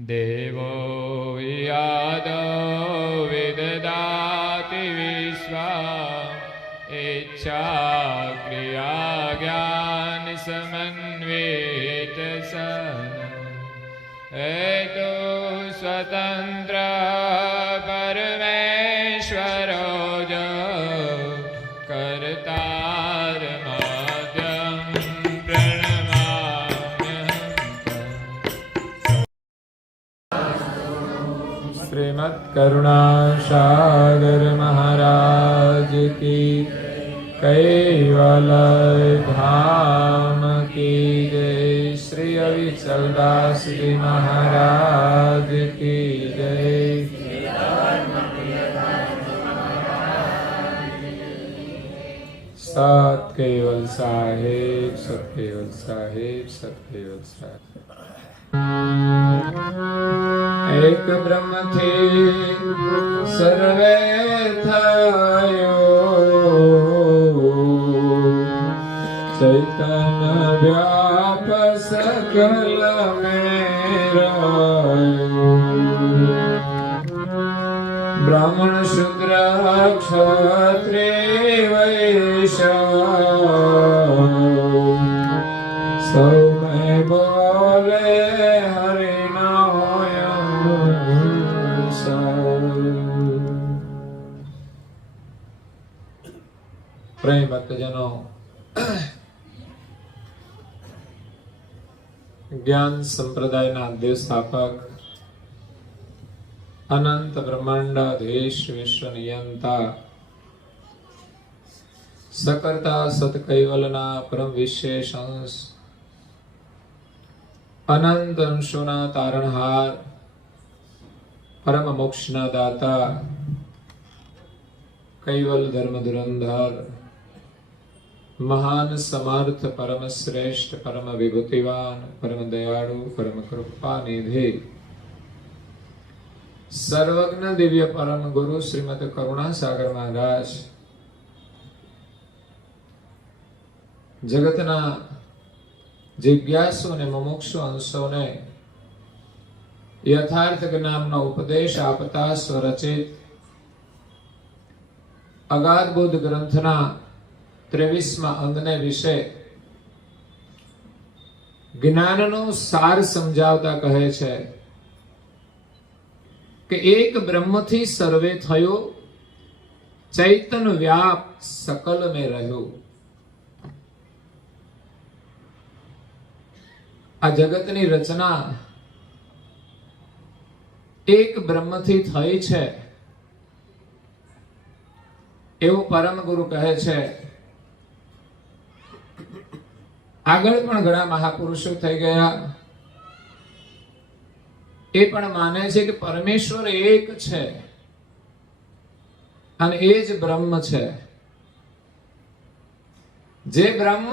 देवो यादो विददाति विश्वा इच्छा क्रिया ज्ञान समन्वित सन हेतु स्वतंत्र परमेश्वरो जो कर्तार माध्यम श्रीमद् करुणासागर महाराज की कैवल धाम की जय। श्री अविचलदास जी महाराज की जय। सत केवल साहेब, सत केवल साहेब, सत केवल साहेब। एक ब्रह्म थी सर्वे थयो चैतन्य व्याप सकल में रयो। ब्राह्मण शूद्र क्षत्रिय वैश्य सब में बोले हरि प्रेम भक्तजनों, ज्ञान संप्रदायના દેવ સ્થાપક અનંત બ્રહ્માંડાધીશ વિશ્વ નિયંતા સકર્તા સત કૈવલના પરમ વિશેષ અંશ અનંત અંશોના તારણહાર પરમ મોક્ષના દાતા कैवल धर्म धुरंधर महान समर्थ परम श्रेष्ठ परम विभूतिवान परम दयाळु परम कृपा निधि सर्वज्ञ दिव्य परम गुरु श्रीमद करुणासागर महाराज जगतना जिज्ञासु ने मुमुक्षु अंशोने यथार्थ ज्ञानનો उपदेश આપતા સ્વરચિત અગાધ બોધ ગ્રંથના 23મા અંગને વિશે જ્ઞાનનો સાર સમજાવતા કહે છે કે એક બ્રહ્મથી સર્વે થયો ચૈતન્ય વ્યાપ સકલ में રહ્યો। આ જગતની રચના એક બ્રહ્મથી થઈ છે એવું પરમ ગુરુ કહે છે। આગળ પણ ઘણા મહાપુરુષો થઈ ગયા, એ પણ માને છે કે પરમેશ્વર એક છે અને એ જ બ્રહ્મ છે। જે બ્રહ્મ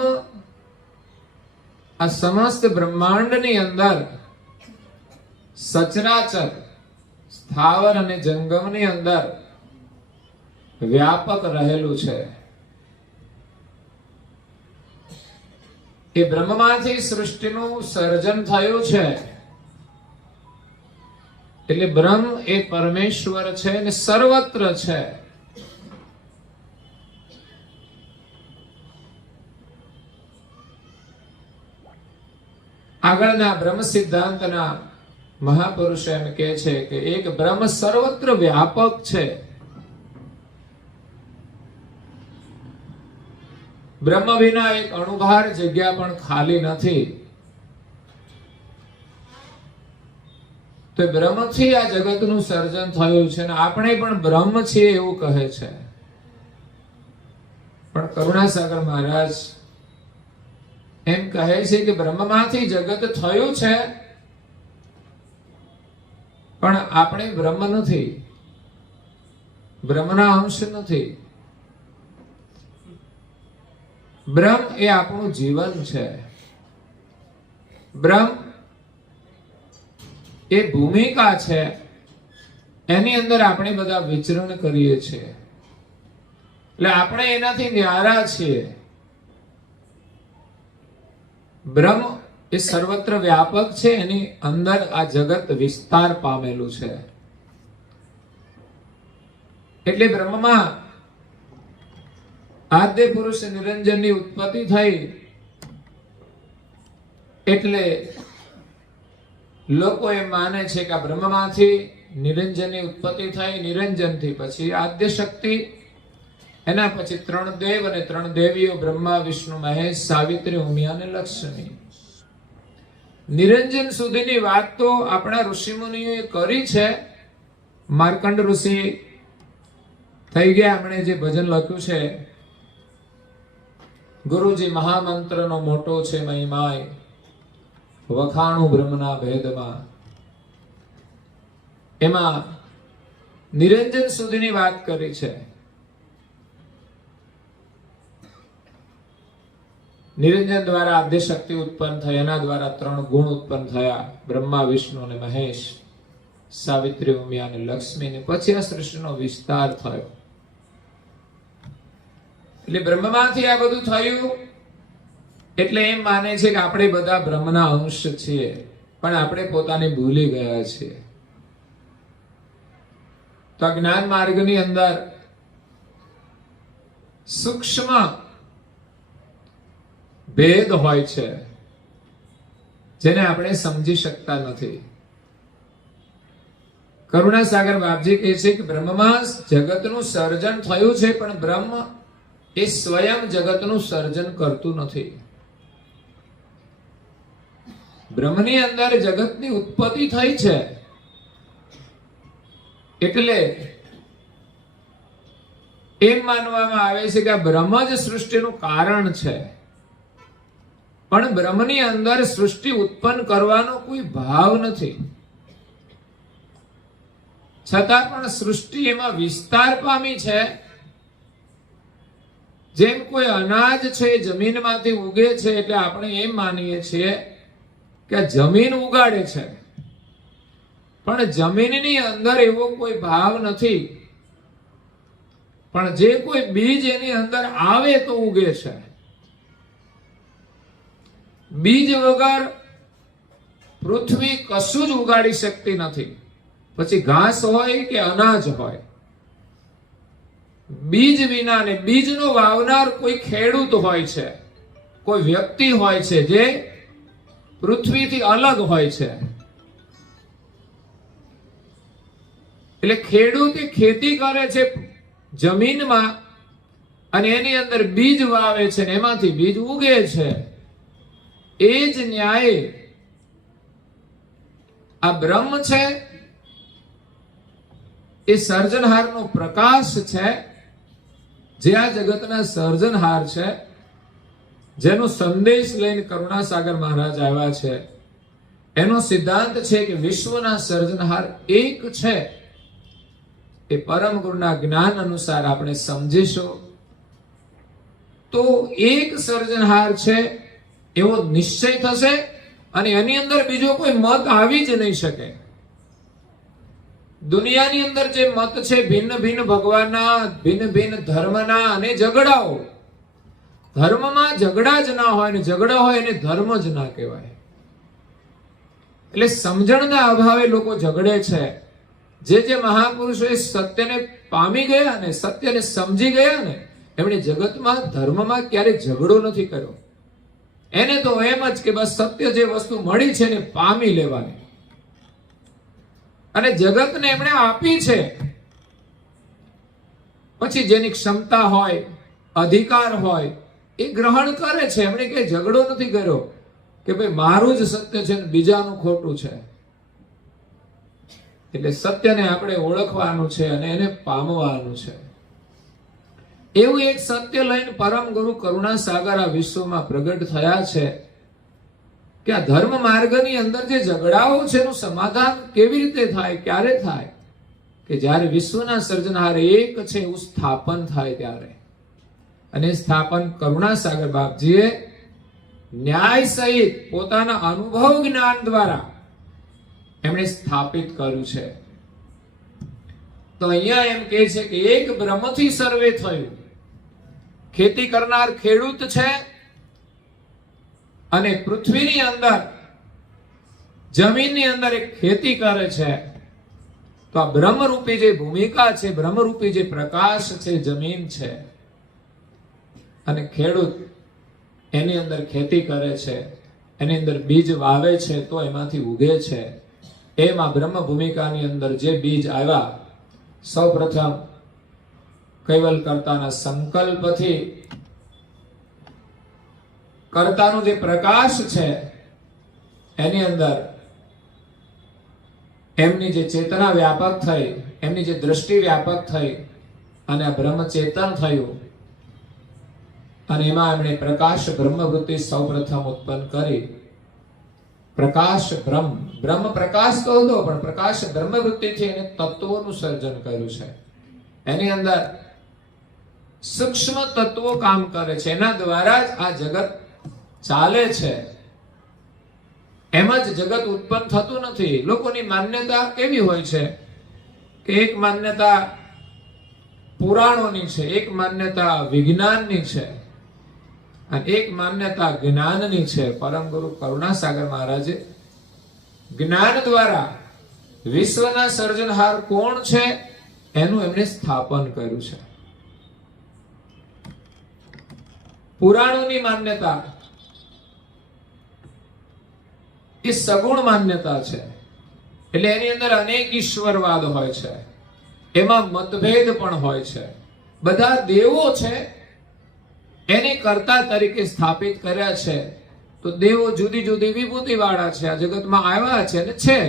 આ સમસ્ત બ્રહ્માંડની અંદર સચરાચર સ્થાવર અને જંગમની અંદર વ્યાપક રહેલું છે। એ બ્રહ્મમાંથી સૃષ્ટિનું સર્જન થયું છે એટલે બ્રહ્મ એ પરમેશ્વર છે અને સર્વત્ર છે। આગળના બ્રહ્મ સિદ્ધાંતના મહાપુરુષો એમ કહે છે કે એક બ્રહ્મ સર્વત્ર વ્યાપક છે। બ્રહ્મ વિના એક અણુભાર જગ્યા પણ ખાલી નથી। તો બ્રહ્મથી આ જગતનું સર્જન થયું છે અને આપણે પણ બ્રહ્મ છીએ એવું કહે છે। પણ કરુણાસાગર મહારાજ એમ કહે છે કે બ્રહ્મમાંથી જગત થયું છે પણ આપણે બ્રહ્મ નથી, બ્રહ્મના અંશ નથી। બ્રહ્મ એ આપણું જીવન છે। બ્રહ્મ એ ભૂમિકા છે, એની અંદર આપણે બધા વિચરણ કરીએ છીએ એટલે આપણે એનાથી ન્યારા છીએ। બ્રહ્મ એ સર્વત્ર વ્યાપક છે, એની અંદર આ જગત વિસ્તાર પામેલું છે. એટલે બ્રહ્મમાં આદ્ય પુરુષ નિરંજનની ઉત્પત્તિ થઈ. એટલે લોકો એમ માને છે કે આ બ્રહ્મમાંથી નિરંજનની ઉત્પત્તિ થઈ, નિરંજનથી પછી આદ્ય શક્તિ, એના પછી 3 દેવ અને 3 દેવીઓ બ્રહ્મા, વિષ્ણુ, મહેશ, સાવિત્રી, ઉમિયા અને લક્ષ્મી. નિરંજન સુધીની વાત તો આપણા ઋષિમુનિઓએ કરી છે. માર્કંડ ઋષિ થઈ ગયા, એમણે જે ભજન લખ્યું છે, ગુરુજી મહામંત્રનો મોટો છે મહિમાય, વખાણું બ્રહ્મના ભેદમાં. એમાં નિરંજન સુધીની વાત કરી છે. નિરંજન દ્વારા આદ્ય શક્તિ ઉત્પન્ન થઈ, એના દ્વારા 3 ગુણ ઉત્પન્ન થયા, બ્રહ્મા, વિષ્ણુ અને મહેશ, સાવિત્રી, ઉમિયા અને લક્ષ્મી. ને પછી આ સૃષ્ટિનો વિસ્તાર થયો. એટલે બ્રહ્મમાંથી આ બધું થયું. એટલે એમ માને છે કે આપણે બધા બ્રહ્મના અંશ છીએ, પણ આપણે પોતાને ભૂલી ગયા છીએ. તો આ જ્ઞાન માર્ગની અંદર સૂક્ષ્મ ભેદ હોય છે, જેને આપણે સમજી શકતા નથી. કરુણાસાગર બાપજી કહે છે કે બ્રહ્મમાં જગતનું સર્જન થયું છે, પણ બ્રહ્મ એ સ્વયં જગતનું સર્જન કરતું નથી. બ્રહ્મની અંદર જગતની ઉત્પત્તિ થઈ છે. એટલે એમ માનવામાં આવે છે કે આ બ્રહ્મ જ સૃષ્ટિનું કારણ છે, પણ બ્રહ્મની અંદર સૃષ્ટિ ઉત્પન્ન કરવાનો કોઈ ભાવ નથી. છતાં પણ સૃષ્ટિ એમાં વિસ્તાર પામી છે. જેમ કોઈ અનાજ છે જમીનમાંથી ઉગે છે, એટલે આપણે એમ માનીએ છીએ કે જમીન ઉગાડે છે, પણ જમીનની અંદર એવો કોઈ ભાવ નથી. પણ જે કોઈ બીજ એની અંદર આવે તો ઉગે છે. બીજ વગર પૃથ્વી કશું જ ઉગાડી શકતી નથી, પછી ઘાસ હોય કે અનાજ હોય. બીજ વિના, ને બીજનો વાવનાર કોઈ ખેડૂત હોય છે, કોઈ વ્યક્તિ હોય છે જે પૃથ્વીથી અલગ હોય છે. એટલે ખેડૂત ખેતી કરે છે જમીનમાં, અને એની અંદર બીજ વાવે છે, ને એમાંથી બીજ ઉગે છે. એ જ ન્યાય આ બ્રહ્મ છે, એ સર્જનહારનો પ્રકાશ છે, જે આ જગતના સર્જનહાર છે, જેનો સંદેશ લઈને કરુણાસાગર મહારાજ આવ્યા છે. એનો સિદ્ધાંત છે કે વિશ્વના સર્જનહાર એક છે. એ પરમ ગુરુના જ્ઞાન અનુસાર આપણે સમજીશું તો એક સર્જનહાર છે એવો નિશ્ચય થશે, અને એની અંદર બીજો કોઈ મત આવી જ નહીં શકે. દુનિયાની અંદર જે મત છે ભિન્ન ભિન્ન ભગવાનના, ભિન્ન ભિન્ન ધર્મના અને ઝઘડાઓ. ધર્મમાં ઝઘડા જ ના હોય, ને ઝઘડા હોય એને ધર્મ જ ના કહેવાય. એટલે સમજણના અભાવે લોકો ઝઘડે છે. જે મહાપુરુષોએ સત્યને પામી ગયા ને સત્યને સમજી ગયા ને, એમણે જગતમાં ધર્મમાં ક્યારેય ઝઘડો નથી કર્યો. એને તો એમ જ કે બસ સત્ય જે વસ્તુ મળી છે ને પામી લેવાની, અને જગતને એમણે આપી છે. પછી જેની ક્ષમતા હોય, અધિકાર હોય, એ ગ્રહણ કરે છે. એમણે કઈ ઝઘડો નથી કર્યો કે ભાઈ મારું જ સત્ય છે ને બીજાનું ખોટું છે. એટલે સત્યને આપણે ઓળખવાનું છે અને એને પામવાનું છે. એવું એક સત્ય લઈને પરમ ગુરુ કરુણાસાગર આ વિશ્વમાં પ્રગટ થયા છે કે આ ધર્મ માર્ગની અંદર જે ઝઘડાઓ છે એનું સમાધાન કેવી રીતે થાય, ક્યારે થાય? કે જ્યારે વિશ્વના સર્જનહાર એક છે એવું સ્થાપન થાય ત્યારે. અને સ્થાપન કરુણાસાગર બાપજીએ ન્યાય સહિત પોતાના અનુભવ જ્ઞાન દ્વારા એમણે સ્થાપિત કર્યું છે. તો અહીંયા એમ કહે છે કે એક બ્રહ્મથી સર્વે થયું. ખેતી કરનાર ખેડૂત છે, અને પૃથ્વીની અંદર, જમીનની અંદર એક ખેતી કરે છે. તો આ બ્રહ્મરૂપી જે ભૂમિકા છે, બ્રહ્મરૂપી જે પ્રકાશ છે, જમીન છે, અને ખેડૂત એની અંદર ખેતી કરે છે, એની અંદર બીજ વાવે છે તો એમાંથી ઉગે છે. એમાં બ્રહ્મ ભૂમિકાની અંદર જે બીજ આવ્યા, સૌ પ્રથમ કૈવલ કર્તાના સંકલ્પથી કર્તાનો જે પ્રકાશ છે એની અંદર એમની જે ચેતના વ્યાપક થઈ, એમની જે દ્રષ્ટિ વ્યાપક થઈ અને આ બ્રહ્મ ચેતન થયું. અને એમાં એમણે પ્રકાશ બ્રહ્મવૃત્તિ સૌપ્રથમ ઉત્પન્ન કરી. પ્રકાશ બ્રહ્મ, બ્રહ્મ પ્રકાશ તો હતો, પણ પ્રકાશ બ્રહ્મવૃત્તિથી એને તત્વોનું સર્જન કર્યું છે. એની અંદર સૂક્ષ્મ તત્વો કામ કરે છે, એના દ્વારા જ આ જગત ચાલે છે. એમ જ જગત ઉત્પન્ન થતું નથી. લોકોની માન્યતા કેવી હોય છે કે એક માન્યતા પુરાણોની છે, એક માન્યતા વિજ્ઞાનની છે, અને એક માન્યતા જ્ઞાનની છે. પરમ ગુરુ કરુણાસાગર મહારાજે જ્ઞાન દ્વારા વિશ્વના સર્જનહાર કોણ છે એનું એમણે સ્થાપન કર્યું છે. પુરાણોની માન્યતા એ સગુણ માન્યતા છે, એટલે એની અંદર અનેક ઈશ્વરવાદ હોય છે, એમાં મતભેદ પણ હોય છે. બધા દેવો છે એને કર્તા તરીકે સ્થાપિત કર્યા છે. તો દેવો જુદી જુદી વિભૂતિ વાળા છે, આ જગતમાં આવ્યા છે અને છે.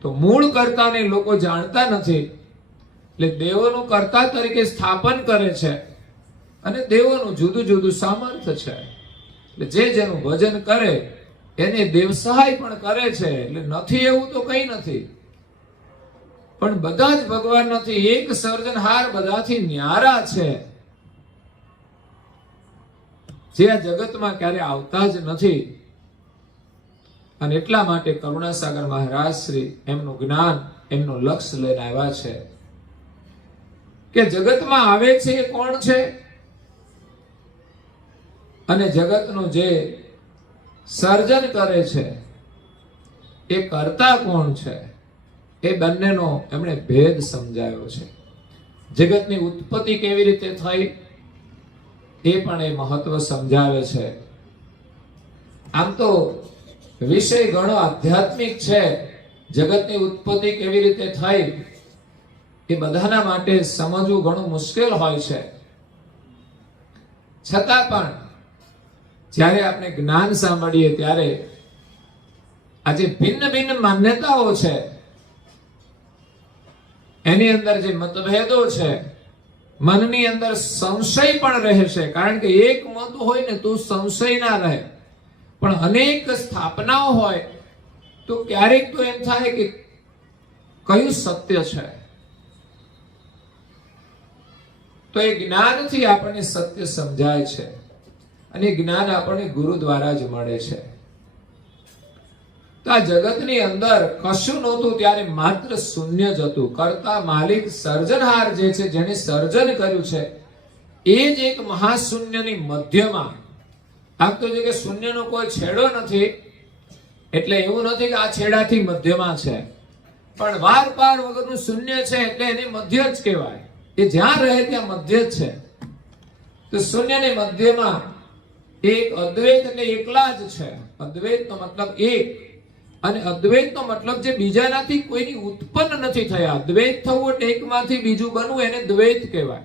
તો મૂળ કર્તાને લોકો જાણતા નથી, એટલે દેવોનું કર્તા તરીકે સ્થાપન કરે છે, અને દેવોનું જુદું જુદું સામર્થ્ય છે. એટલે જે જેનું ભજન કરે એને દેવ સહાય પણ કરે છે. એટલે નથી એવું તો કઈ નથી, પણ બધા જ ભગવાન નથી. એક સર્જનહાર બધાથી ન્યારા છે, જે આ જગતમાં ક્યારે આવતા જ નથી. અને એટલા માટે કરુણાસાગર મહારાજ શ્રી એમનું જ્ઞાન, એમનું લક્ષ્ય લઈને આવ્યા છે કે જગતમાં આવે છે એ કોણ છે, અને જગતનું જે સર્જન કરે છે એ કર્તા કોણ છે, એ બંનેનો એમણે ભેદ સમજાવ્યો છે. જગતની ઉત્પત્તિ કેવી રીતે થઈ એ પણ એ મહત્વ સમજાવે છે. આમ તો વિષય ઘણો આધ્યાત્મિક છે. જગતની ઉત્પત્તિ કેવી રીતે થઈ એ બધાના માટે સમજવું ઘણું મુશ્કેલ હોય છે. છતાં પણ જ્યારે આપણે જ્ઞાન સાંભળીએ ત્યારે આજે ભિન્ન ભિન્ન માન્યતાઓ છે, એની અંદર જે મતભેદો છે, મનની અંદર સંશય પણ રહેશે. કારણ કે એક મત હોય ને તો સંશય ના રહે, પણ અનેક સ્થાપનાઓ હોય તો ક્યારેક તો એમ થાય કે કયું સત્ય છે. તો એ જ્ઞાનથી આપણને સત્ય સમજાય છે, અને જ્ઞાન આપણને ગુરુ દ્વારા જ મળે છે. તો આ જગતની અંદર કશું નહોતું ત્યારે માત્ર શૂન્ય જ હતું. કર્તા, માલિક, સર્જનહાર જે છે, જેને સર્જન કર્યું છે, એ જ એક મહાશૂન્યની મધ્યમાં. આમ તો જે કે શૂન્યનો કોઈ છેડો નથી, એટલે એવું નથી કે આ છેડાથી મધ્યમાં છે, પણ વાર પાર વગરનું શૂન્ય છે, એટલે એને મધ્ય જ કહેવાય. એ જ્યાં રહે ત્યાં મધ્ય જ છે. તો શૂન્યની મધ્યમાં એક અદ્વૈત, એટલે એકલા જ છે. અદ્વૈતનો મતલબ એક, અને અદ્વૈતનો મતલબ જે બીજાનાથી કોઈની ઉત્પન્ન નથી થયા. દ્વૈત થવું એટલે એકમાંથી બીજું બનવું, એને દ્વૈત કહેવાય.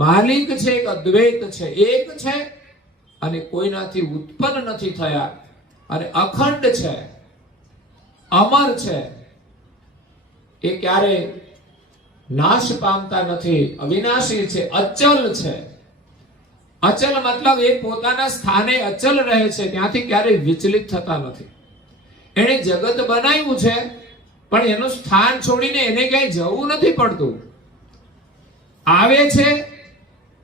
માલિક છે એક અદ્વૈત છે, એક છે અને કોઈનાથી ઉત્પન્ન નથી થયા, અને અખંડ છે, અમર છે. એ ક્યારે નાશ પામતા નથી, અવિનાશી છે, અચલ છે. અચલ મતલબ એ પોતાના સ્થાને અચલ રહે છે, ત્યાંથી ક્યારેય વિચલિત થતા નથી. એને જગત બનાવ્યું છે, પણ એનું સ્થાન છોડીને એને ક્યાંય જવું નથી પડતું. આવે છે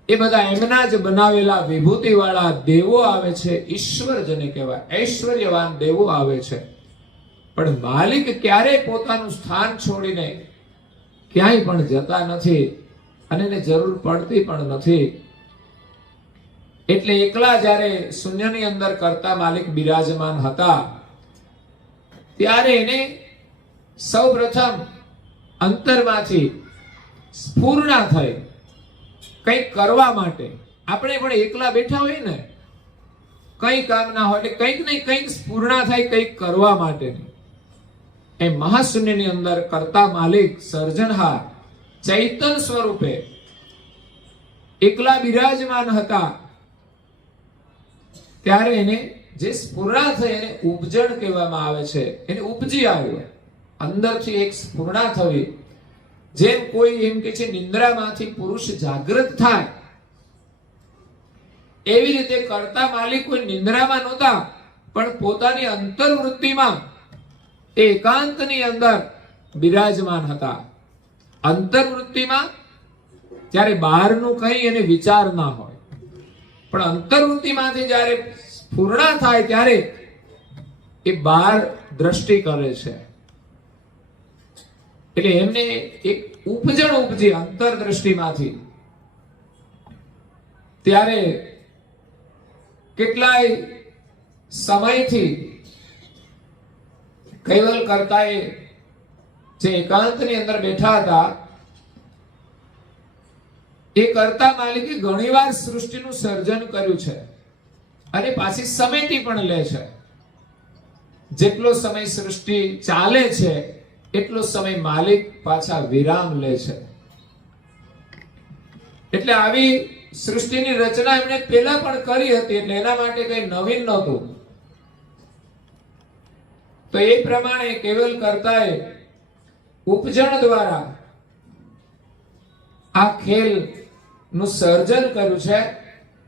એ બધા એમના જ બનાવેલા વિભૂતિ વાળા દેવો આવે છે, ઈશ્વર જેને કહેવાય, ઐશ્વર્યવાન દેવો આવે છે. પણ માલિક ક્યારેય પોતાનું સ્થાન છોડીને ક્યાંય પણ જતા નથી, અને એને જરૂર પડતી પણ નથી. એટલે એકલા જ્યારે શૂન્યની અંદર કર્તા માલિક બિરાજમાન હતા ત્યારે એને સૌપ્રથમ અંતરમાંથી સ્ફૂર્ણા થઈ કંઈક કરવા માટે. આપણે પણ એકલા બેઠા હોય ને, કંઈ કામ ના હોય એટલે કંઈક ને કંઈક સ્ફૂર્ણા થાય કંઈક કરવા માટેની. એ મહાશૂન્યની અંદર કર્તા માલિક સર્જનહાર ચૈતન સ્વરૂપે એકલા બિરાજમાન હતા ત્યારે એને જે સ્ફુરણા થઈ એને ઉપજણ કહેવામાં આવે છે. એને ઉપજી આવ્યું, અંદરથી એક સ્ફુરણા થવી. જેમ કોઈ એમ કે છે નિંદ્રામાંથી પુરુષ જાગૃત થાય, એવી રીતે કર્તા માલિક કોઈ નિંદ્રામાં નહોતા, પણ પોતાની અંતર્વૃત્તિમાં એકાંતની અંદર બિરાજમાન હતા. અંતર્વૃત્તિમાં જ્યારે બહારનું કંઈ એને વિચાર ના હોય, પણ અંતર્વૃત્તિમાંથી જ્યારે સ્ફુરણા થાય ત્યારે એ બહાર દ્રષ્ટિ કરે છે. એટલે એમને એક ઉપજણ ઉપજી અંતરદ્રષ્ટિમાંથી. ત્યારે કેટલાય સમયથી કૈવલ કર્તાએ જે એકાંતની અંદર બેઠા હતા, એ કર્તા માલિકે ઘણીવાર સૃષ્ટિનું સર્જન કર્યું છે અને પાછી સમેટી પણ લે છે. જેટલો સમય સૃષ્ટિ ચાલે છે એટલો સમય માલિક પાછા વિરામ લે છે. એટલે આવી સૃષ્ટિની રચના એમણે પહેલા પણ કરી હતી, એટલે એના માટે કઈ નવીન નહોતું. તો એ પ્રમાણે કેવલ કર્તાએ ઉપજણ દ્વારા આ ખેલ નું સર્જન કર્યું છે.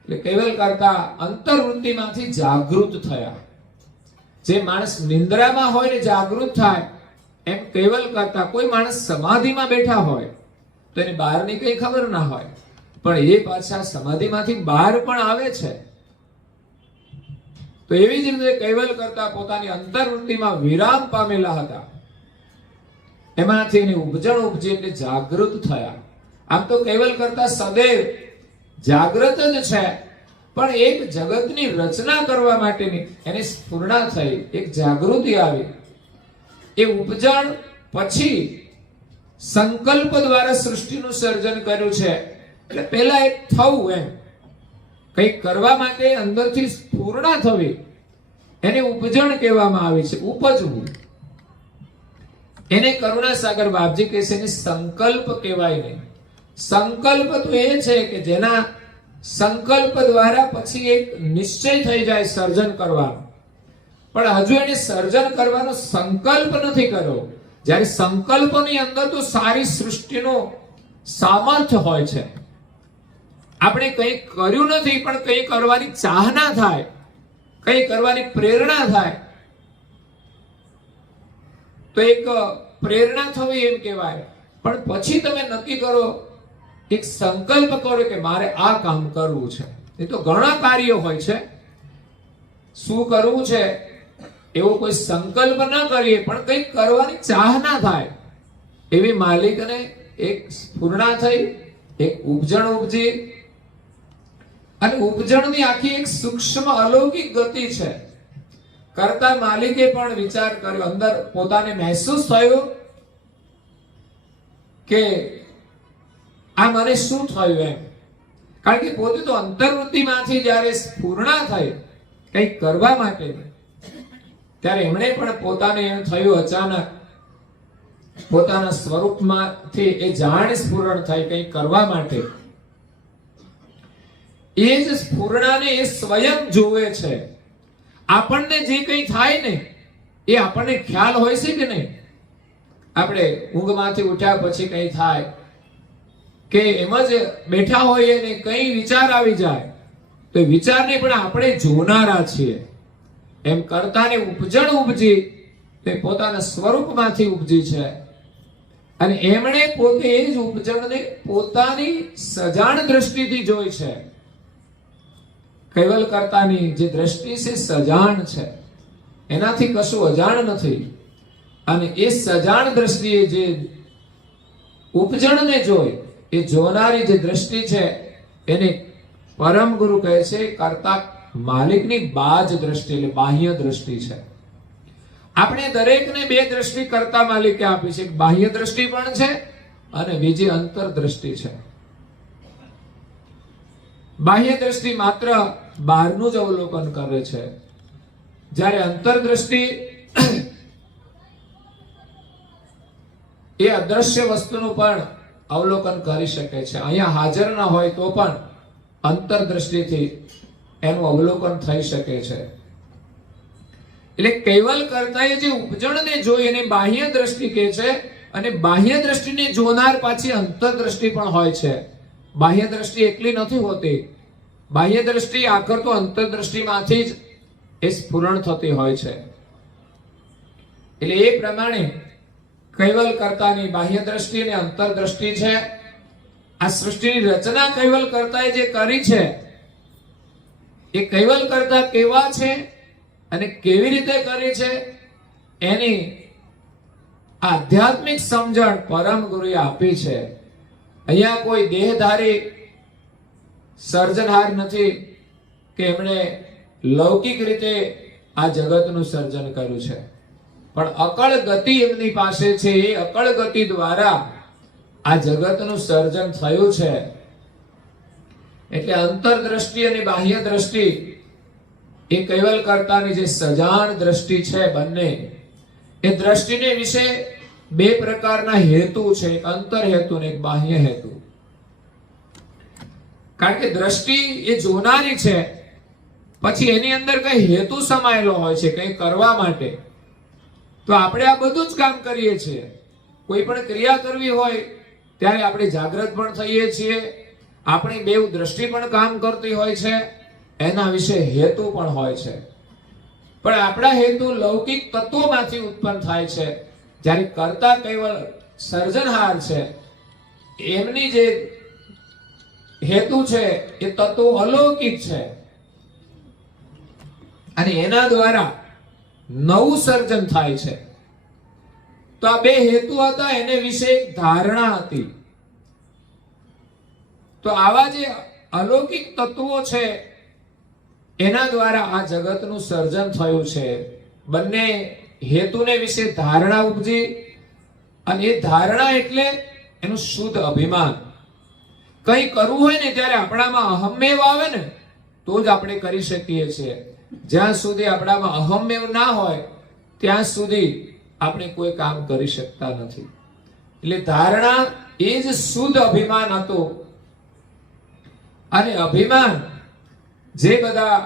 એટલે કેવલ કરતા અંતર્વૃત્તિમાંથી જાગૃત થયા. જે માણસ નિંદ્રામાં હોય ને જાગૃત થાય, એમ કેવલ કરતા કોઈ માણસ સમાધિમાં બેઠા હોય તો એને બહારની કઈ ખબર ના હોય, પણ એ પાછા સમાધિમાંથી બહાર પણ આવે છે. તો એવી જ રીતે કેવલ કરતા પોતાની અંતર્વૃત્તિમાં વિરામ પામેલા હતા, એમાંથી એની ઉપજણ ઉપજી એટલે જાગૃત થયા. આમ તો કેવલ કરતા સદૈવ જાગ્રત જ છે, પણ એક જગતની રચના કરવા માટેની એની સ્ફુરણા થઈ, એક જાગૃતિ આવી. એ ઉપજણ પછી સંકલ્પ દ્વારા સૃષ્ટિનું સર્જન કર્યું છે. એટલે પહેલા એક થવું, એમ કંઈક કરવા માટે અંદરથી સ્ફુરણા થવી, એને ઉપજણ કહેવામાં આવે છે, ઉપજવું. એને કરુણાસાગર બાપજી કહે છે, એને સંકલ્પ કહેવાય નહીં. સંકલ્પ તો એ છે કે જેના સંકલ્પ દ્વારા પછી એક નિશ્ચય થઈ જાય સર્જન કરવાનો, પણ હજુ એને સર્જન કરવાનો સંકલ્પ નથી કર્યો. જ્યારે સંકલ્પની અંદર તો સારી સૃષ્ટિનો સામર્થ્ય હોય છે. આપણે કંઈ કર્યું નથી, પણ કંઈ કરવાની ચાહના થાય, કંઈ કરવાની પ્રેરણા થાય, તો એક પ્રેરણા થવી એમ કહેવાય. પણ પછી તમે નક્કી કરો, એક સંકલ્પ કરો કે મારે આ કામ કરવું છે. એ તો ઘણા કાર્યો હોય છે, શું કરવું છે એવો કોઈ સંકલ્પ ના કરીએ, પણ કંઈક કરવાની ચાહના થાય. એવી માલિકને એક સ્ફુરણા થઈ, એક ઉપજણ ઉપજી. અને ઉપજણની આખી એક સૂક્ષ્મ અલૌકિક ગતિ છે. કરતા માલિકે પણ વિચાર કર્યો, અંદર પોતાને મહેસૂસ થયું કે આ મને શું થયું એમ. કારણ કે પોતે તો અંતર્વૃત્તિમાંથી જ્યારે સ્ફુરણા થઈ કંઈક કરવા માટે, ત્યારે એમણે પણ પોતાને એમ થયું, અચાનક પોતાના સ્વરૂપમાંથી એ જાણ સ્ફુરણ થઈ કંઈક કરવા માટે. એ જ સ્ફુરણાને એ સ્વયં જોવે છે. આપણને જે કંઈ થાય ને એ આપણને ખ્યાલ હોય છે કે નહીં? આપણે ઊંઘમાંથી ઉઠ્યા પછી કંઈ થાય કે એમ જ બેઠા હોઈએ ને કંઈ વિચાર આવી જાય તો એ વિચારને પણ આપણે જોનારા છીએ. એમ કરતાને ઉપજણ ઉપજી તે પોતાના સ્વરૂપમાંથી ઉપજી છે, અને એમણે પોતે એ જ ઉપજણને પોતાની સજાણ દ્રષ્ટિથી જોઈ છે. કૈવલ કરતાની જે દ્રષ્ટિ છે સજાણ છે, એનાથી કશું અજાણ નથી. અને એ સજાણ દ્રષ્ટિએ જે ઉપજણને જોઈ, એ જોનારી જે દ્રષ્ટિ છે એને પરમ ગુરુ કહે છે કરતા માલિકની બાજ દ્રષ્ટિ એટલે બાહ્ય દ્રષ્ટિ છે. આપણે દરેકને બે દ્રષ્ટિ કરતા માલિકે આપી છે. બાહ્ય દ્રષ્ટિ પણ છે અને બીજી અંતર દ્રષ્ટિ છે. બાહ્ય દ્રષ્ટિ માત્ર બહારનું જ અવલોકન કરે છે, જ્યારે અંતર દ્રષ્ટિ એ અદ્રશ્ય વસ્તુનું પણ અવલોકન કરી શકે છે. અહીંયા હાજર ન હોય તો પણ અંતર દ્રષ્ટિથી એનું અવલોકન થઈ શકે છે. એટલે કૈવલ કરતાએ જે ઉપજણને જોઈ એને બાહ્ય દ્રષ્ટિ કહે છે, અને બાહ્ય દ્રષ્ટિને જોનાર પાછી અંતર દ્રષ્ટિ પણ હોય છે. બાહ્ય દ્રષ્ટિ એકલી નથી હોતી. બાહ્ય દ્રષ્ટિ આખર તો અંતર દ્રષ્ટિમાંથી જ એ સ્ફુરણ થતી હોય છે. એટલે એ પ્રમાણે કૈવલ કરતાની બાહ્ય દ્રષ્ટિ અને અંતર દ્રષ્ટિ છે. આ સૃષ્ટિની રચના કૈવલ કરતાએ જે કરી છે, એ કૈવલ કરતા કેવા છે અને કેવી રીતે કરી છે એની આધ્યાત્મિક સમજણ પરમ ગુરુએ આપી છે. અહીંયા કોઈ દેહધારી સર્જનહાર નથી કે એમણે લૌકિક રીતે આ જગતનું સર્જન કર્યું છે, પણ અકળ ગતિ એમની પાસે છે. એ અકળ ગતિ દ્વારા આ જગતનું સર્જન થયું છે. એટલે અંતર દ્રષ્ટિ અને બાહ્ય દ્રષ્ટિ એ કૈવલ કરતાની જે સજાણ દ્રષ્ટિ છે, બંને એ દ્રષ્ટિને વિશે બે પ્રકારના હેતુ છે, એક અંતર હેતુ ને એક બાહ્ય હેતુ. કારણ કે દ્રષ્ટિ એ જોનારી છે, પછી એની અંદર કઈ હેતુ સમાયેલો હોય છે કઈ કરવા માટે. તો આપણે આ બધું જ કામ કરીએ છીએ. કોઈ પણ ક્રિયા કરવી હોય ત્યારે આપણે જાગૃત પણ થઈએ છીએ, આપણી બેઉ દ્રષ્ટિ પણ કામ કરતી હોય છે, એના વિશે હેતુ પણ હોય છે. પણ આપણા હેતુ લૌકિક તત્વોમાંથી ઉત્પન્ન થાય છે, જ્યારે કરતા કૈવલ સર્જનહાર છે એમની જે હેતુ છે એ તત્વો અલૌકિક છે, અને એના દ્વારા નવું સર્જન થાય છે. તો આ બે હેતુ હતા, એને વિશે એક ધારણા હતી. તો આવા જે અલૌકિક તત્વો છે એના દ્વારા આ જગતનું સર્જન થયું છે. બંને હેતુને વિશે ધારણા ઉપજી, અને એ ધારણા એટલે એનું શુદ્ધ અભિમાન. કંઈ કરવું હોય ને ત્યારે આપણામાં અહમ્મેવ આવે ને તો જ આપણે કરી શકીએ છીએ. જ્યાં સુધી આપણામાં અહમ્મેવ ના હોય ત્યાં સુધી આપણે કોઈ કામ કરી શકતા નથી. એટલે ધારણા એ જ શુદ્ધ અભિમાન હતું. અને અભિમાન જે બધા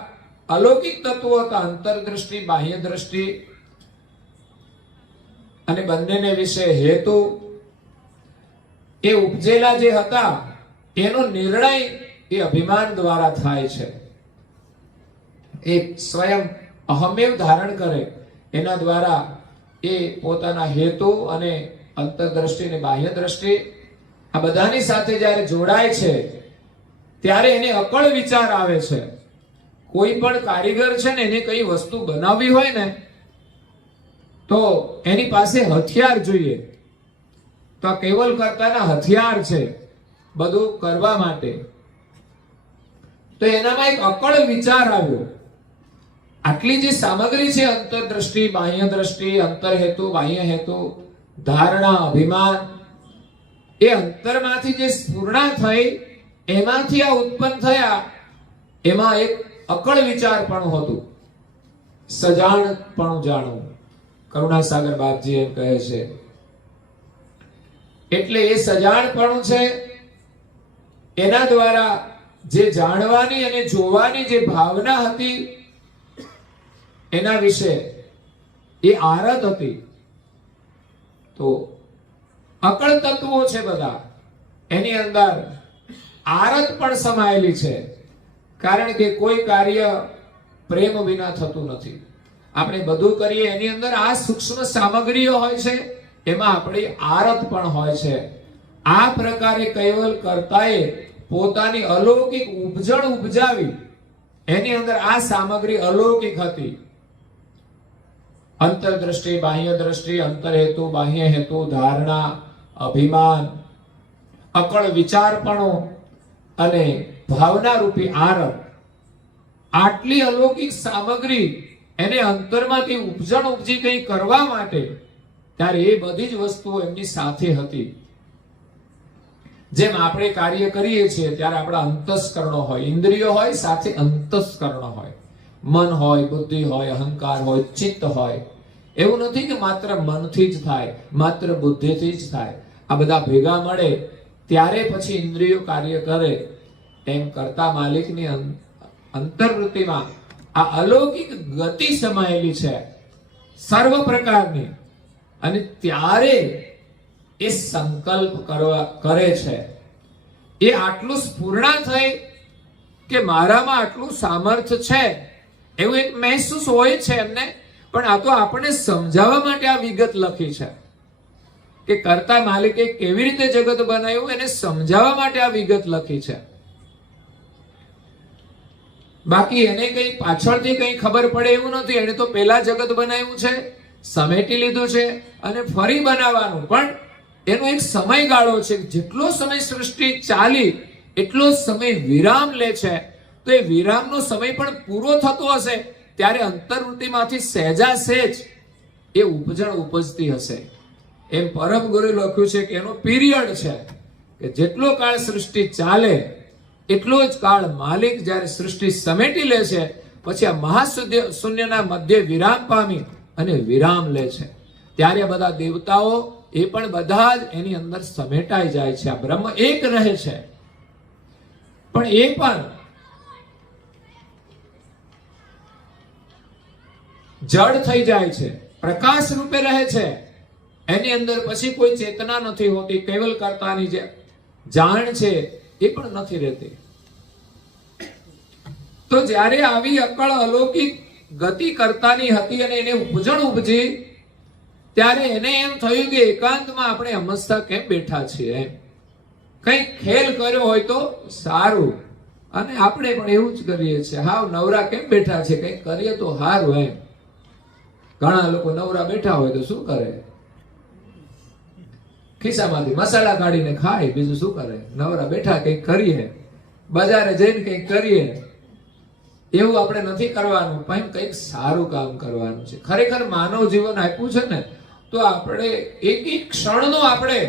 અલૌકિક તત્વો હતા, અંતરદ્રષ્ટિ બાહ્ય દ્રષ્ટિ, અને બંનેને વિશે હેતુ, એ ઉપજેલા જે હતા એનો નિર્ણય એ અભિમાન દ્વારા થાય છે. એ સ્વયં અહમેવ ધારણ કરે એના દ્વારા એ પોતાના હેતુ અને અંતરદ્રષ્ટિ અને બાહ્ય દ્રષ્ટિ આ બધાની સાથે જ્યારે જોડાય છે ત્યારે એને અકળ વિચાર આવે છે. કોઈ પણ કારીગર છે ને એને કઈ વસ્તુ બનાવવી હોય ને તો એની પાસે હથિયાર જોઈએ. તો આ કૈવલ કરતાના હથિયાર છે બધું કરવા માટે. તો એનામાં એક અકળ વિચાર આવ્યો. આટલી જે સામગ્રી છે, અંતરદ્રષ્ટિ બાહ્ય દ્રષ્ટિ, અંતર હેતુ બાહ્ય હેતુ, ધારણા અભિમાન, એ અંતરમાંથી જે સ્ફુરણા થઈ એમાંથી આ ઉત્પન્ન થયા. એમાં એક અકળ વિચાર પણ હતું, સજાણ પણ જાણવું. કરુણાસાગર બાપજી એમ કહે છે. એટલે એ સજાણપણું છે, એના દ્વારા જે જાણવાની અને જોવાની જે ભાવના હતી એના વિશે એ આરત હતી. તો અકળ તત્વો છે બધા, એની અંદર આરત પણ સમાયેલી છે. કારણ કે કોઈ કાર્ય પ્રેમ વિના થતું નથી. આપણે બધું કરીએ એની અંદર આ સૂક્ષ્મ સામગ્રીઓ હોય છે, એમાં આપણી આરત પણ હોય છે. આ પ્રકારે કૈવલ કરતાએ પોતાની અલૌકિક ઉપજણ ઉપજાવી. એની અંદર આ સામગ્રી અલૌકિક હતી. અંતરદ્રષ્ટિ બાહ્ય દ્રષ્ટિ, અંતર હેતુ બાહ્ય હેતુ, ધારણા અભિમાન, અકળ વિચારપણો અને ભાવના રૂપી આરબ, આટલી અલૌકિક સામગ્રી એને અંતરમાંથી ઉપજણ ઉપજી કંઈ કરવા માટે, ત્યારે એ બધી જ વસ્તુઓ એમની સાથે હતી. જેમ આપણે કાર્ય કરીએ છીએ ત્યારે આપણા અંતસ્કરણો હોય, ઇન્દ્રિયો હોય, સાથે અંતસ્કરણો હોય, મન હોય, બુદ્ધિ હોય, અહંકાર હોય, ચિત્ત હોય. એવું નથી કે માત્ર મનથી જ થાય, માત્ર બુદ્ધિથી જ થાય. આ બધા ભેગા મળે ત્યારે પછી ઇન્દ્રિયો કાર્ય કરે. એમ કરતા માલિકની અંતર્વૃત્તિમાં આ અલૌકિક ગતિ સમાયેલી છે સર્વ પ્રકારની, અને ત્યારે એ સંકલ્પ કરે છે. એ આટલું સ્ફૂર્ણા થઈ કે મારામાં આટલું સામર્થ્ય છે એવું એક મહેસૂસ હોય છે એમને. પણ આ તો આપણે સમજાવવા માટે આ વિગત લખી છે કે કરતા માલિકે કેવી રીતે જગત બનાવ્યું, એને સમજાવવા માટે આ વિગત લખી છે. બાકી એને કઈ પાછળથી કઈ ખબર પડે એવું નથી. એને તો પહેલા જગત બનાવ્યું છે, સમેટી લીધું છે, અને ફરી બનાવવાનું. પણ એનો એક સમયગાળો છે. જેટલો સમય સૃષ્ટિ ચાલી એટલો સમય વિરામ લે છે. તો એ વિરામનો સમય પણ પૂરો થતો હશે ત્યારે અંતર્વૃત્તિમાંથી સહેજા સહેજ એ ઉપજણ ઉપજતી હશે. એમ પરમ ગુરુએ લખ્યું છે કે એનો પીરિયડ છે કે જેટલો કાળ સૃષ્ટિ ચાલે એટલો જ કાળ માલિક જ્યારે સૃષ્ટિ સમેટી લે છે, પછી આ મહાશૂન્યના મધ્ય વિરામ પામી અને વિરામ લે છે. ત્યારે બધા દેવતાઓ એ પણ બધા જ એની અંદર સમેટાઈ જાય છે. આ બ્રહ્મ એક રહે છે, પણ એ પણ જડ થઈ જાય છે, પ્રકાશ રૂપે રહે છે. એની અંદર પછી કોઈ ચેતના નથી હોતી. કેવલ કર્તાની જે જાણ છે એ પણ નથી રહેતી. તો જ્યારે આવી અકળ અલૌકિક ગતિ કરતાની હતી અને એને ઉપજણ ઉપજી, ત્યારે એને એમ થયું કે એકાંતમાં આપણે અમસ્તા કેમ બેઠા છીએ, કંઈક ખેલ કર્યો હોય તો સારું. અને આપણે પણ એવું જ કરીએ છીએ, હાવ નવરા કેમ બેઠા છે, કંઈક કરીએ તો સારું. એમ ઘણા લોકો નવરા બેઠા હોય તો શું કરે, ખિસ્સામાંથી મસાલા કાઢીને ખાય, બીજું શું કરે. નવરા બેઠા કંઈક કરીએ, બજારે જઈને કંઈક કરીએ. એવું આપણે નથી કરવાનું, પણ કંઈક સારું કામ કરવાનું છે. ખરેખર માનવ જીવન આપ્યું છે ને, તો આપણે એક એક ક્ષણનો આપણે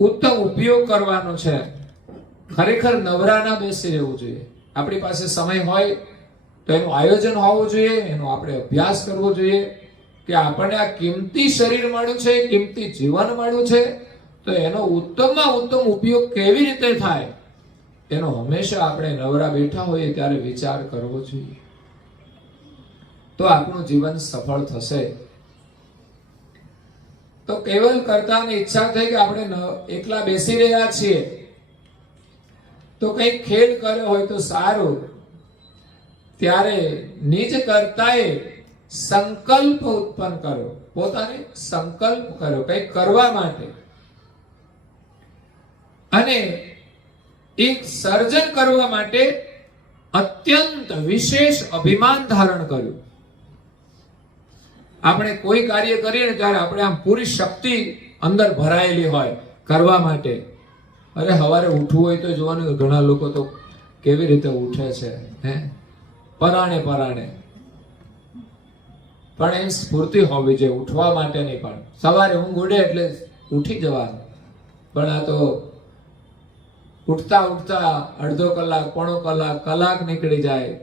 ઉત્તમ ઉપયોગ કરવાનો છે. ખરેખર નવરા ના બેસી રહેવું જોઈએ. આપણી પાસે સમય હોય તો એનું આયોજન હોવું જોઈએ, એનો આપણે અભ્યાસ કરવો જોઈએ કે આપણને આ કિંમતી શરીર મળ્યું છે, કિંમતી જીવન મળ્યું છે, તો એનો ઉત્તમમાં ઉત્તમ ઉપયોગ કેવી રીતે થાય એનો હંમેશા આપણે નવરા બેઠા હોઈએ ત્યારે વિચાર કરવો જોઈએ. તો આપણું જીવન સફળ થશે. તો કેવલ કરતાની ઈચ્છા થઈ કે આપણે એકલા બેસી રહ્યા છીએ તો કંઈક ખેલ કર્યો હોય તો સારું. ત્યારે નિજ કરતાએ સંકલ્પ ઉત્પન્ન કર્યો, પોતાને સંકલ્પ કર્યો કંઈક કરવા માટે, અને એક સર્જન કરવા માટે અત્યંત વિશેષ અભિમાન ધારણ કર્યું. આપણે કોઈ કાર્ય કરીએ ને ત્યારે આપણે આમ પૂરી શક્તિ અંદર ભરાયેલી હોય કરવા માટે. અરે સવારે ઉઠવું હોય તો જોવાનું ઘણા લોકો તો કેવી રીતે ઉઠે છે, પરાણે પરાણે. પણ એમ સ્ફૂર્તિ હોવી જોઈએ ઉઠવા માટેની. પણ સવારે ઊંઘ ઉડે એટલે ઉઠી જવાનું. પણ આ તો ઉઠતા ઉઠતા અડધો કલાક, પોણો કલાક, કલાક નીકળી જાય.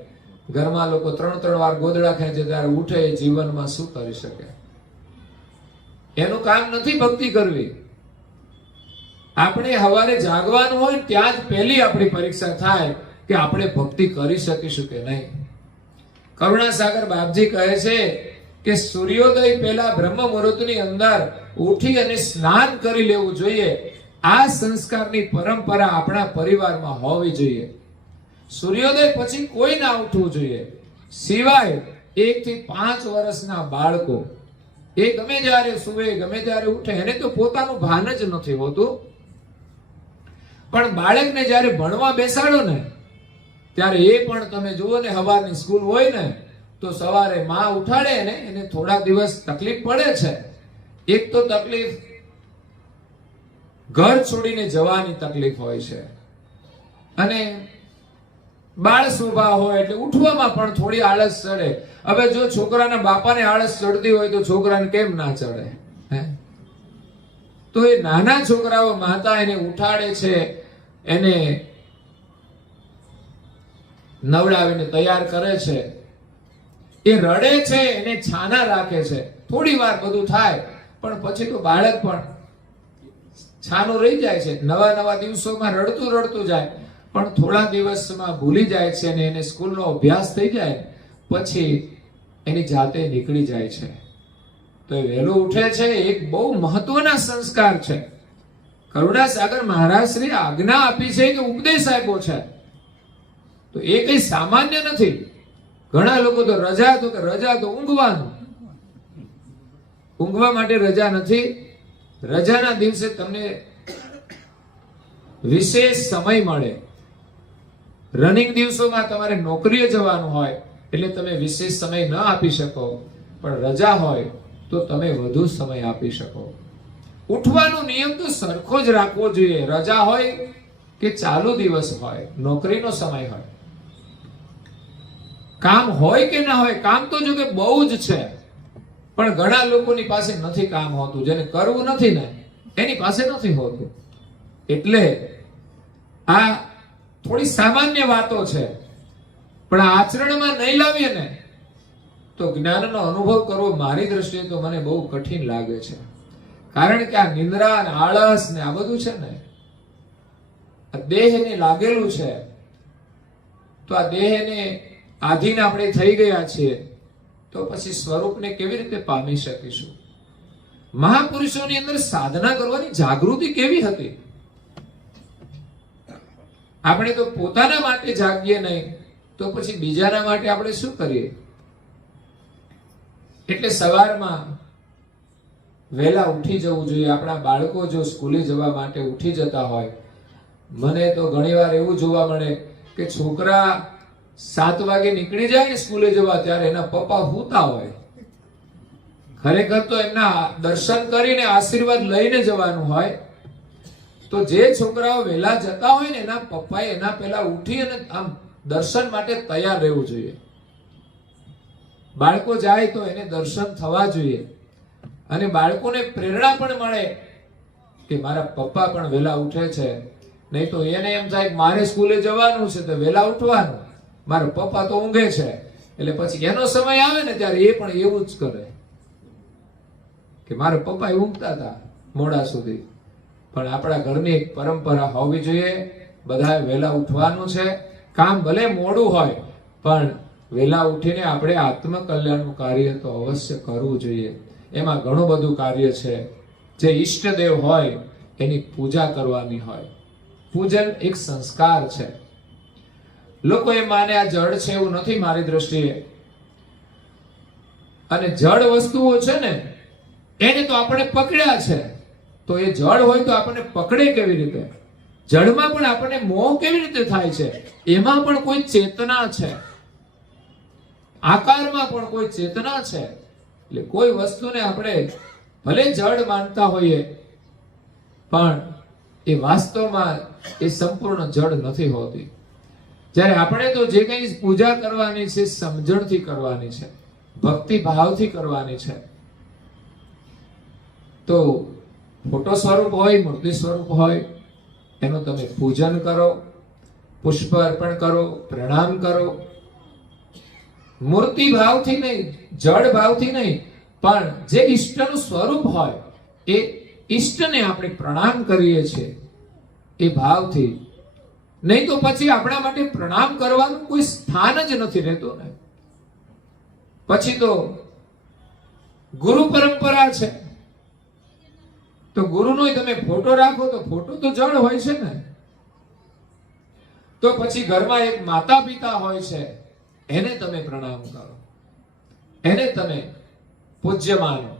ઘરમાં લોકો 3-3 વાર ગોદડા ખેંચે ત્યારે ઉઠે એ જીવનમાં શું કરી શકે? એનું કામ નથી ભક્તિ કરવી. આપણે સવારે જાગવાનું હોય ત્યાં જ પહેલી આપણી પરીક્ષા થાય કે આપણે ભક્તિ કરી શકીશું કે નહીં. કરુણાસાગર બાપજી કહે છે કે સૂર્યોદય પહેલા બ્રહ્મ મુહૂર્તની અંદર ઉઠી અને સ્નાન કરી લેવું જોઈએ. આ સંસ્કારની પરંપરા આપણા પરિવારમાં હોવી જોઈએ. સૂર્યોદય પછી કોઈ ના ઉઠવું જોઈએ, સિવાય 1 થી 5 વર્ષના બાળકો. એ ગમે ત્યારે સુવે, ગમે ત્યારે ઉઠે, એને તો પોતાનું ભાન જ નથી હોતું. પણ બાળકને જ્યારે ભણવા બેસાડો ને ત્યારે એ પણ તમે જુઓ ને, સવારની સ્કૂલ હોય ને તો સવારે માં ઉઠાડે ને, એને થોડા દિવસ તકલીફ પડે છે. એક તો તકલીફ ઘર છોડીને જવાની તકલીફ હોય છે, અને બાળ સ્વભાવ હોય એટલે ઉઠવામાં પણ થોડી આળસ ચડે. હવે જો છોકરાના બાપાને આળસ ચડતી હોય તો છોકરાને કેમ ના ચડે? હે? તો એ નાના છોકરાઓ માતા એને ઉઠાડે છે, એને નવડાવીને તૈયાર કરે છે, એ રડે છે, એને છાના રાખે છે. થોડી વાર બધું થાય પણ પછી તો બાળક પણ છાનું રહી જાય છે. નવા નવા દિવસોમાં રડતું રડતું જાય, પણ થોડા દિવસમાં ભૂલી જાય છે અને એને સ્કૂલનો અભ્યાસ થઈ જાય પછી એની જાતે નીકળી જાય છે. તો એ વહેલું ઉઠે છે. એક બહુ મહત્વના સંસ્કાર છે. કરુણાસાગર મહારાજ શ્રી આજ્ઞા આપી છે કે ઉપદેશ આપ્યો છે, તો એ કઈ સામાન્ય નથી. ઘણા લોકો તો રજા તો ઊંઘવાનું. ઊંઘવા માટે રજા નથી. રજાના દિવસે તમને વિશેષ સમય મળે. રનિંગ દિવસોમાં તમારે નોકરીએ જવાનું હોય એટલે તમે વિશેષ સમય ન આપી શકો, પણ રજા હોય તો તમે વધુ સમય આપી શકો. ઉઠવાનો નિયમ તો સરખો જ રાખવો જોઈએ, રજા હોય કે ચાલુ દિવસ હોય, નોકરીનો સમય હોય. કામ હોય કે ના હોય, કામ તો જો કે બહુ જ છે, પણ ઘણા લોકોની પાસે નથી કામ હોતું. જેને કરવું નથી ને એની પાસે નથી હોતું. એટલે આ થોડી સામાન્ય વાતો છે, પણ આચરણમાં નહીં લાવીએ ને તો જ્ઞાનનો અનુભવ કરવો મારી દ્રષ્ટિએ તો મને બહુ કઠિન લાગે છે. કારણ કે આ નિંદ્રા અને આળસ ને આ બધું છે ને આ દેહને લાગેલું છે. તો આ દેહને આધીન આપણે થઈ ગયા છીએ તો પછી સ્વરૂપને કેવી રીતે પામી શકીશું? મહાપુરુષોની અંદર સાધના કરવાની જાગૃતિ કેવી હતી? આપણે તો પોતાના માટે જાગીએ નહીં તો પછી બીજાના માટે આપણે શું કરીએ? એટલે સવારમાં વહેલા ઉઠી જવું જોઈએ. આપણા બાળકો જો સ્કૂલે જવા માટે ઉઠી જતા હોય, મને તો ઘણીવાર એવું જોવા મળે કે છોકરા 7 વાગે નીકળી જાય ને સ્કૂલે જવા, ત્યારે એના પપ્પા સૂતા હોય. ખરેખર તો એમના દર્શન કરીને આશીર્વાદ લઈને જવાનું હોય. તો જે છોકરાઓ વહેલા જતા હોય ને એના પપ્પાએ એના પહેલા ઉઠી અને આમ દર્શન માટે તૈયાર રહેવું જોઈએ. બાળકો જાય તો એને દર્શન થવા જોઈએ અને બાળકોને પ્રેરણા પણ મળે કે મારા પપ્પા પણ વહેલા ઉઠે છે. નહીં તો એને એમ થાય કે મારે સ્કૂલે જવાનું છે તો વહેલા ઉઠવાનું, મારા પપ્પા તો ઊંઘે છે. એટલે પછી એનો સમય આવે ને ત્યારે એ પણ એવું જ કરે કે મારા પપ્પા ઊંઘતા હતા મોડા સુધી. પણ આપણા ઘરની એક પરંપરા હોવી જોઈએ, બધાએ વહેલા ઉઠવાનું છે. કામ ભલે મોડું હોય પણ વહેલા ઉઠીને આપણે આત્મકલ્યાણનું કાર્ય તો અવશ્ય કરવું જોઈએ. એમાં ઘણું બધું કાર્ય છે. જે ઈષ્ટદેવ હોય એની પૂજા કરવાની હોય. પૂજન એક સંસ્કાર છે. લોકો એ માને આ જળ છે એવું નથી મારી દ્રષ્ટિએ. અને જળ વસ્તુઓ છે ને એને તો આપણે પકડ્યા છે, તો એ જળ હોય તો આપણને પકડે કેવી રીતે? જળમાં પણ આપણને મોહ કેવી રીતે થાય છે? એમાં પણ કોઈ ચેતના છે, આકારમાં પણ કોઈ ચેતના છે. એટલે કોઈ વસ્તુને આપણે ભલે જળ માનતા હોઈએ પણ એ વાસ્તવમાં એ સંપૂર્ણ જળ નથી હોતી. જ્યારે આપણે તો જે કંઈ પૂજા કરવાની છે સમજણથી કરવાની છે, ભક્તિ ભાવથી કરવાની છે. તો ફોટો સ્વરૂપ હોય, મૂર્તિ સ્વરૂપ હોય, એનું તમે પૂજન કરો, પુષ્પ અર્પણ કરો, પ્રણામ કરો. મૂર્તિ ભાવથી નહીં, જળ ભાવથી નહીં, પણ જે ઈષ્ટનું સ્વરૂપ હોય એ ઈષ્ટને આપણે પ્રણામ કરીએ છીએ એ ભાવથી. નહીં તો પછી આપણા માટે પ્રણામ કરવાનું કોઈ સ્થાન જ નથી રહેતું ને. પછી તો ગુરુ પરંપરા છે તો ગુરુનો તમે ફોટો રાખો તો ફોટો તો જળ હોય છે ને. તો પછી ઘરમાં એક માતા પિતા હોય છે, એને તમે પ્રણામ કરો, એને તમે પૂજ્ય માનો,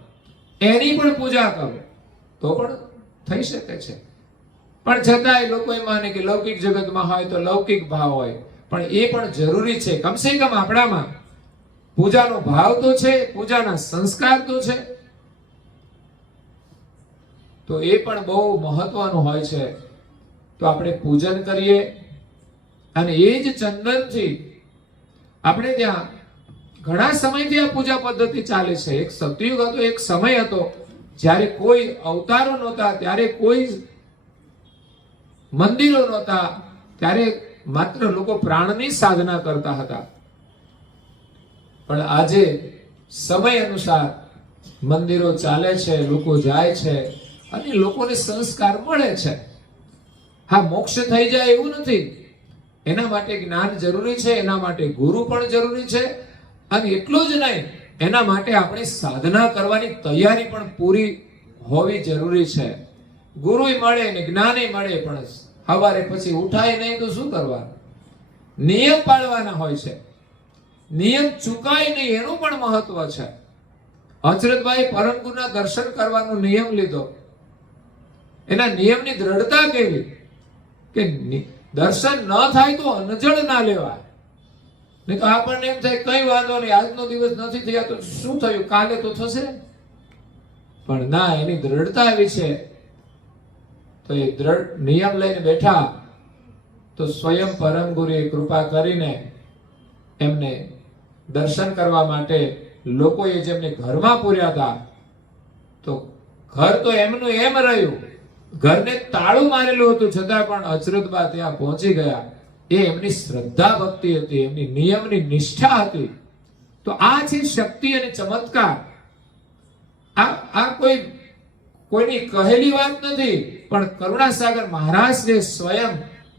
એની પણ પૂજા કરો તો પણ થઈ શકે છે. પણ છતાંય લોકો એ માને કે લૌકિક જગતમાં હોય તો લૌકિક ભાવ હોય, પણ એ પણ જરૂરી છે. કમસે કમ આપણામાં પૂજાનો ભાવ તો છે, પૂજાના સંસ્કાર તો છે. તો એ પણ બહુ મહત્વનું હોય છે. તો આપણે પૂજન કરીએ, અને એ જ ચંદનથી આપણે ત્યાં ઘણા સમયથી આ પૂજા પદ્ધતિ ચાલે છે. એક સતયુગ હતો, એક સમય હતો જ્યારે કોઈ અવતારો નહોતા, ત્યારે કોઈ મંદિરો નહોતા, ત્યારે માત્ર લોકો પ્રાણની સાધના કરતા હતા. પણ આજે સમય અનુસાર મંદિરો ચાલે છે, લોકો જાય છે અને લોકોને સંસ્કાર મળે છે. હા, મોક્ષ થઈ જાય એવું નથી. એના માટે જ્ઞાન જરૂરી છે, એના માટે ગુરુ પણ જરૂરી છે, અને એટલું જ નહીં, એના માટે આપણે સાધના કરવાની તૈયારી પણ પૂરી હોવી જરૂરી છે. ગુરુય મળે ને જ્ઞાનય મળે, પણ સવારે પછી ઉઠાય નહીં તો શું કરવાનું? નિયમ પાળવાના હોય છે. નિયમ ચૂકાય નહીં એનું પણ મહત્વ છે. અચરતભાઈ પરમ ગુરુના દર્શન કરવાનો નિયમ લીધો. એના નિયમની દ્રઢતા કેવી કે દર્શન ન થાય તો અનજળ ના લેવાય. નહીં તો આપણને એમ થાય કઈ વાંધો નહીં, આજનો દિવસ નથી થયા તો શું થયું, કાલે તો થશે. પણ ના, એની દ્રઢતા એવી છે. તો એ દ્રઢ નિયમ લઈને બેઠા તો સ્વયં પરમ ગુરુએ કૃપા કરીને એમને દર્શન કરવા માટે લોકોએ જેમને ઘરમાં પૂર્યા હતા, તો ઘર તો એમનું એમ રહ્યું, ઘરને તાળું મારેલું હતું, છતાં પણ અચરતબા ત્યાં પહોંચી ગયા. એ એમની શ્રદ્ધા ભક્તિ હતી, એમની નિયમની નિષ્ઠા હતી. તો આ છે શક્તિ અને ચમત્કાર. આ કોઈની કહેલી વાત નથી, પણ કરુણાસાગર મહારાજે સ્વયં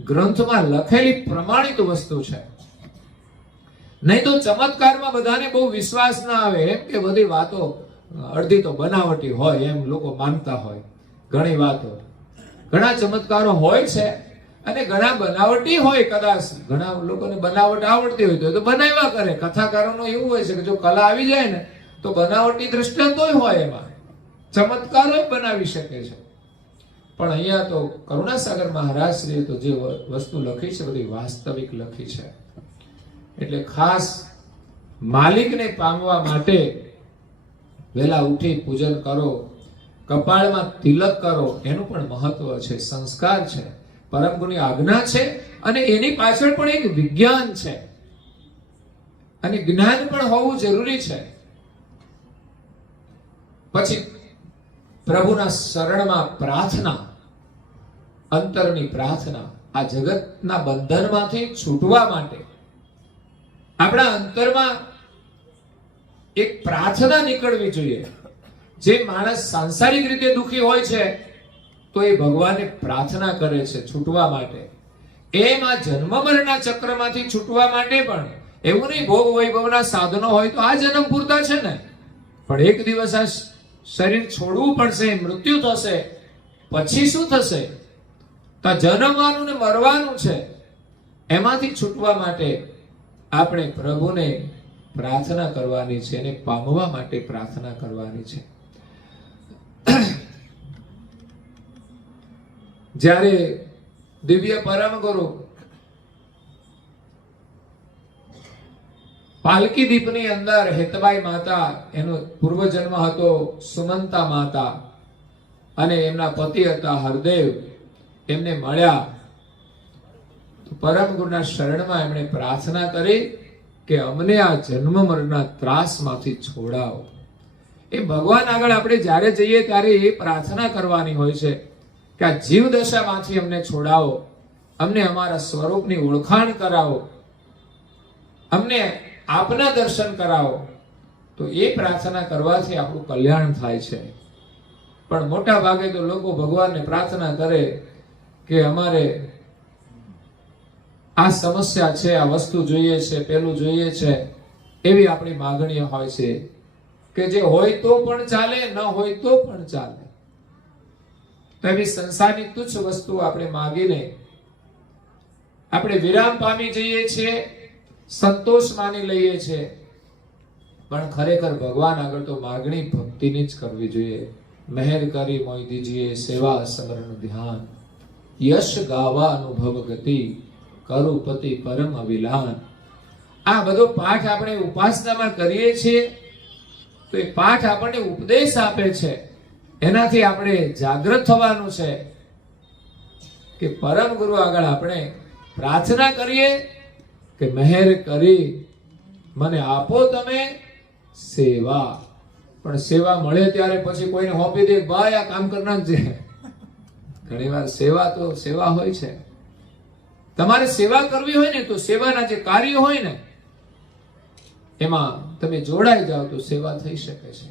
ગ્રંથમાં લખેલી પ્રમાણિત વસ્તુ છે. નહીં તો ચમત્કારમાં બધાને બહુ વિશ્વાસ ના આવે, એમ કે બધી વાતો અડધી તો બનાવટી હોય એમ લોકો માનતા હોય. ઘણી વાતો, ઘણા ચમત્કારો હોય છે અને ઘણા બનાવટી હોય. કદાચ ઘણા લોકોને બનાવટ આવડતી હોય તો બનાવ્યા કરે. કથાકારોનો એવું હોય છે કે જો કલા આવી જાય ને તો બનાવટી દ્રષ્ટાંતોય હોય, એમાં ચમત્કારો બનાવી શકે છે. પણ અહીંયા તો કરુણાસાગર મહારાજશ્રીએ તો જે વસ્તુ લખી છે બધી વાસ્તવિક લખી છે. એટલે ખાસ માલિકને પામવા માટે વહેલા ઉઠી પૂજન કરો, કપાળમાં તિલક કરો, એનું પણ મહત્વ છે, સંસ્કાર છે, પરમ ગુરુની આજ્ઞા છે, અને એની પાછળ પણ એક વિજ્ઞાન છે અને જ્ઞાન પણ હોવું જરૂરી છે. પછી પ્રભુના શરણમાં પ્રાર્થના, અંતરની પ્રાર્થના. આ જગતના બંધનમાંથી છૂટવા માટે આપણા અંતરમાં એક પ્રાર્થના નીકળવી જોઈએ. જે માણસ સાંસારિક રીતે દુઃખી હોય છે તો એ ભગવાનને પ્રાર્થના કરે છે છૂટવા માટે. એમ આ જન્મ મરણના ચક્રમાંથી છૂટવા માટે પણ એવું નહીં ભોગ વૈભવના સાધનો હોય તો આ જન્મ પૂરતા છે ને, પણ એક દિવસ આ શરીર છોડવું પડશે, મૃત્યુ થશે, પછી શું થશે? તો જન્મવાનું ને મરવાનું છે. એમાંથી છૂટવા માટે આપણે પ્રભુને પ્રાર્થના કરવાની છે, એને પામવા માટે પ્રાર્થના કરવાની છે. જ્યારે દિવ્ય પરમ ગુરુ પાલકી દીપની અંદર હેતબાઈ માતા, એનો પૂર્વજન્મ હતો સુમંતા માતા, અને એમના પતિ હતા હરદેવ, એમને મળ્યા. પરમ ગુરુના શરણમાં એમણે પ્રાર્થના કરી કે અમને આ જન્મ મરણના ત્રાસમાંથી છોડાવો. એ ભગવાન આગળ આપણે જ્યારે જઈએ ત્યારે એ પ્રાર્થના કરવાની હોય છે કે આ જીવ દશામાંથી અમને છોડાવો, અમને અમારા સ્વરૂપની ઓળખાણ કરાવો, અમને આપના દર્શન કરાવો. તો એ પ્રાર્થના કરવાથી આપણું કલ્યાણ થાય છે. પણ મોટા ભાગે તો લોકો ભગવાનને પ્રાર્થના કરે કે અમારે આ સમસ્યા છે, આ વસ્તુ જોઈએ છે, પેલું જોઈએ છે, એવી આપણી માગણીઓ હોય છે કે જે હોય તો પણ ચાલે, ન હોય તો પણ ચાલે. તો એવી સંસારની તુચ્છ વસ્તુ આપણે માગીને આપણે વિરામ પામી જઈએ છીએ, સંતોષ માની લઈએ છીએ. પણ ખરેખર ભગવાન આગળ તો માગણી ભક્તિની જ કરવી જોઈએ. મહેર કરી મોઈ દીજીએ સેવા સમરણ ધ્યાન, યશ ગાવા અનુભવ ગતિ, કરુપતિ પરમ અવિલાન. આ બધો પાઠ આપણે ઉપાસનામાં કરીએ છીએ તો એ પાઠ આપણને ઉપદેશ આપે છે. એનાથી આપણે જાગૃત થવાનું છે કે પરમ ગુરુ આગળ આપણે પ્રાર્થના કરીએ કે મહેર કરી મને આપો તમે સેવા. પણ સેવા મળે ત્યારે પછી કોઈને હોપી દે, ભાઈ આ કામ કરી નાખજે. ઘણીવાર સેવા તો સેવા હોય છે. તમારે સેવા કરવી હોય ને તો સેવાના જે કાર્ય હોય ને એમાં તમે જોડાઈ જાઓ તો સેવા થઈ શકે છે.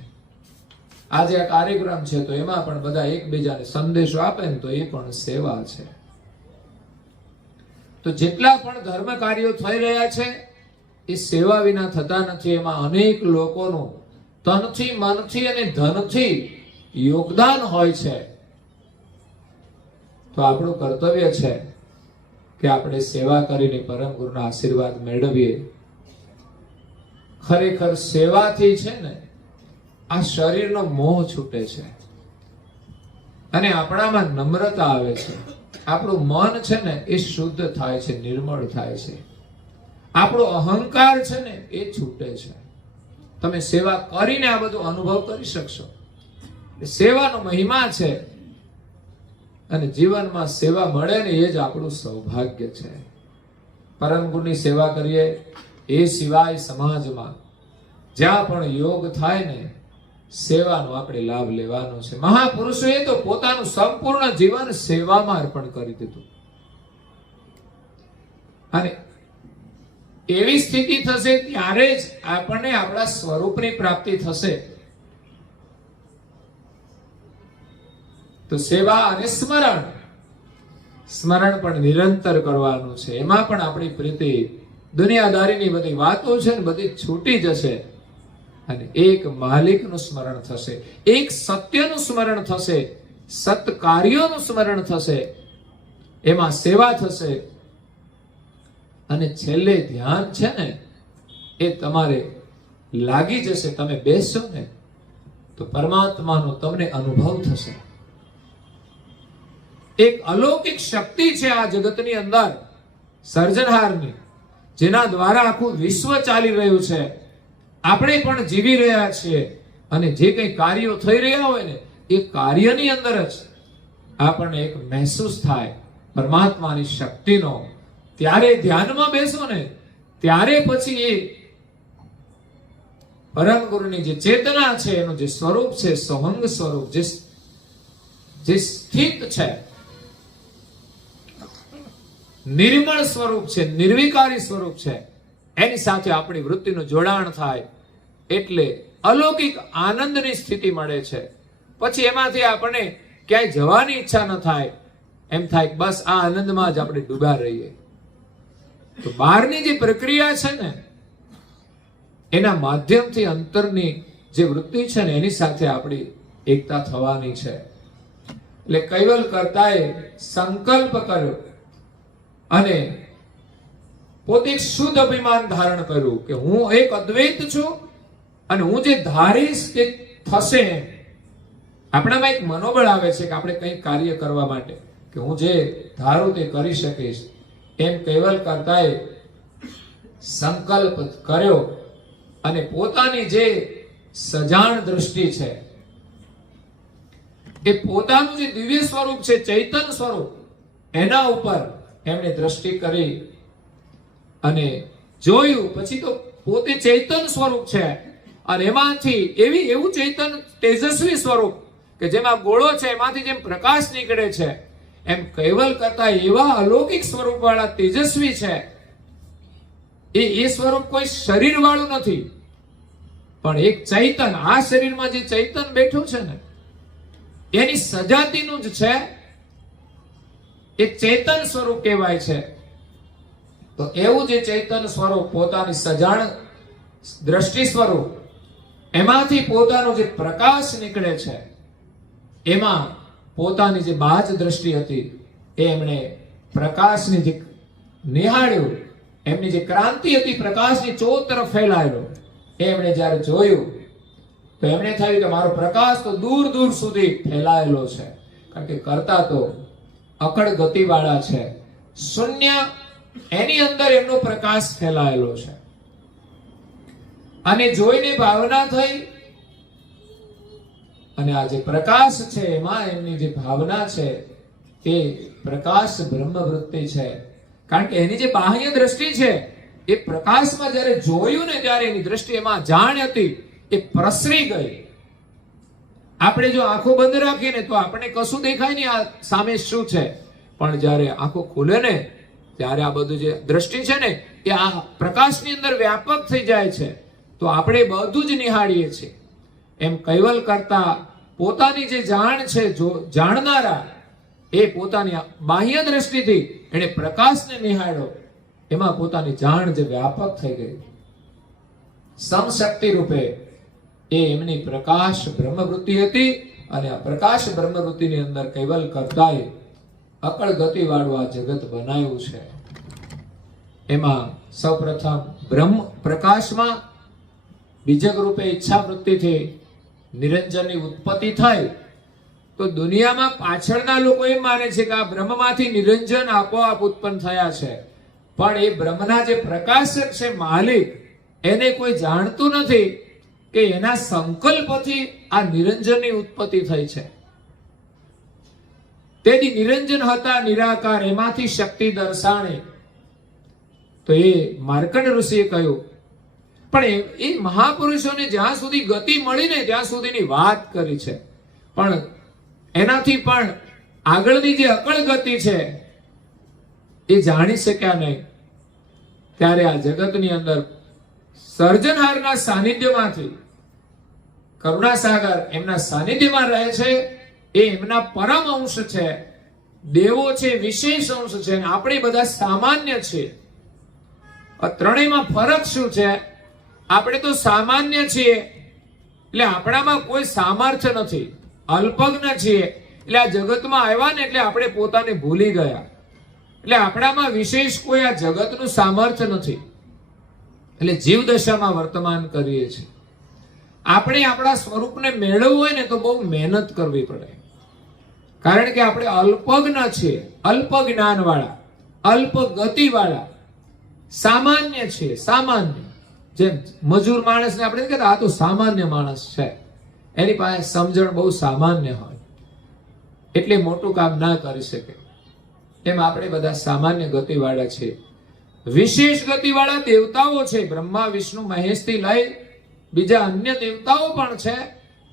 આજે આ કાર્યક્રમ છે તો એમાં પણ બધા એકબીજાને સંદેશો આપે ને તો એ પણ સેવા છે. તો જેટલા પણ ધર્મ કાર્યો થઈ રહ્યા છે એ સેવા વિના થતા નથી. એમાં અનેક લોકોનું તનથી, મનથી અને ધનથી યોગદાન હોય છે. તો આપણું કર્તવ્ય છે કે આપણે સેવા કરીને પરમ ગુરુના આશીર્વાદ મેળવીએ. ખરેખર સેવાથી છે ને આ શરીરનો મોહ છૂટે છે અને આપણામાં નમ્રતા આવે છે. આપણું મન છે ને એ શુદ્ધ થાય છે, નિર્મળ થાય છે. આપણો અહંકાર છે ને એ છૂટે છે. તમે સેવા કરીને આ બધું અનુભવ કરી શકશો. સેવાનો મહિમા છે અને જીવનમાં સેવા મળે ને એ જ આપણું સૌભાગ્ય છે. પરમ ગુરુની સેવા કરીએ. એ સિવાય સમાજમાં જ્યાં પણ યોગ થાય ને સેવાનો આપણે લાભ લેવાનો છે. મહાપુરુષોએ તો પોતાનું સંપૂર્ણ જીવન સેવામાં અર્પણ કરી દીધું અને એવી સ્થિતિ થશે ત્યારે જ આપણને આપણા સ્વરૂપની પ્રાપ્તિ થશે. તો સેવા અને સ્મરણ પણ નિરંતર કરવાનું છે. એમાં પણ આપણી પ્રીતિ દુનિયાદારીની બધી વાતો છે ને બધી છૂટી જશે અને એક માલિકનું સ્મરણ થશે, એક સત્યનું સ્મરણ થશે, સત્કાર્યોનું સ્મરણ થશે, એમાં સેવા થશે અને છેલ્લે ધ્યાન છે ને એ તમારે લાગી જશે. તમે બેસો ને તો પરમાત્માનો તમને અનુભવ થશે. એક અલૌકિક શક્તિ છે આ જગતની અંદર સર્જનહારની, જેના દ્વારા આખું વિશ્વ ચાલી રહ્યું છે. આપણે પણ જીવી રહ્યા છીએ અને જે કંઈ કાર્યો થઈ રહ્યા હોય ને એ કાર્યની અંદર જ આપણને એક મહેસૂસ થાય પરમાત્માની શક્તિનો. ત્યારે ધ્યાનમાં બેસો ને ત્યારે પછી એ પરમ ગુરુની જે ચેતના છે એનું જે સ્વરૂપ છે, સોહંગ સ્વરૂપ, જે સ્થિત છે, નિર્મળ સ્વરૂપ છે, નિર્વિકારી સ્વરૂપ છે, એની સાથે આપણી વૃત્તિનું જોડાણ થાય એટલે અલૌકિક આનંદની સ્થિતિ મળે છે. પછી એમાંથી આપણને ક્યાંય જવાની ઈચ્છા ન થાય. એમ થાય બસ આ આનંદમાં જ આપણે ડૂબા રહીએ. તો બહારની જે પ્રક્રિયા છે ને એના માધ્યમથી અંતરની જે વૃત્તિ છે ને એની સાથે આપણી એકતા થવાની છે. એટલે કૈવલ કર્તાએ સંકલ્પ કર્યો અને પોતે એક શુદ્ધ અભિમાન ધારણ કર્યું કે હું એક અદ્વૈત છું અને હું જે ધારીશ તે થશે. આપણામાં એક મનોબળ આવે છે કે આપણે કંઈક કાર્ય કરવા માટે કે હું જે ધારું તે કરી શકીશ. એમ કૈવલ કર્તાએ સંકલ્પ કર્યો અને પોતાની જે સજાણ દ્રષ્ટિ છે એ પોતાનું જે દિવ્ય સ્વરૂપ છે, ચૈતન્ય સ્વરૂપ, એના ઉપર એમણે દ્રષ્ટિ કરી અને જોયું. પછી તો પોતે ચૈતન્ય સ્વરૂપ છે અને એમાંથી એવું ચૈતન્ય તેજસ્વી સ્વરૂપ કે જેમાં ગોળો છે એમાંથી જેમ પ્રકાશ નીકળે છે એમ કૈવલ કરતા એવા અલૌકિક સ્વરૂપ વાળા તેજસ્વી છે. એ સ્વરૂપ કોઈ શરીર વાળું નથી પણ એક ચૈતન્ય. આ શરીરમાં જે ચૈતન્ય બેઠું છે ને એની સજાતીનું જ છે. એ ચૈતન્ય સ્વરૂપ કહેવાય છે. તો એવું જે ચૈતન્ય સ્વરૂપ પોતાની સજાણ દ્રષ્ટિ સ્વરૂપ એમાંથી પોતાનો જે પ્રકાશ નીકળે છે એમાં પોતાની જે બાજ દ્રષ્ટિ હતી એ એમણે પ્રકાશની જે નિહાળ્યું, એમની જે ક્રાંતિ હતી પ્રકાશની ચો તરફ ફેલાયેલો એમણે જ્યારે જોયું તો એમણે થયું કે મારો પ્રકાશ તો દૂર દૂર સુધી ફેલાયેલો છે. કારણ કે કરતા તો અકળ ગતિ વાળા છે, શૂન્ય એની અંદર એમનો પ્રકાશ ફેલાયેલો છે. અને જોઈને ભાવના થઈ અને આ જે પ્રકાશ છે એમાં એમની જે ભાવના છે એ પ્રકાશ બ્રહ્મ વૃત્તિ છે. કારણ કે એની જે બાહ્ય દ્રષ્ટિ છે એ પ્રકાશમાં જ્યારે જોયું ને ત્યારે એની દ્રષ્ટિ એમાં જાણ હતી એ પ્રસરી ગઈ. આપણે જો આંખો બંધ રાખીને તો આપણને કશું દેખાય નહીં આ સામે શું છે, પણ જ્યારે આંખો ખુલે ને ત્યારે આ બધું જે દ્રષ્ટિ છે ને એ આ પ્રકાશની અંદર વ્યાપક થઈ જાય છે, તો આપણે બધું જ નિહાળીએ છીએ. એમ કૈવલ કરતા પોતાની જે જાણ છે, જો જાણનારા એ પોતાની બાહ્ય દ્રષ્ટિથી એને પ્રકાશને નિહાળ્યો, એમાં પોતાની જાણ જે વ્યાપક થઈ ગઈ. સમશક્તિ રૂપે એ એમની પ્રકાશ બ્રહ્મવૃત્તિ હતી, અને આ પ્રકાશ બ્રહ્મવૃત્તિની અંદર કૈવલ કરતાએ અકળ ગતિ વાળું આ જગત બનાવ્યું છે. એમાં સૌપ્રથમ બ્રહ્મ પ્રકાશમાં બીજક રૂપે ઈચ્છા વૃત્તિથી નિરંજનની ઉત્પત્તિ થઈ. તો દુનિયામાં પાછળના લોકો એમ માને છે કે આ બ્રહ્મમાંથી નિરંજન આપોઆપ ઉત્પન્ન થયા છે, પણ એ બ્રહ્મના જે પ્રકાશક છે માલિક, એને કોઈ જાણતું નથી કે એના સંકલ્પથી આ નિરંજનની ઉત્પત્તિ થઈ છે. તેથી નિરંજન હતા નિરાકાર, એમાંથી શક્તિ દર્શાણી. તો એ માર્કંડ ઋષિએ કહ્યું, પણ એ મહાપુરુષોને જ્યાં સુધી ગતિ મળી ને ત્યાં સુધીની વાત કરી છે, પણ એનાથી પણ આગળની જે અકળ ગતિ છે એ જાણી શક્યા નહીં. ત્યારે આ જગતની અંદર સર્જનહારના સાનિધ્યમાંથી કરુણાસાગર એમના સાનિધ્યમાં રહે છે. એ એમના પરમ અંશ છે, દેવો છે, વિશેષ અંશ છે, અને આપણે બધા સામાન્ય છે. આ ત્રણેયમાં ફરક શું છે? આપણે તો સામાન્ય છીએ એટલે આપણામાં કોઈ સામર્થ્ય નથી, અલ્પજ્ઞ છીએ એટલે આ જગતમાં આવ્યા ને એટલે આપણે પોતાને ભૂલી ગયા, એટલે આપણામાં વિશેષ કોઈ આ જગતનું સામર્થ્ય નથી, એટલે જીવ દશામાં વર્તમાન કરીએ છીએ. આપણે આપણા સ્વરૂપને મેળવવું હોય ને તો બહુ મહેનત કરવી પડે, કારણ કે આપણે અલ્પજ્ઞ છીએ, અલ્પ જ્ઞાન વાળા, અલ્પ ગતિ વાળા, સામાન્ય છીએ. સામાન્ય જેમ મજૂર માણસને આપણે કહેતા આ તો સામાન્ય માણસ છે, એની પાસે સમજણ બહુ સામાન્ય હોય એટલે મોટું કામ ના કરી શકે, એમ આપણે બધા સામાન્ય ગતિવાળા છીએ. વિશેષ ગતિવાળા દેવતાઓ છે, બ્રહ્મા વિષ્ણુ મહેશથી લઈ બીજા અન્ય દેવતાઓ પણ છે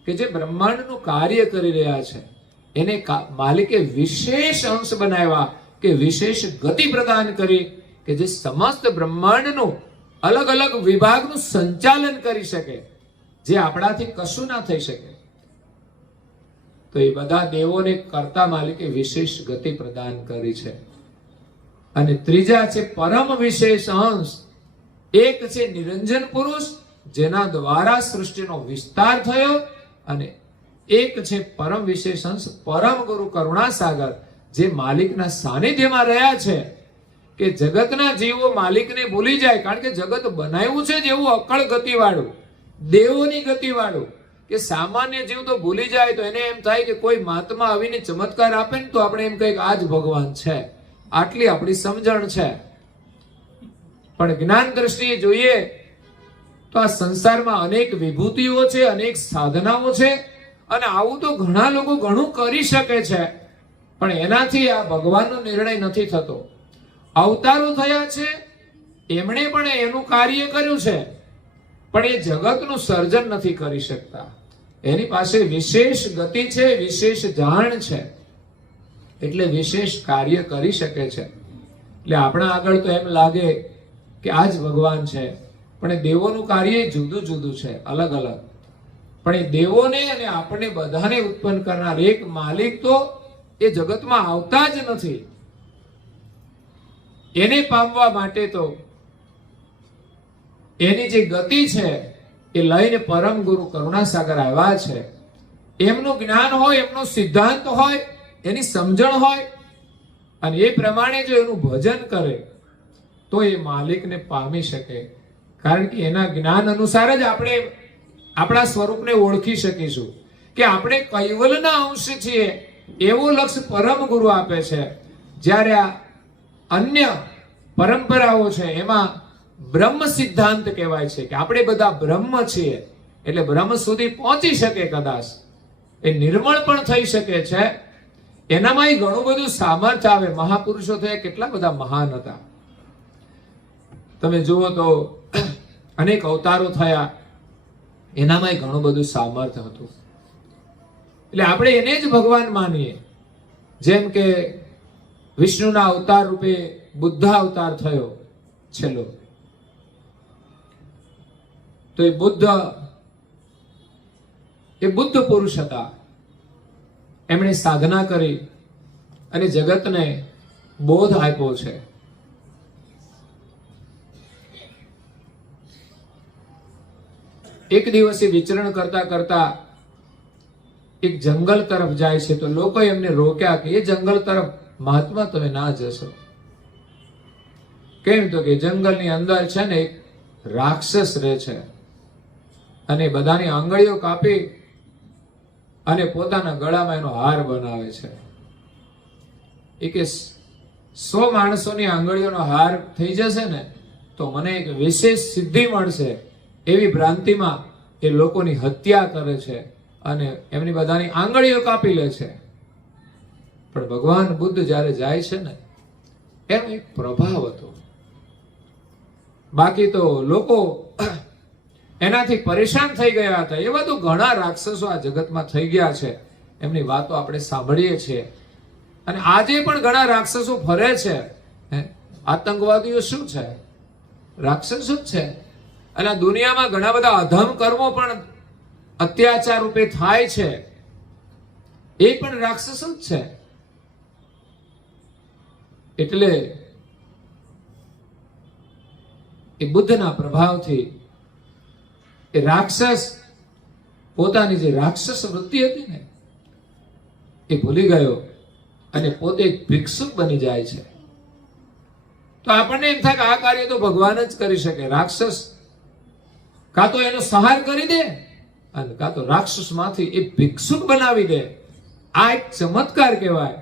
કે જે બ્રહ્માંડનું કાર્ય કરી રહ્યા છે. એને માલિકે વિશેષ અંશ બનાવ્યા કે વિશેષ ગતિ પ્રદાન કરી કે જે સમસ્ત બ્રહ્માંડનું અલગ અલગ વિભાગનું સંચાલન કરી શકે, જે આપણાથી કશું ના થઈ શકે. તો એ બધા દેવોને કરતા માલિકે વિશેષ ગતિ પ્રદાન કરી છે. અને ત્રીજા છે પરમ વિશેષ અંશ. એક છે નિરંજન પુરુષ, જેના દ્વારા સૃષ્ટિનો વિસ્તાર થયો, અને એક છે પરમ વિશેષ અંશ પરમ ગુરુ કરુણાસાગર, જે માલિકના સાનિધ્યમાં રહ્યા છે. કે જગતના જીવો માલિકને ભૂલી જાય, કારણ કે જગત બનાવ્યું છે જેવું અકળ ગતિ વાળું, દેવોની ગતિ વાળું, કે સામાન્ય જીવ તો ભૂલી જાય તો એને એમ થાય કે કોઈ મહાત્મા આવીને ચમત્કાર આપે ને તો આપણે એમ કહીએ કે આ જ ભગવાન છે, આટલી આપણી સમજણ છે. પણ જ્ઞાન દ્રષ્ટિએ જોઈએ તો આ સંસારમાં અનેક વિભૂતિઓ છે, અનેક સાધનાઓ છે, અને આવું તો ઘણા લોકો ઘણું કરી શકે છે, પણ એનાથી આ ભગવાનનો નિર્ણય નથી થતો. અવતારો થયા છે, એમણે પણ એનું કાર્ય કર્યું છે, પણ એ જગતનું સર્જન નથી કરી શકતા. એની પાસે વિશેષ ગતિ છે, વિશેષ જાણ છે, એટલે વિશેષ કાર્ય કરી શકે છે. એટલે આપણા આગળ તો એમ લાગે કે આ જ ભગવાન છે, પણ એ દેવોનું કાર્ય જુદું જુદું છે, અલગ અલગ. પણ એ દેવોને અને આપણે બધાને ઉત્પન્ન કરનાર એક માલિક તો એ જગતમાં આવતા જ નથી. એને પામવા માટે તો એની જે ગતિ છે એ લઈને પરમ ગુરુ કરુણાસાગર આવ્યા છે. એમનું જ્ઞાન હોય, એમનો સિદ્ધાંત હોય, એની સમજણ હોય, અને એ પ્રમાણે જો એનું ભજન કરે તો એ માલિકને પામી શકે. કારણ કે એના જ્ઞાન અનુસાર જ આપણે આપણા સ્વરૂપને ઓળખી શકીશું કે આપણે કૈવલના અંશ છીએ, એવો લક્ષ્ય પરમ ગુરુ આપે છે. જ્યારે આ અન્ય પરંપરાઓ છે એમાં બ્રહ્મ સિદ્ધાંત કહેવાય છે કે આપણે બધા બ્રહ્મ છીએ, એટલે બ્રહ્મ સુધી પહોંચી શકે, કદાચ એ નિર્મળ પણ થઈ શકે છે. એનામાં ઘણું બધું સામર્થ્ય આવે. મહાપુરુષો થયા કેટલા બધા મહાન હતા. તમે જુઓ તો અનેક અવતારો થયા, એનામાં ઘણું બધું સામર્થ્ય હતું. એટલે આપણે એને જ ભગવાન માનીએ. જેમ કે વિષ્ણુના અવતાર રૂપે બુદ્ધ અવતાર થયો છેલ્લો, તો એ બુદ્ધ પુરુષ હતા. એમણે સાધના કરી અને જગતને બોધ આપ્યો છે. એક દિવસે વિચરણ કરતા કરતા એક જંગલ તરફ જાય છે, તો લોકો એમને રોક્યા કે એ જંગલ તરફ મહાત્મા તમે ના જશો. કેમ? તો કે જંગલની અંદર છે ને એક રાક્ષસ રહે છે અને બધાની આંગળીઓ કાપી અને પોતાના ગળામાં એનો હાર બનાવે છે. એ કે 100 માણસોની આંગળીઓનો હાર થઈ જશે ને તો મને એક વિશેષ સિદ્ધિ મળશે. એવી ભ્રાંતિમાં એ લોકોની હત્યા કરે છે અને એમની બધાની આંગળીઓ કાપી લે છે. પણ ભગવાન બુદ્ધ જ્યારે જાય છે ને, એનો એક પ્રભાવ હતો. બાકી તો લોકો એનાથી પરેશાન થઈ ગયા હતા. એવા તો ઘણા રાક્ષસો આ જગતમાં થઈ ગયા છે, એમની વાતો આપણે સાંભળીએ છીએ. અને આજે પણ ઘણા રાક્ષસો ફરે છે. આતંકવાદીઓ શું છે? રાક્ષસો જ છે. અને આ દુનિયામાં ઘણા બધા અધમ કર્મો પણ અત્યાચાર રૂપે થાય છે, એ પણ રાક્ષસો જ છે. એટલે એ બુદ્ધના પ્રભાવથી એ રાક્ષસ પોતાની જે રાક્ષસ વૃત્તિ હતી ને એ ભૂલી ગયો અને પોતે એક ભિક્ષુક બની જાય છે. તો આપણને એમ થાય કે આ કાર્ય તો ભગવાન જ કરી શકે. રાક્ષસ કાં તો એનો સંહાર કરી દે અને કાં તો રાક્ષસ માંથી એ ભિક્ષુક બનાવી દે. આ એક ચમત્કાર કહેવાય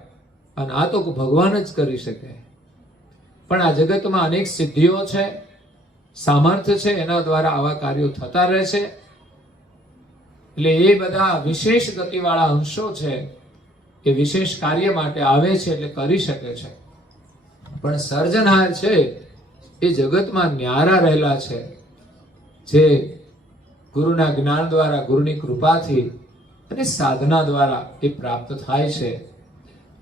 અને આ તો ભગવાન જ કરી શકે. પણ આ જગતમાં અનેક સિદ્ધિઓ છે, સામર્થ્ય છે, એના દ્વારા આવા કાર્યો થતા રહે છે. એટલે એ બધા વિશેષ ગતિવાળા અંશો છે, એ વિશેષ કાર્ય માટે આવે છે એટલે કરી શકે છે. પણ સર્જનહાર છે એ જગતમાં ન્યારા રહેલા છે, જે ગુરુના જ્ઞાન દ્વારા, ગુરુની કૃપાથી અને સાધના દ્વારા એ પ્રાપ્ત થાય છે.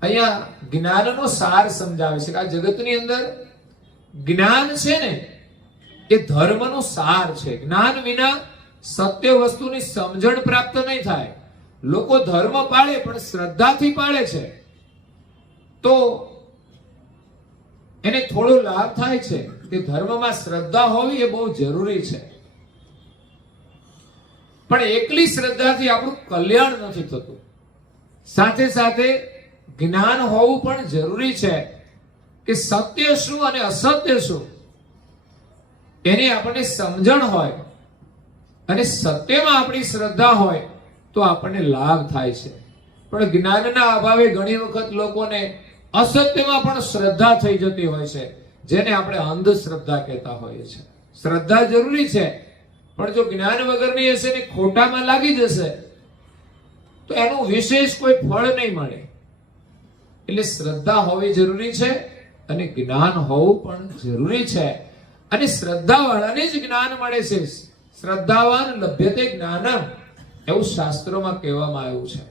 અહીંયા જ્ઞાનનો સાર સમજાવે છે કે આ જગતની અંદર જ્ઞાન છે ને એ ધર્મનો સાર છે. જ્ઞાન વિના સત્ય વસ્તુની સમજણ પ્રાપ્ત નહીં થાય. લોકો ધર્મ પાળે પણ શ્રદ્ધાથી પાળે છે તો એને થોડો લાભ થાય છે. કે ધર્મમાં શ્રદ્ધા હોવી એ બહુ જરૂરી છે. પણ એકલી શ્રદ્ધાથી આપણું કલ્યાણ નથી થતું. સાથે સાથે જ્ઞાન હોવું પણ જરૂરી છે કે સત્ય શું અને અસત્ય શું એની આપણને સમજણ હોય અને સત્યમાં આપણી શ્રદ્ધા હોય તો આપણને લાભ થાય છે. પણ જ્ઞાનના અભાવે ઘણી વખત લોકોને અસત્યમાં પણ શ્રદ્ધા થઈ જતી હોય છે, જેને આપણે અંધશ્રદ્ધા કહેતા હોઈએ છીએ. શ્રદ્ધા જરૂરી છે, પણ જો જ્ઞાન વગરની હશે ને ખોટામાં લાગી જશે તો એનું વિશેષ કોઈ ફળ નહીં મળે. એટલે શ્રદ્ધા હોવી જરૂરી છે અને જ્ઞાન હોવું પણ જરૂરી છે. અને શ્રદ્ધાવાળાને જ જ્ઞાન મળે છે. શ્રદ્ધાવાન લભ્યતે જ્ઞાનમ એવું શાસ્ત્રોમાં કહેવામાં આવ્યું છે.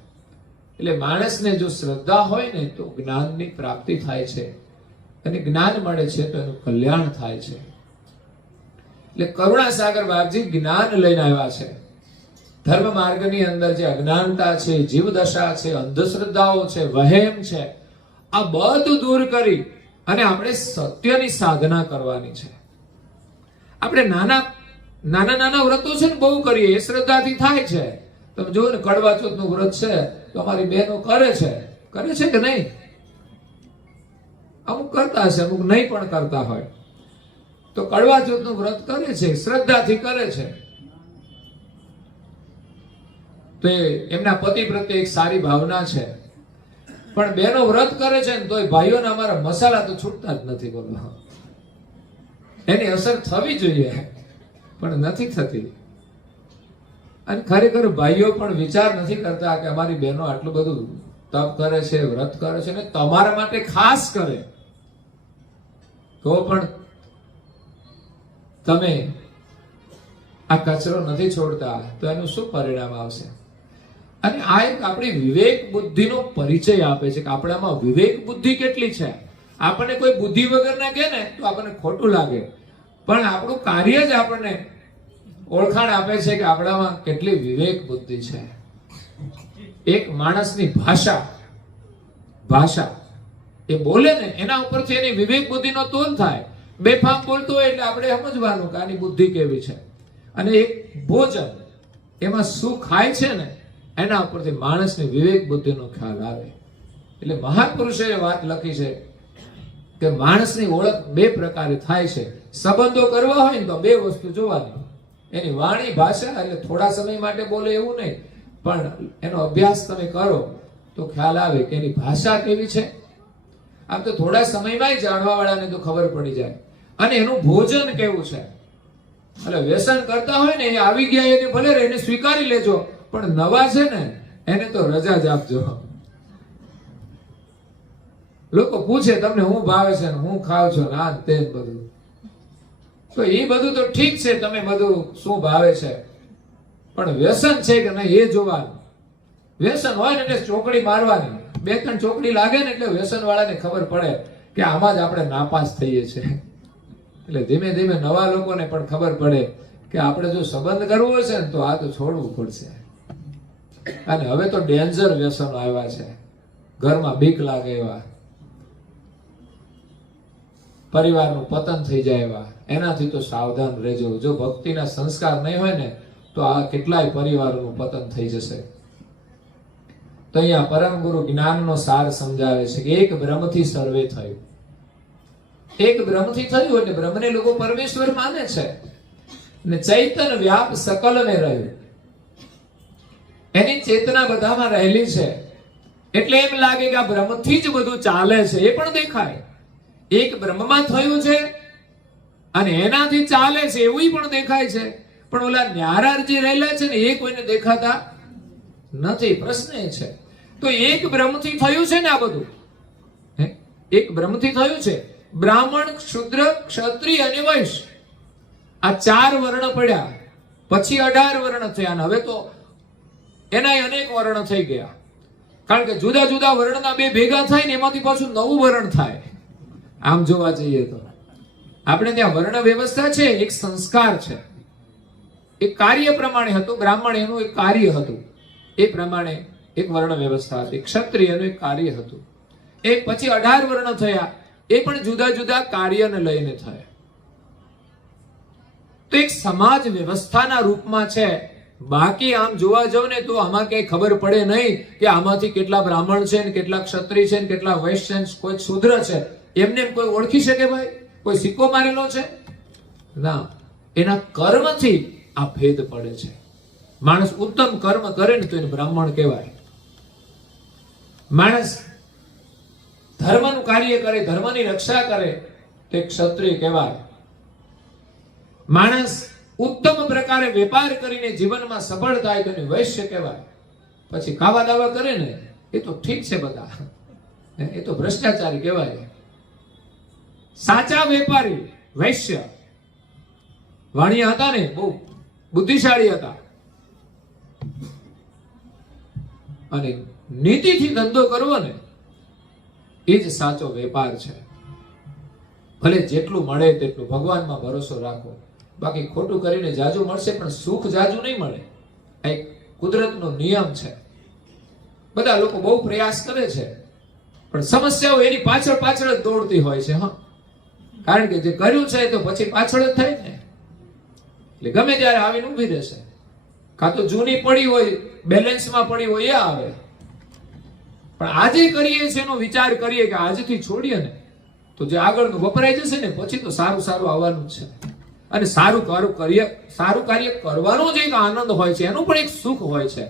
એટલે માણસને જો શ્રદ્ધા હોય ને તો જ્ઞાનની પ્રાપ્તિ થાય છે અને જ્ઞાન મળે છે તો એનું કલ્યાણ થાય છે. એટલે કરુણાસાગર બાપજી જ્ઞાન લઈને આવ્યા છે. ધર્મ માર્ગની અંદર જે અજ્ઞાનતા છે, જીવદશા છે, અંધશ્રદ્ધાઓ છે, વહેમ છે, આ બધું દૂર કરી અને આપણે સત્યની સાધના કરવાની છે. આપણે નાના વ્રતો છે ને બહુ કરીએ, એ શ્રદ્ધાથી થાય છે. તમે જુઓ ને કડવા ચોથનું વ્રત છે તો અમારી બહેનો કરે છે કે નહીં? અમુક કરતા હશે, અમુક નહીં પણ કરતા હોય. તો કડવા ચોથનું વ્રત કરે છે, શ્રદ્ધાથી કરે છે. તો એમના પતિ પ્રત્યે એક સારી ભાવના છે. પણ બહેનો વ્રત કરે છે ને તોય ભાઈઓના અમારા મસાલા તો છૂટતા જ નથી. બોલો, એની અસર થવી જોઈએ પણ નથી થતી. અને ખરેખર ભાઈઓ પણ વિચાર નથી કરતા કે અમારી બહેનો આટલું બધું તપ કરે છે, વ્રત કરે છે ને તમારા માટે ખાસ કરે, તો પણ તમે આ કચરો નથી છોડતા, તો એનું શું પરિણામ આવશે? અને આ એક આપણી વિવેક બુદ્ધિનો પરિચય આપે છે કે આપણામાં વિવેક બુદ્ધિ કેટલી છે. આપણને કોઈ બુદ્ધિ વગર ના કહે ને તો આપણને ખોટું લાગે, પણ આપણું કાર્ય જ આપણને ઓળખાણ આપે છે કે આપણામાં કેટલી વિવેક બુદ્ધિ છે. એક માણસની ભાષા એ બોલે ને એના ઉપરથી એની વિવેક બુદ્ધિનો તોલ થાય. બેફામ બોલતો હોય એટલે આપણે સમજવાનું કે આની બુદ્ધિ કેવી છે. અને એક ભોજન એમાં શું ખાય છે ને એના ઉપરથી માણસની વિવેક બુદ્ધિનો ખ્યાલ આવે. એટલે મહાપુરુષોએ વાત લખી છે કે માણસની ઓળખ બે પ્રકારે થાય છે. સંબંધો કરવા હોય ને તો બે વસ્તુ જોવાની, એની વાણી ભાષા, એટલે થોડા સમય માટે બોલે એવું નહીં, પણ એનો અભ્યાસ તમે કરો તો ખ્યાલ આવે કે એની ભાષા કેવી છે. આમ તો થોડા સમયમાં જાણવા વાળાને તો ખબર પડી જાય. અને એનું ભોજન કેવું છે. એટલે વ્યસન કરતા હોય ને એ આવી ગયા એને ભલે એને સ્વીકારી લેજો, પણ નવા છે ને એને તો રજા જ આપજો. લોકો પૂછે તમને હું ભાવે છે, હું ખાવ છો ને આ તે બધું, તો એ બધું તો ઠીક છે, તમે બધું શું ભાવે છે, પણ વ્યસન છે કે નહીં એ જોવાનું. વ્યસન હોય ને એટલે ચોકડી મારવાની, 2-3 ચોકડી લાગે ને એટલે વ્યસન વાળાને ખબર પડે કે આમાં જ આપણે નાપાસ થઈએ છીએ. એટલે ધીમે ધીમે નવા લોકોને પણ ખબર પડે કે આપણે જો સંબંધ કરવો હશે ને તો આ તો છોડવું પડશે. અને હવે તો ડેન્જર વ્યસનો આવ્યા છે, ઘરમાં બીક લાગે એવા, પરિવારનું પતન થઈ જાય એવા, એનાથી તો સાવધાન રહેજો. જો ભક્તિના સંસ્કાર નહીં હોય ને તો આ કેટલાય પરિવારોનું પતન થઈ જશે. તો અહીંયા પરમ ગુરુ જ્ઞાનનો સાર સમજાવે છે કે એક બ્રહ્મથી સર્વે થયું. એક બ્રહ્મથી થયું એટલે બ્રહ્મને લોકો પરમેશ્વર માને છે. ને ચૈતન વ્યાપ સકલને રહ્યું, એની ચેતના બધામાં રહેલી છે. એટલે એમ લાગે કે આ બ્રહ્મથી જ બધું ચાલે છે, એ પણ દેખાય. એક બ્રહ્મમાં થયું છે અને એનાથી ચાલે છે એવું પણ દેખાય છે, પણ ઓલા ન્યારા જે રહેલા છે ને એ કોઈને દેખાતા નથી. પ્રશ્ન એ છે તો એક બ્રહ્મથી થયું છે ને આ બધું, એક બ્રહ્મથી થયું છે. બ્રાહ્મણ, શૂદ્ર, ક્ષત્રિય અને વૈશ્ય, આ 4 વર્ણ પડ્યા, પછી 18 વર્ણ થયા. હવે તો એનાય અનેક વર્ણ થઈ ગયા, કારણ કે જુદા જુદા વર્ણના બે ભેગા થાય ને એમાંથી પાછું નવું વર્ણ થાય. આમ જોવા જઈએ તો આપણે ત્યાં વર્ણ વ્યવસ્થા છે, એક સંસ્કાર છે, એક કાર્ય પ્રમાણે હતું. બ્રાહ્મણ એનું એક કાર્ય હતું, એ પ્રમાણે એક વર્ણ વ્યવસ્થા હતી. ક્ષત્રિય એનું એક કાર્ય હતું. એ પછી 18 વર્ણ થયા, એ પણ જુદા જુદા કાર્યને લઈને થયા. તો એક સમાજ વ્યવસ્થાના રૂપમાં છે. બાકી આમ જોવા જાવ ને તો આમાં કઈ ખબર પડે નહીં કે આમાંથી કેટલા બ્રાહ્મણ છે ને કેટલા ક્ષત્રિય છે ને કેટલા વૈશ્ય છે, કોઈ શૂદ્ર છે, એમને કોઈ ઓળખી શકે? ભાઈ કોઈ સિક્કો મારેલો છે? ના, એના કર્મથી આ ભેદ પડે છે. માણસ ઉત્તમ કર્મ કરે ને તો એને બ્રાહ્મણ કહેવાય. માણસ ધર્મનું કાર્ય કરે, ધર્મની રક્ષા કરે તો એક ક્ષત્રિય કહેવાય. માણસ ઉત્તમ પ્રકારે વેપાર કરીને જીવનમાં સફળ થાય તો એને વૈશ્ય કહેવાય. પછી ખાવા દાવા કરે ને એ તો ઠીક છે, બધા એ તો ભ્રષ્ટાચારી કહેવાય. સાચા વેપારી વૈશ્ય વાણિયા હતા ને, બહુ બુદ્ધિશાળી હતા અને નીતિથી ધંધો કરવો ને એ જ સાચો વેપાર છે. ભલે જેટલું મળે તેટલું ભગવાનમાં ભરોસો રાખો, બાકી ખોટું કરીને જાજુ મળશે પણ સુખ જાજુ નહીં મળે. આ એક કુદરતનો નિયમ છે. બધા લોકો બહુ પ્રયાસ કરે છે પણ સમસ્યાઓ એની પાછળ પાછળ જ દોડતી હોય છે. હા, કારણ કે જે કર્યું છે તો પછી પાછળ જ થાય ને, એટલે ગમે ત્યારે આવીને ઊભી રહેશે. કાં તો જૂની પડી હોય, બેલેન્સમાં પડી હોય એ આવે, પણ આજે કરીએ છીએ એનો વિચાર કરીએ કે આજથી છોડીએ ને તો જે આગળનું વપરાઈ જશે ને પછી તો સારું સારું આવવાનું જ છે. અને સારું કાર્ય કરવાનો જે એક આનંદ હોય છે, એનું પણ એક સુખ હોય છે.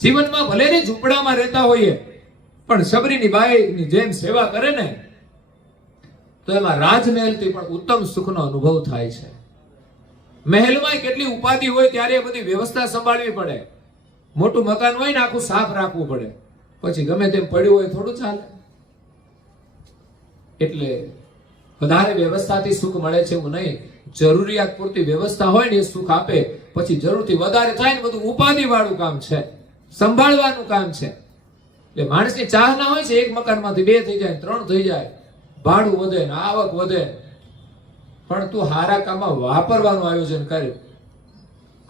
જીવનમાં ભલે ને ઝૂંપડામાં રહેતા હોઈએ પણ સબરીની બાઈની જેમ સેવા કરે ને તો એમાં રાજમહેલથી પણ ઉત્તમ સુખનો અનુભવ થાય છે. મહેલમાં કેટલી ઉપાધિ હોય ત્યારે બધી વ્યવસ્થા સંભાળવી પડે. મોટું મકાન હોય ને આખું સાફ રાખવું પડે, પછી ગમે તેમ પડ્યું હોય થોડું ચાલે. એટલે વધારે વ્યવસ્થાથી સુખ મળે છે એવું નહીં. જરૂરિયાત પૂરતી વ્યવસ્થા હોય ને એ સુખ આપે. પછી જરૂરથી વધારે થાય ને બધું ઉપાધિ વાળું કામ છે, સંભાળવાનું કામ છે. એટલે માણસની ચાહના હોય છે એક મકાનમાંથી 2 થઈ જાય, 3 થઈ જાય, ભાડું વધે ને આવક વધે. પણ તું હારા કામમાં વાપરવાનું આયોજન કરે.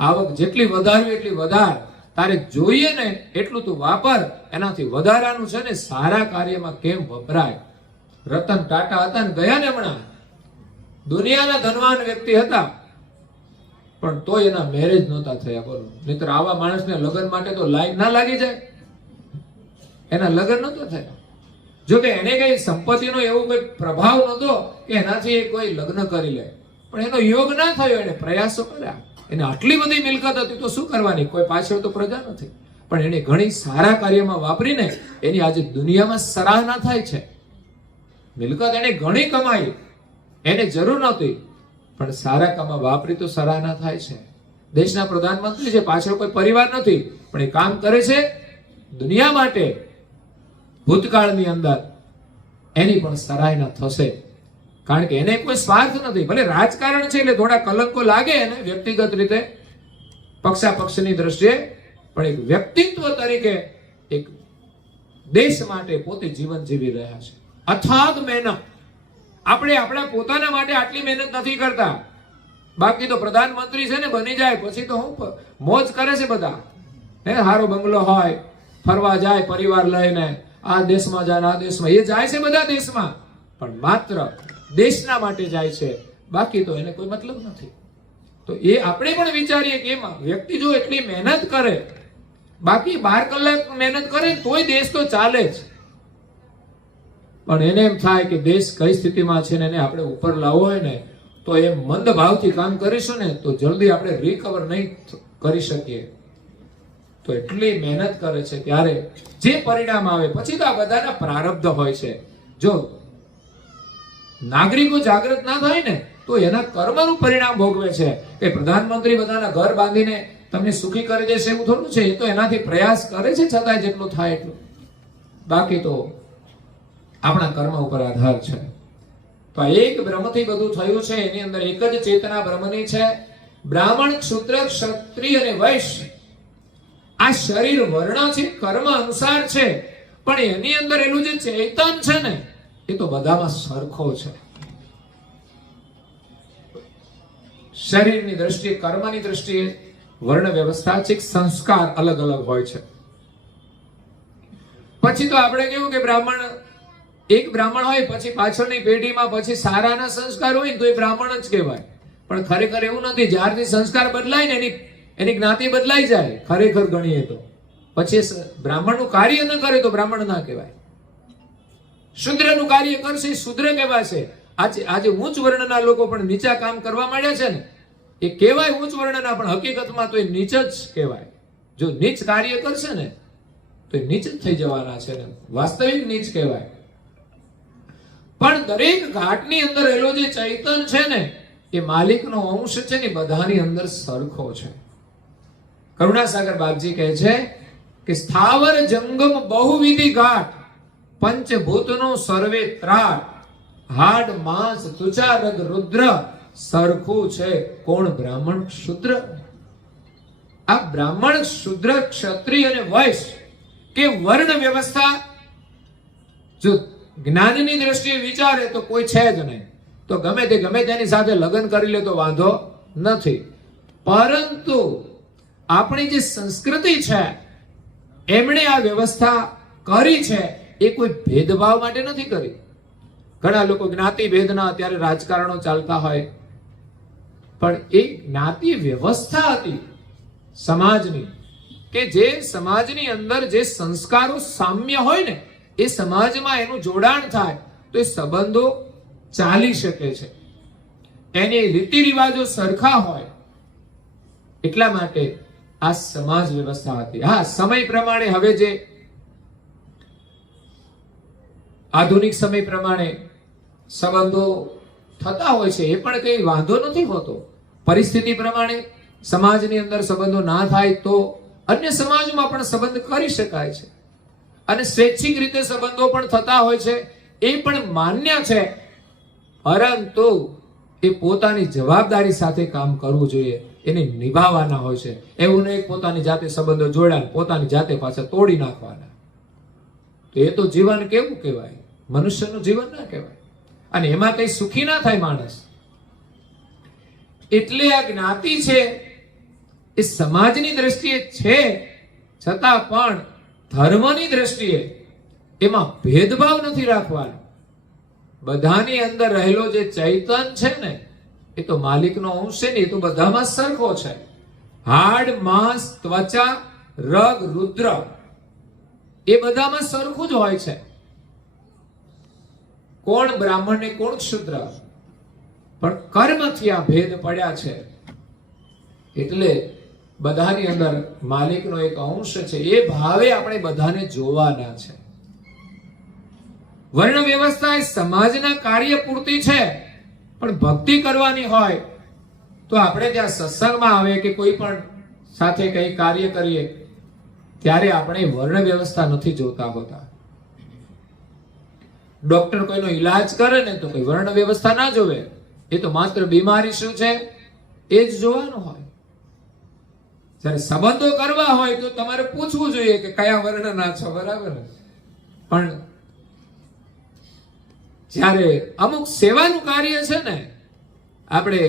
આવક જેટલી વધારવી એટલી વધાર, તારે જોઈએ ને એટલું તું વાપર. એનાથી વધારાનું છે ને સારા કાર્યમાં કેમ વપરાય. રતન ટાટા હતા ને ગયા ને હમણાં, દુનિયાના ધનવાન વ્યક્તિ હતા, પણ તોય એના મેરેજ નહોતા થયા. બોલો, નહીતર આવા માણસને લગ્ન માટે તો લાઈન ના લાગી જાય. એના લગ્ન નહોતા થયા. જો કે એને કઈ સંપત્તિનો એવો કોઈ પ્રભાવ નહોતો કે એનાથી કોઈ લગ્ન કરી લે, પણ એનો યોગ ના થયો. એને પ્રયાસો કર્યા. એને આટલી બધી મિલકત હતી તો શું કરવાની, કોઈ પાછળ તો પ્રજા નથી. પણ એને ઘણી સારા કાર્યમાં વાપરીને એની આજે દુનિયામાં સરાહના થાય છે. મિલકત એને ઘણી કમાઈ, એને જરૂર નહોતી, પણ સારા કામમાં વાપરી તો સરાહના થાય છે. દેશના પ્રધાનમંત્રી છે, પાછળ કોઈ પરિવાર નથી, પણ એ કામ કરે છે દુનિયા માટે. ભૂતકાળની અંદર એની પણ સરાહના થશે, કારણ કે એને કોઈ સ્વાર્થ નથી. ભલે રાજકારણ છે એટલે થોડા કલંકો લાગે એને વ્યક્તિગત રીતે, પક્ષાપક્ષની દ્રષ્ટિએ, પણ એક વ્યક્તિત્વ તરીકે એક દેશ માટે પોતે જીવન જીવી રહ્યા છે. અથાગ મહેનત. આપણે આપણા પોતાના માટે આટલી મહેનત નથી કરતા. બાકી તો પ્રધાનમંત્રી છે ને બની જાય પછી તો હું મોજ કરે છે બધા. હારો બંગલો હોય, ફરવા જાય પરિવાર લઈને, આ દેશમાં જાય આ દેશમાં, એ જાય છે બધા દેશમાં, પણ માત્ર દેશના માટે જાય છે. બાકી તો એને કોઈ મતલબ નથી. તો એ આપણે પણ વિચારીએ કે એમાં વ્યક્તિ જો એટલી મહેનત કરે, બાકી 12 કલાક મહેનત કરે તોય દેશ તો ચાલે જ. પણ એને એમ થાય કે દેશ કઈ સ્થિતિમાં છે ને એને આપણે ઉપર લાવવો હોય ને તો એમ મંદ ભાવથી કામ કરીશું ને તો જલ્દી આપણે રિકવર નહીં કરી શકીએ. તો એટલી મહેનત કરે છે ત્યારે જે પરિણામ આવે પછી તો આ બધાના પ્રારબ્ધ હોય છે. જો નાગરિકો જાગૃત ના થાય ને તો એના કર્મનું પરિણામ ભોગવે છે. કે પ્રધાનમંત્રી બધાના ઘર બાંધીને તમને સુખી કરી દેશે એવું થોડું છે. એ તો એનાથી પ્રયાસ કરે છે છતાંય જેટલું થાય એટલું. બાકી તો આપણા કર્મ ઉપર આધાર છે. તો એક બ્રહ્મથી બધું થયું છે. એની અંદર એક જ ચેતના બ્રહ્મની છે. બ્રાહ્મણ, ક્ષુદ્ર, ક્ષત્રિય અને વૈશ્ય આ શરીર વર્ણ છે, કર્મ અનુસાર છે, પણ એની અંદર એનું જે ચેતન છે ને એ તો બધામાં સરખો છે. શરીરની દ્રષ્ટિએ, કર્મની દ્રષ્ટિએ વર્ણ વ્યવસ્થા છે, સંસ્કાર અલગ અલગ હોય છે. પછી તો આપણે કેવું કે એક બ્રાહ્મણ હોય પછી પાછળની પેઢીમાં પછી સારાના સંસ્કાર હોય ને તો એ બ્રાહ્મણ જ કહેવાય. પણ ખરેખર એવું નથી. જ્યારથી સંસ્કાર બદલાય ને એની જ્ઞાતિ બદલાઈ જાય. ખરેખર ગણીએ તો પછી બ્રાહ્મણનું કાર્ય ન કરે તો બ્રાહ્મણ ના કહેવાય. શુદ્રનું કાર્ય કરશે શુદ્ર કહેવાશે. આજે ઉચ્ચ વર્ણના લોકો પણ નીચા કામ કરવા માંડ્યા છે ને એ કહેવાય ઉચ્ચ વર્ણના, પણ હકીકતમાં તો એ નીચ જ કહેવાય. જો નીચ કાર્ય કરશે ને તો એ નીચ જ થઈ જવાના છે ને, વાસ્તવિક નીચ કહેવાય. પણ દરેક ઘાટની અંદર એલો જે ચૈતન છે ને એ માલિકનો અંશ છે ને બધાની અંદર સરખો છે. કરુણાસાગર બાપજી કહે છે કે સ્થાવર જંગમ બહુવિધિ ઘાટ, પંચભૂતનો સર્વે ત્રાટ, હાડ માંસ તુચા રગ રુદ્ર, સરખું છે કોણ બ્રાહ્મણ શુદ્ર. આ બ્રાહ્મણ, શુદ્ર, ક્ષત્રિય અને વૈશ્ય કે વર્ણ વ્યવસ્થા જો જ્ઞાનની દ્રષ્ટિએ વિચારે તો કોઈ છે જ નહીં. તો ગમે તેની સાથે લગ્ન કરી લે તો વાંધો નથી. પરંતુ આપણી જે સંસ્કૃતિ છે એમણે આ વ્યવસ્થા કરી છે એ કોઈ ભેદભાવ માટે નથી કરી. ઘણા લોકો જ્ઞાતિ ભેદના અત્યારે રાજકારણો ચાલતા હોય, પણ એ જ્ઞાતિ વ્યવસ્થા હતી સમાજની, કે જે સમાજની અંદર જે સંસ્કારો સામ્ય હોય ને એ સમાજમાં એનું જોડાણ થાય તો એ સંબંધો ચાલી શકે છે. એની રીતિ રિવાજો સરખા હોય એટલા માટે આ સમાજ વ્યવસ્થા હતી. હા, સમય પ્રમાણે હવે જે આધુનિક સમય પ્રમાણે સંબંધો થતા હોય છે એ પણ કઈ વાંધો નથી હોતો. પરિસ્થિતિ પ્રમાણે સમાજની અંદર સંબંધો ના થાય તો અન્ય સમાજમાં પણ સંબંધ કરી શકાય છે. અને સ્વૈચ્છિક રીતે સંબંધો પણ થતા હોય છે, એ પણ માન્ય છે, પરંતુ એ પોતાની જવાબદારી સાથે કામ કરવું જોઈએ, એને નિભાવવાના હોય છે. એવું નહીં પોતાની જાતે સંબંધો જોડ્યા પોતાની જાતે પાછા તોડી નાખવાના. તો એ તો જીવન કેવું કહેવાય? મનુષ્યનું જીવન ના કહેવાય. અને એમાં કઈ સુખી ના થાય માણસ. એટલે આ જ્ઞાતિ છે એ સમાજની દ્રષ્ટિએ છે, છતાં પણ ધર્મની દ્રષ્ટિએ એમાં ભેદભાવ નથી રાખવાનો. બધાની અંદર રહેલો જે ચૈતન છે ને, એ તો માલિકનો અંશ છે ને, એ તો બધામાં સરખો છે. હાડ, માંસ, ત્વચા, રગ, રુદ્ર એ બધામાં સરખું જ હોય છે. કોણ બ્રાહ્મણ ને કોણ ક્ષુદ્ર, પણ કર્મથી આ ભેદ પડ્યા છે. એટલે બધાની અંદર માલિકનો એક અંશ છે, એ ભાવે આપણે બધાને જોવાના છે. વર્ણ વ્યવસ્થા એ સમાજના કાર્ય પૂરતી છે, પણ ભક્તિ કરવાની હોય તો આપણે ત્યાં સત્સંગમાં આવે કે કોઈ પણ સાથે કઈ કાર્ય કરીએ ત્યારે આપણે વર્ણ વ્યવસ્થા નથી જોતા હોતા. ડોક્ટર કોઈનો ઈલાજ કરે ને તો કોઈ વર્ણ વ્યવસ્થા ના જોવે, એ તો માત્ર બીમારી શું છે એ જ જોવાનું હોય. જ્યારે સંબંધો કરવા હોય તો તમારે પૂછવું જોઈએ કે કયા વર્ણના છો, બરાબર? પણ જ્યારે અમુક સેવાનું કાર્ય છે ને, આપણે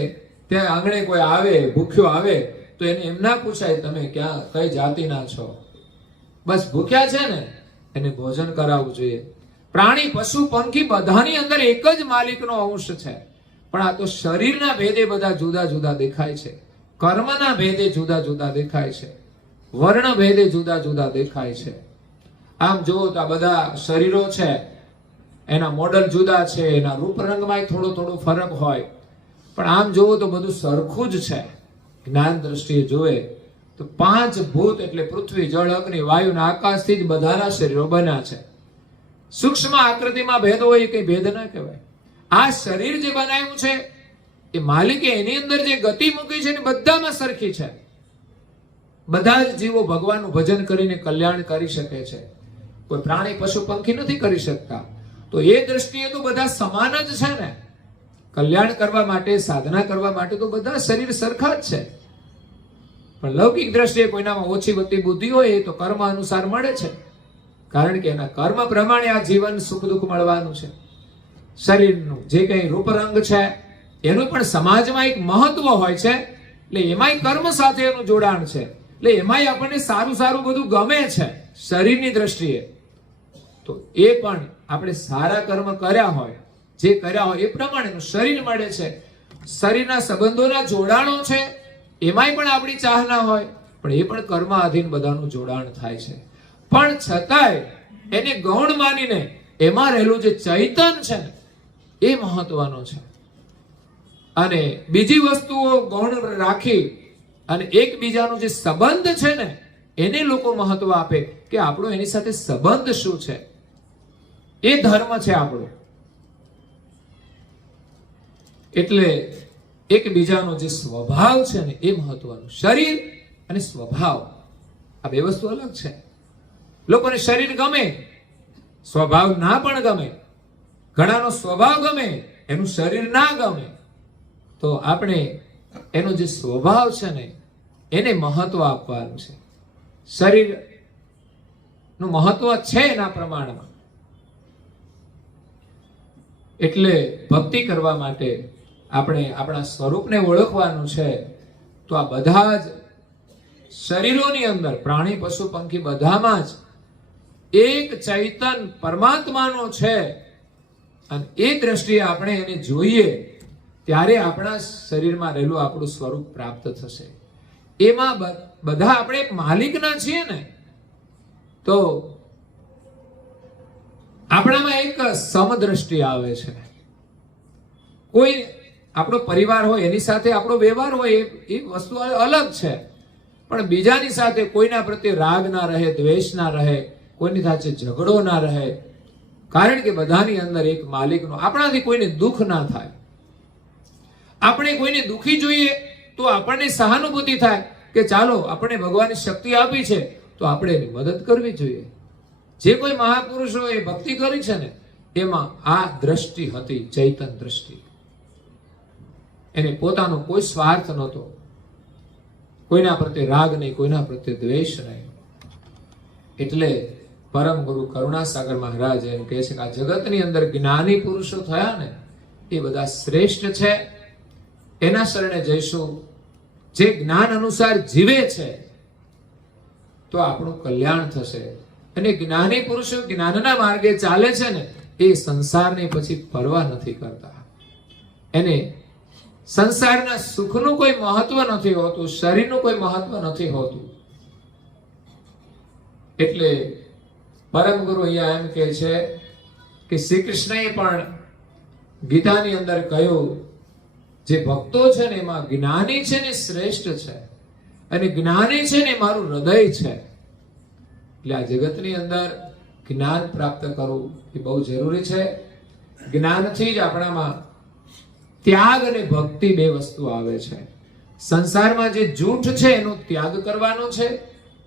ત્યાં આંગણે કોઈ આવે, ભૂખ્યો આવે તો એને એમ ના પૂછાય તમે ક્યાં કઈ જાતિના છો. બસ ભૂખ્યા છે ને એને ભોજન કરાવવું જોઈએ. પ્રાણી, પશુ, પંખી બધાની અંદર એક જ માલિકનો અંશ છે, પણ આ તો શરીરના ભેદે બધા જુદા જુદા દેખાય છે, કર્મના ભેદે જુદા જુદા દેખાય છે, વર્ણ ભેદે જુદા જુદા દેખાય છે. આમ જુઓ તો આ બધા શરીરો છે, એના મોડલ જુદા છે, એના રૂપ રંગમાં થોડો ફરક હોય, પણ આમ જુઓ તો બધું સરખું જ છે. જ્ઞાન દ્રષ્ટિએ જોવે તો 5 ભૂત એટલે પૃથ્વી, જળ, અગ્નિ, વાયુ અને આકાશથી જ બધાના શરીરો બન્યા છે. સૂક્ષ્મ આકૃતિમાં ભેદ હોય એ કઈ ભેદ ના કહેવાય. આ શરીર જે બનાવ્યું છે એ માલિકે એની અંદર જે ગતિ મૂકી છે ને બધામાં સરખી છે. બધા જ જીવો ભગવાનનું ભજન કરીને કલ્યાણ કરી શકે છે. કોઈ પ્રાણી, પશુ, પંખી નથી કરી શકતા. તો એ દ્રષ્ટિએ તો બધા સમાન જ છે ને. કલ્યાણ કરવા માટે, સાધના કરવા માટે તો બધા શરીર સરખા જ છે. પણ લૌકિક દ્રષ્ટિએ કોઈનામાં ઓછી વધતી બુદ્ધિ હોય એ તો કર્મ અનુસાર મળે છે, કારણ કે એના કર્મ પ્રમાણે આ જીવન સુખ દુઃખ મળવાનું છે. શરીરનું જે કઈ રૂપ રંગ છે એનું પણ સમાજમાં એક મહત્વ હોય છે, એટલે એમાંય કર્મ સાથે એનું જોડાણ છે, એટલે એમાંય આપણને સારું સારું બધું ગમે છે શરીરની દ્રષ્ટિએ. તો એ પણ આપણે સારા કર્મ કર્યા હોય, જે કર્યા હોય એ પ્રમાણેનું શરીર મળે છે. શરીરના સંબંધોના જોડાણો છે એમાંય પણ આપણી ચાહના હોય, પણ એ પણ કર્મ આધીન બધાનું જોડાણ થાય છે. પણ છતાંય એને ગૌણ માનીને એમાં રહેલું જે ચૈતન છે ને એ મહત્વનો છે. અને બીજી વસ્તુઓ ગૌણ રાખી અને એકબીજાનો જે સંબંધ છે ને એને લોકો મહત્વ આપે કે આપણો એની સાથે સંબંધ શું છે, એ ધર્મ છે આપણો. એટલે એકબીજાનો જે સ્વભાવ છે ને એ મહત્વનું. શરીર અને સ્વભાવ આ બે વસ્તુ અલગ છે. લોકોને શરીર ગમે, સ્વભાવ ના પણ ગમે. ઘણાનો સ્વભાવ ગમે, એનું શરીર ના ગમે. તો આપણે એનો જે સ્વભાવ છે ને એને મહત્વ આપવાનું છે. શરીર નું મહત્વ છે એના પ્રમાણમાં. એટલે ભક્તિ કરવા માટે આપણે આપણા સ્વરૂપને ઓળખવાનું છે. તો આ બધા જ શરીરોની અંદર પ્રાણી, પશુ, પંખી બધામાં જ એક ચૈતન પરમાત્માનો છે. અને એ દ્રષ્ટિએ આપણે એને જોઈએ ત્યારે આપણા શરીરમાં રહેલું આપણું સ્વરૂપ પ્રાપ્ત થશે. એમાં બધા આપણે માલિકના છીએ ને, તો આપણામાં એક સમદ્રષ્ટિ આવે છે. કોઈ આપણો પરિવાર હોય એની સાથે આપણો વ્યવહાર હોય એ વસ્તુ અલગ છે, પણ બીજાની સાથે કોઈના પ્રત્યે રાગ ના રહે, દ્વેષ ના રહે, કોઈની સાથે ઝઘડો ના રહે, કારણ કે બધાની અંદર એક માલિકનો. આપણાથી કોઈને દુઃખ ના થાય. આપણે કોઈને દુઃખી જોઈએ તો આપણને સહાનુભૂતિ થાય કે ચાલો આપણે ભગવાનની શક્તિ આપી છે તો આપણે એની મદદ કરવી જોઈએ. જે કોઈ મહાપુરુષોએ ભક્તિ કરી છે ને એમાં આ દ્રષ્ટિ હતી, ચૈતન દ્રષ્ટિ. એને પોતાનો કોઈ સ્વાર્થ નહોતો, કોઈના પ્રત્યે રાગ નહીં, કોઈના પ્રત્યે દ્વેષ નહીં. એટલે પરમ ગુરુ કરુણાસાગર મહારાજ એમ કહે છે કે આ જગતની અંદર જ્ઞાની પુરુષો થયા ને એ બધા શ્રેષ્ઠ છે. એના શરણે જઈશું. જે જ્ઞાન અનુસાર જીવે છે તો આપણું કલ્યાણ થશે. અને જ્ઞાની પુરુષો જ્ઞાનના માર્ગે ચાલે છે ને એ સંસારની પછી પરવા નથી કરતા. એને સંસારના સુખનું કોઈ મહત્વ નથી હોતું, શરીરનું કોઈ મહત્વ નથી હોતું. એટલે પરમ ગુરુ અહીંયા એમ કહે છે કે શ્રી કૃષ્ણએ પણ ગીતાની અંદર કહ્યું જે ભક્તો છે ને એમાં જ્ઞાની છે ને શ્રેષ્ઠ છે, અને જ્ઞાની છે ને મારું હૃદય છે. એટલે આ જગતની અંદર જ્ઞાન પ્રાપ્ત કરવું એ બહુ જરૂરી છે. જ્ઞાનથી જ આપણામાં ત્યાગ અને ભક્તિ બે વસ્તુ આવે છે. સંસારમાં જે જૂઠ છે એનો ત્યાગ કરવાનો છે,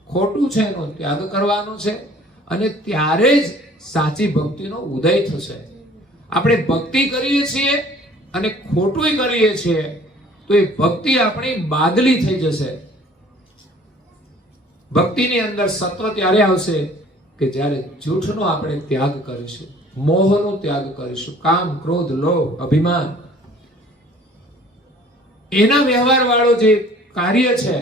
ખોટું છે એનો ત્યાગ કરવાનો છે, અને ત્યારે જ સાચી ભક્તિનો ઉદય થશે. આપણે ભક્તિ કરીએ છીએ અને ખોટું કરીએ છીએ તો એ ભક્તિ આપણી બાદલી થઈ જશે. ભક્તિની અંદર સત્વ ત્યારે આવશે કે જ્યારે જૂઠનો આપણે ત્યાગ કરીશું, મોહનો ત્યાગ કરીશું, કામ, ક્રોધ, લોભ, અભિમાન, એના વ્યવહાર વાળો જે કાર્ય છે.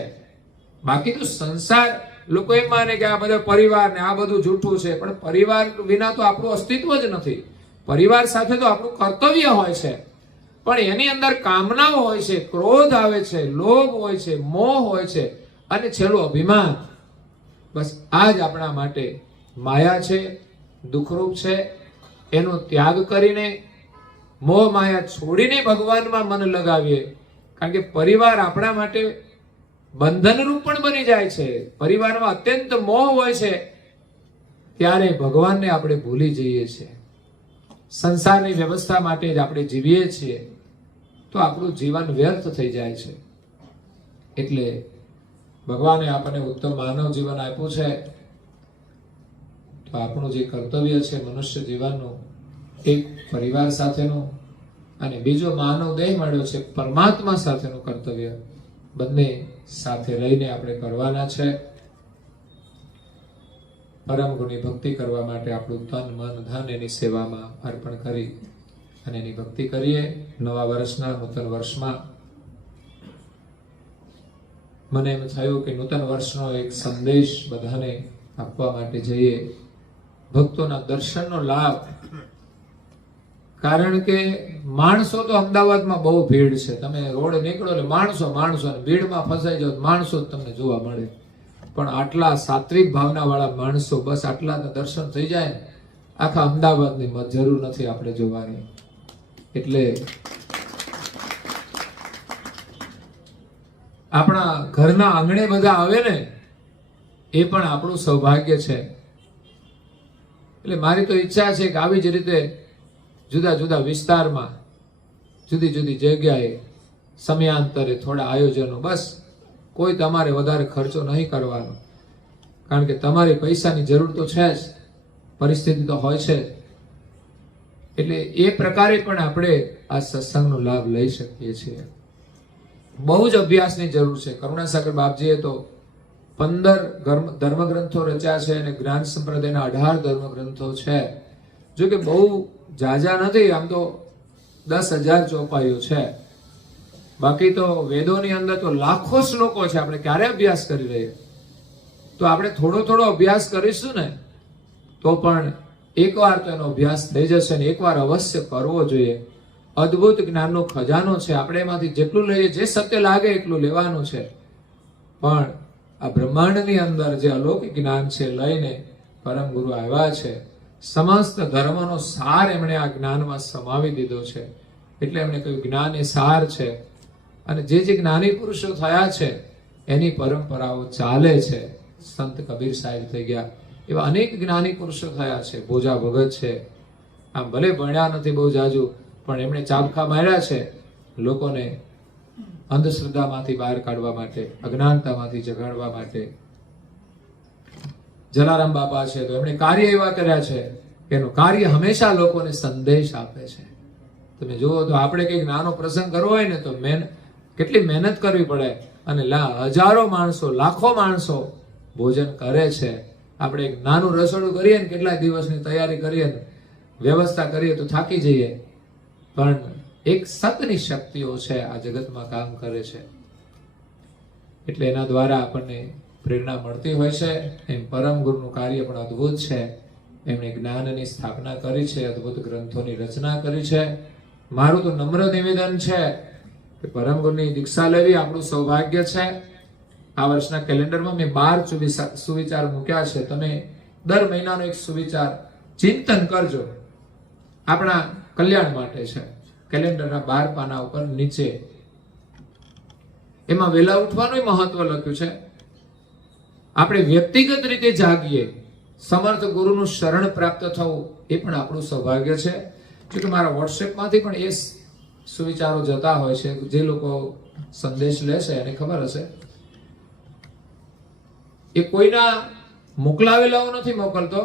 બાકી તો સંસાર લોકો એમ માને કે આ બધા પરિવાર ને આ બધું જૂઠું છે, પણ પરિવાર વિના તો આપણું અસ્તિત્વ જ નથી. પરિવાર સાથે તો આપણું કર્તવ્ય હોય છે, પણ એની અંદર કામનાઓ હોય છે, ક્રોધ આવે છે, લોભ હોય છે, મોહ હોય છે, અને છેલ્લું અભિમાન. બસ આ જ આપણા માટે માયા છે, દુઃખરૂપ છે. એનો ત્યાગ કરીને, મોહ માયા છોડીને ભગવાનમાં મન લગાવીએ. કારણ કે પરિવાર આપણા માટે બંધનરૂપ પણ બની જાય છે. પરિવારમાં અત્યંત મોહ હોય છે ત્યારે ભગવાનને આપણે ભૂલી જઈએ છીએ. સંસારની વ્યવસ્થા માટે જ આપણે જીવીએ છીએ તો આપણું જીવન વ્યર્થ થઈ જાય છે. એટલે ભગવાને આપણને ઉત્તમ માનવ જીવન આપ્યું છે, તો આપણું જે કર્તવ્ય છે મનુષ્ય જીવનનું, એક પરિવાર સાથેનું અને બીજો માનવ દેહ મળ્યો છે પરમાત્મા સાથેનું કર્તવ્ય, બંને સાથે રહીને આપણે કરવાના છે. પરમ ગુરુની ભક્તિ કરવા માટે આપણું તન, મન, ધન એની સેવામાં અર્પણ કરી અને એની ભક્તિ કરીએ. નવા વર્ષના નૂતન વર્ષમાં મને એમ થયું કે નૂતન વર્ષનો એક સંદેશ બધાને આપવા માટે જઈએ. ભક્તોના દર્શનનો લાભ. કારણ કે માણસો તો અમદાવાદમાં બહુ ભીડ છે. તમે રોડ નીકળો એટલે માણસો માણસો, ભીડમાં ફસાઈ જાવ માણસો જ તમને જોવા મળે. પણ આટલા સાત્વિક ભાવના વાળા માણસો, બસ આટલાના દર્શન થઈ જાય, આખા અમદાવાદની જરૂર નથી આપણે જોવાની. એટલે આપણા ઘરના આંગણે બધા આવે ને એ પણ આપણું સૌભાગ્ય છે. એટલે મારી તો ઈચ્છા છે કે આવી જ રીતે જુદા જુદા વિસ્તારમાં, જુદી જુદી જગ્યાએ, સમયાંતરે થોડા આયોજનો. બસ કોઈ તમારે વધારે ખર્ચો નહીં કરવાનો, કારણ કે તમારી પૈસાની જરૂર તો છે જ, પરિસ્થિતિ તો હોય છે. એટલે એ પ્રકારે પણ આપણે આ સત્સંગનો લાભ લઈ શકીએ છીએ. બહુ જ અભ્યાસની જરૂર છે. કરુણાસાગર બાપજીએ તો 15 ધર્મગ્રંથો રચ્યા છે અને જ્ઞાન સંપ્રદાયના 18 ધર્મગ્રંથો છે. જો કે બહુ જાજા નથી, આમ તો 10,000 ચોપાઈઓ છે. બાકી તો વેદોની અંદર તો લાખો શ્લોકો છે. આપણે ક્યારે અભ્યાસ કરી રહીએ? તો આપણે થોડો થોડો અભ્યાસ કરીશું ને તો પણ એકવાર તો એનો અભ્યાસ થઈ જશે ને એકવાર અવશ્ય કરવો જોઈએ. અદ્ભુત જ્ઞાનનો ખજાનો છે. આપણે એમાંથી જેટલું લઈએ, જે સત્ય લાગે એટલું લેવાનું છે. પણ આ બ્રહ્માંડની અંદર જે અલૌકિક જ્ઞાન છે લઈને પરમ ગુરુ આવ્યા છે. સમસ્ત ધર્મનો સાર એમણે આ જ્ઞાનમાં સમાવી દીધો છે. એટલે એમણે કહ્યું જ્ઞાન એ સાર છે. અને જે જે જ્ઞાની પુરુષો થયા છે એની પરંપરાઓ ચાલે છે. સંત કબીર સાહેબ થઈ ગયા, એવા અનેક જ્ઞાની પુરુષો થયા છે. ભોજા ભગત છે. આમ ભલે ભણ્યા નથી બહુ જાજુ, પણ એમણે ચાબખા માર્યા છે લોકોને અંધશ્રદ્ધામાંથી બહાર કાઢવા માટે, અજ્ઞાનતામાંથી જગાડવા માટે. જલારામ બાપા છે તો એમણે કાર્ય એવા કર્યા છે કે એનું કાર્ય હંમેશા લોકોને સંદેશ આપે છે. તમે જુઓ તો આપણે કંઈક નાનો પ્રસંગ કરવો હોય ને તો કેટલી મહેનત કરવી પડે, અને હજારો માણસો, લાખો માણસો ભોજન કરે છે. આપણે એક નાનું રસોડું કરીએ ને, કેટલા દિવસની તૈયારી કરીએ ને, વ્યવસ્થા કરીએ તો થાકી જઈએ, પણ એક સતની શક્તિઓ છે આ જગતમાં કામ કરે છે. એટલે એના દ્વારા આપણને પ્રેરણા મળતી હોય છે. એમ પરમ ગુરુનું કાર્ય પણ અદ્ભુત છે. એમણે જ્ઞાનની સ્થાપના કરી છે, અદ્ભુત ગ્રંથોની રચના કરી છે. મારું તો નમ્ર નિવેદન છે કે પરમ ગુરુની દીક્ષા લેવી આપણું સૌભાગ્ય છે. આ વર્ષના કેલેન્ડરમાં મેં 12 સુવિચાર મૂક્યા છે. તમે દર મહિનાનો એક સુવિચાર ચિંતન કરજો, આપણા કલ્યાણ માટે છે. કેલેન્ડરના 12 પાના ઉપર નીચે એમાં વહેલા ઉઠવાનું મહત્વ લખ્યું છે. આપણે વ્યક્તિગત રીતે જાગીએ, સમર્થ ગુરુનું શરણ પ્રાપ્ત થવું એ પણ આપણું સૌભાગ્ય છે. જો કે મારા વોટ્સએપમાંથી પણ એ સુવિચારો જતા હોય છે. જે લોકો સંદેશ લે છે એને ખબર હશે, એ કોઈના મોકલાવેલાઓ નથી મોકલતો,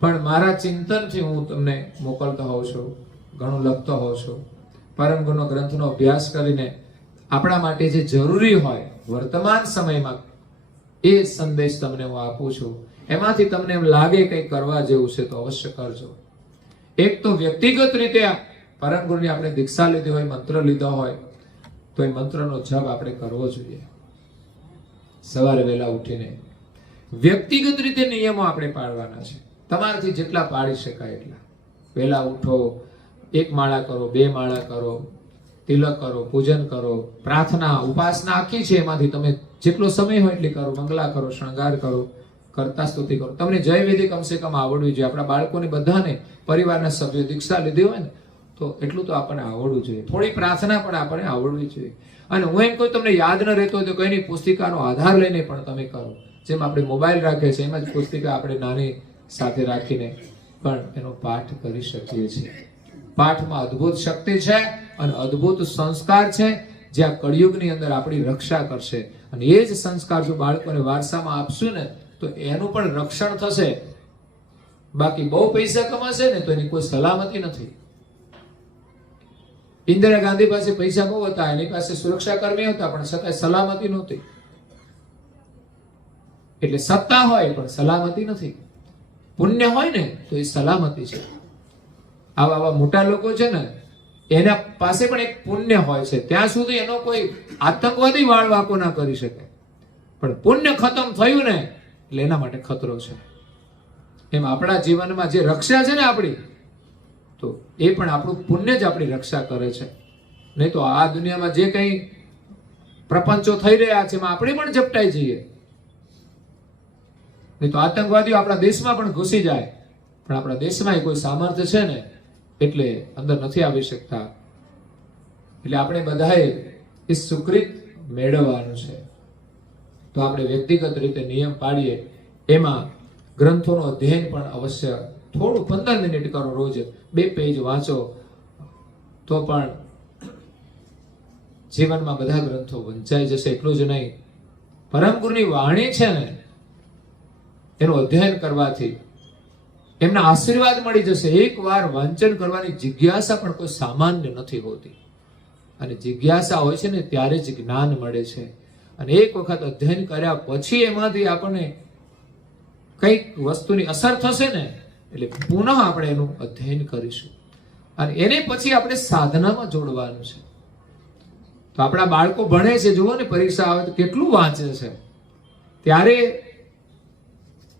પણ મારા ચિંતનથી હું તમને મોકલતો હોઉં છું, ઘણું લખતો હોઉં છું. પરમ ગુરુનો ગ્રંથનો અભ્યાસ કરીને આપણા માટે જે જરૂરી હોય વર્તમાન સમયમાં એ સંદેશ તમને હું આપું છું. એમાંથી તમને એમ લાગે કંઈ કરવા જેવું છે તો અવશ્ય કરજો. એક તો વ્યક્તિગત રીતે પરમ ગુરુની આપણે દીક્ષા લીધી હોય, મંત્ર લીધો હોય, તો એ મંત્રનો જપ આપણે કરવો જોઈએ. સવારે વહેલા ઉઠીને વ્યક્તિગત રીતે નિયમો આપણે પાળવાના છે. તમારાથી જેટલા પાળી શકાય એટલા. વહેલા ઉઠો, 1 માળા કરો, 2 માળા કરો, તિલક કરો, પૂજન કરો, પ્રાર્થના, ઉપાસના આખી છે, એમાંથી તમે જેટલો સમય હોય એટલી કરો. મંગલા કરો, શણગાર કરો, કરતા સ્તુતિ કરો. તમને જય વિધિ કમસે કમ આવડવી જોઈએ. આપણા બાળકોને બધાને, પરિવારના સભ્યો દીક્ષા લીધી હોય ને તો એટલું તો આપણને આવડવું જોઈએ. થોડી પ્રાર્થના પણ આપણને આવડવી જોઈએ. અને હું એમ કોઈ તમને યાદ ન રહેતો હોય તો કોઈની પુસ્તિકાનો આધાર લઈને પણ તમે કરો. જેમ આપણે મોબાઈલ રાખે છે એમ જ પુસ્તિકા આપણે નાની સાથે રાખીને પણ એનો પાઠ કરી શકીએ છીએ. પાઠમાં અદ્ભુત શક્તિ છે અને અદ્ભુત સંસ્કાર છે, જે આ કળિયુગની અંદર આપણી રક્ષા કરશે. અને એ જ સંસ્કાર જો બાળકોને વારસામાં આપશું ને તો એનું પણ રક્ષણ થશે. બાકી બહુ પૈસા કમાશે ને તો એની કોઈ સલામતી નથી. ઇન્દિરા ગાંધી પાસે પૈસા બહુ હતા, એની પાસે સુરક્ષા કર્મી હતા, પણ છતાંય સલામતી નહોતી. એટલે સત્તા હોય પણ સલામતી નથી. પુણ્ય હોય ને તો એ સલામતી છે. આવા મોટા લોકો છે ને એના પાસે પણ એક પુણ્ય હોય છે. ત્યાં સુધી એનો કોઈ આતંકવાદી વાળ વાંકો ના કરી શકે, પણ પુણ્ય ખતમ થયું ને એટલે એના માટે ખતરો છે. એમ આપણા જીવનમાં જે રક્ષા છે ને આપણી, તો એ પણ આપણું પુણ્ય જ આપણી રક્ષા કરે છે. નહીં તો આ દુનિયામાં જે કંઈ પ્રપંચો થઈ રહ્યા છે એમાં આપણે પણ ઝપટાઈ જઈએ. નહીં તો આતંકવાદીઓ આપણા દેશમાં પણ ઘૂસી જાય, પણ આપણા દેશમાં કોઈ સામર્થ્ય છે ને એટલે અંદર નથી આવી શકતા. એટલે આપણે બધાએ એ સુકૃત મેળવવાનું છે. તો આપણે વ્યક્તિગત રીતે નિયમ પાડીએ. એમાં ગ્રંથોનું અધ્યયન પણ અવશ્ય થોડું 15 મિનિટ કરો રોજ, 2 પેજ વાંચો તો પણ જીવનમાં બધા ગ્રંથો વંચાઈ જશે. એટલું જ નહીં, પરમ ગુરુની વાણી છે ને એનું અધ્યયન કરવાથી એમના આશીર્વાદ મળી જશે. એકવાર વાંચન કરવાની જિજ્ઞાસા પણ કોઈ સામાન્ય નથી હોતી, અને જિજ્ઞાસા હોય છે ને ત્યારે જ જ્ઞાન મળે છે. અને એક વખત અધ્યયન કર્યા પછી એમાંથી આપણને કઈક વસ્તુની અસર થશે ને એટલે પુનઃ આપણે એનું અધ્યયન કરીશું, અને એને પછી આપણે સાધનામાં જોડવાનું છે. તો આપણા બાળકો ભણે છે, જુઓ ને પરીક્ષા આવે તો કેટલું વાંચે છે, ત્યારે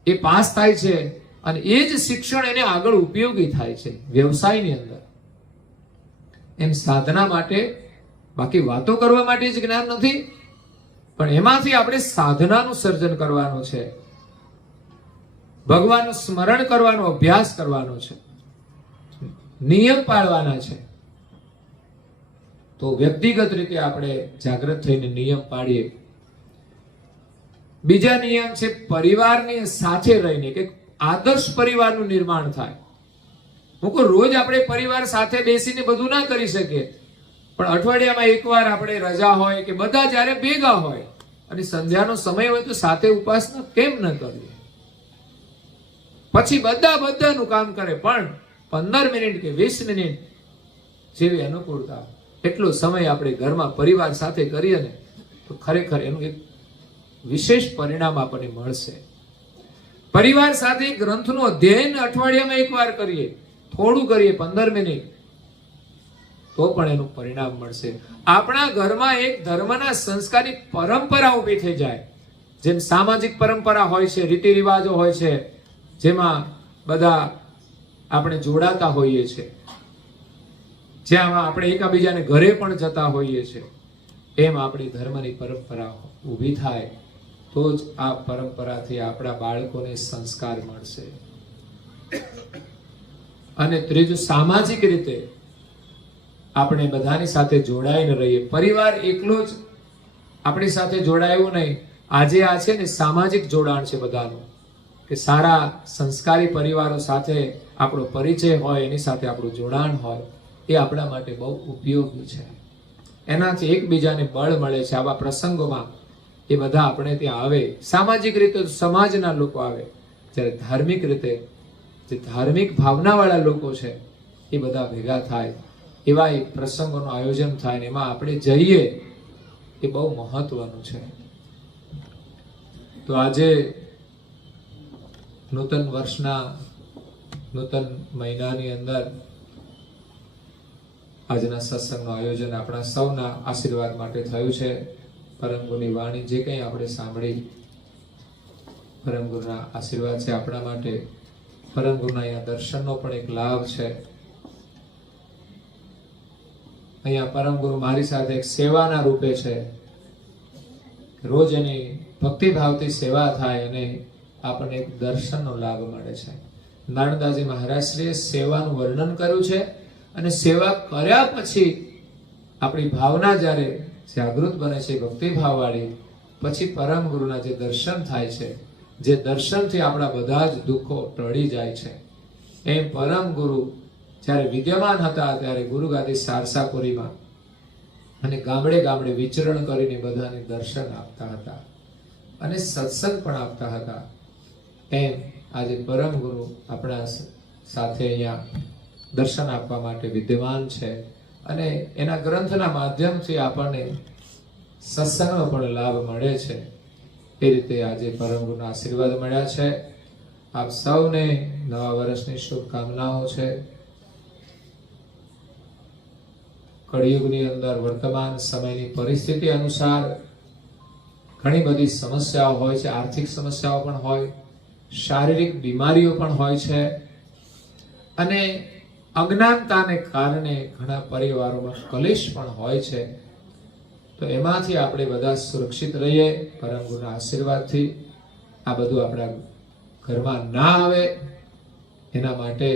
એ પાસ થાય છે, અને એ જ શિક્ષણ એને આગળ ઉપયોગી થાય છે વ્યવસાયની અંદર. એમ સાધના માટે, બાકી વાતો કરવા માટે જ જ્ઞાન નથી, પણ એમાંથી આપણે સાધનાનું સર્જન કરવાનું છે, ભગવાનનું સ્મરણ કરવાનો અભ્યાસ કરવાનો છે, નિયમ પાળવાના છે. તો વ્યક્તિગત રીતે આપણે જાગૃત થઈને નિયમ પાડીએ. બીજા નિયમ છે પરિવારની સાથે રહીને કે આદર્શ પરિવારનું નિર્માણ થાય. હું કહું રોજ આપણે પરિવાર સાથે બેસીને બધું ના કરી શકીએ, પણ અઠવાડિયામાં એકવાર આપણે રજા હોય કે બધા જ્યારે ભેગા હોય અને સંધ્યાનો સમય હોય તો સાથે ઉપાસના કેમ ન કરવી? પછી બધાનું કામ કરે, પણ 15 મિનિટ કે 20 મિનિટ જેવી અનુકૂળતા, એટલો સમય આપણે ઘરમાં પરિવાર સાથે કરીએ ને તો ખરેખર એનું એક વિશેષ પરિણામ આપણને મળશે. પરિવાર સાથે ગ્રંથનું અધ્યયન અઠવાડિયામાં એકવાર કરીએ, થોડું કરીએ 15 મિનિટ, તો પણ એનું પરિણામ મળશે. આપણા ઘરમાં એક ધર્મના સંસ્કારની પરંપરા ઊભી થઈ જાય. જેમ સામાજિક પરંપરા હોય છે, રીતિ રિવાજો હોય છે, જેમાં બધા આપણે જોડાતા હોઈએ છીએ, જ્યાં આપણે એકાબીજાને ઘરે પણ જતા હોઈએ છીએ, એમ આપણી ધર્મની પરંપરા ઊભી થાય તો જ આ પરંપરાથી આપણા બાળકોને સંસ્કાર મળશે. અને ત્રીજું, સામાજિક રીતે આપણે બધાની સાથે જોડાઈને રહીએ. પરિવાર એકલો જ આપણી સાથે જોડાયું નહીં. આજે આ છે ને સામાજિક જોડાણ છે બધાનું, કે સારા સંસ્કારી પરિવારો સાથે આપણો પરિચય હોય, એની સાથે આપણું જોડાણ હોય, એ આપણા માટે બહુ ઉપયોગી છે. એનાથી એકબીજાને બળ મળે છે. આવા પ્રસંગોમાં એ બધા આપણે ત્યાં આવે. સામાજિક રીતે સમાજના લોકો આવે, જ્યારે ધાર્મિક રીતે જે ધાર્મિક ભાવનાવાળા લોકો છે એ બધા ભેગા થાય, એવા એક પ્રસંગોનું આયોજન થાય ને એમાં આપણે જઈએ, એ બહુ મહત્વનું છે. તો આજે નૂતન વર્ષના નૂતન મહિનાની અંદર આજના સત્સંગનું આયોજન આપણા સૌના આશીર્વાદ માટે થયું છે. પરમ ગુરુની વાણી જે કંઈ આપણે સાંભળી, પરમ ગુરુના આશીર્વાદ છે આપણા માટે. પરમ ગુરુના અહીંયા દર્શનનો પણ એક લાભ છે. અહીંયા પરમ ગુરુ મારી સાથે એક સેવાના રૂપે છે. રોજ એની ભક્તિભાવથી સેવા થાય અને આપણને એક દર્શનનો લાભ મળે છે. નારણદાસજી મહારાજશ્રીએ સેવાનું વર્ણન કર્યું છે, અને સેવા કર્યા પછી આપણી ભાવના જ્યારે જાગૃત બને છે ભક્તિભાવવાળી, પછી પરમ ગુરુના જે દર્શન થાય છે, જે દર્શનથી આપણા બધા જ દુઃખો ટળી જાય છે. એમ પરમ ગુરુ જ્યારે વિદ્યમાન હતા ત્યારે ગુરુગાદી સારસાપુરીમાં અને ગામડે ગામડે વિચરણ કરીને બધાને દર્શન આપતા હતા અને સત્સંગ પણ આપતા હતા. એમ આજે પરમ ગુરુ આપણા સાથે અહીંયા દર્શન આપવા માટે વિદ્યમાન છે, અને એના ગ્રંથના માધ્યમથી આપણને સત્સંગનો પણ લાભ મળે છે. એ રીતે આજે પરમ ગુરુના આશીર્વાદ મળ્યા છે. આપ સૌને નવા વર્ષની શુભકામનાઓ છે. કળિયુગની અંદર વર્તમાન સમયની પરિસ્થિતિ અનુસાર ઘણી બધી સમસ્યાઓ હોય છે. આર્થિક સમસ્યાઓ પણ હોય, શારીરિક બીમારીઓ પણ હોય છે, અને અજ્ઞાનતાને કારણે ઘણા પરિવારોમાં કલેશ પણ હોય છે. તો એમાંથી આપણે બધા સુરક્ષિત રહીએ પરમ ગુરુના આશીર્વાદથી. આ બધું આપણા ઘરમાં ના આવે એના માટે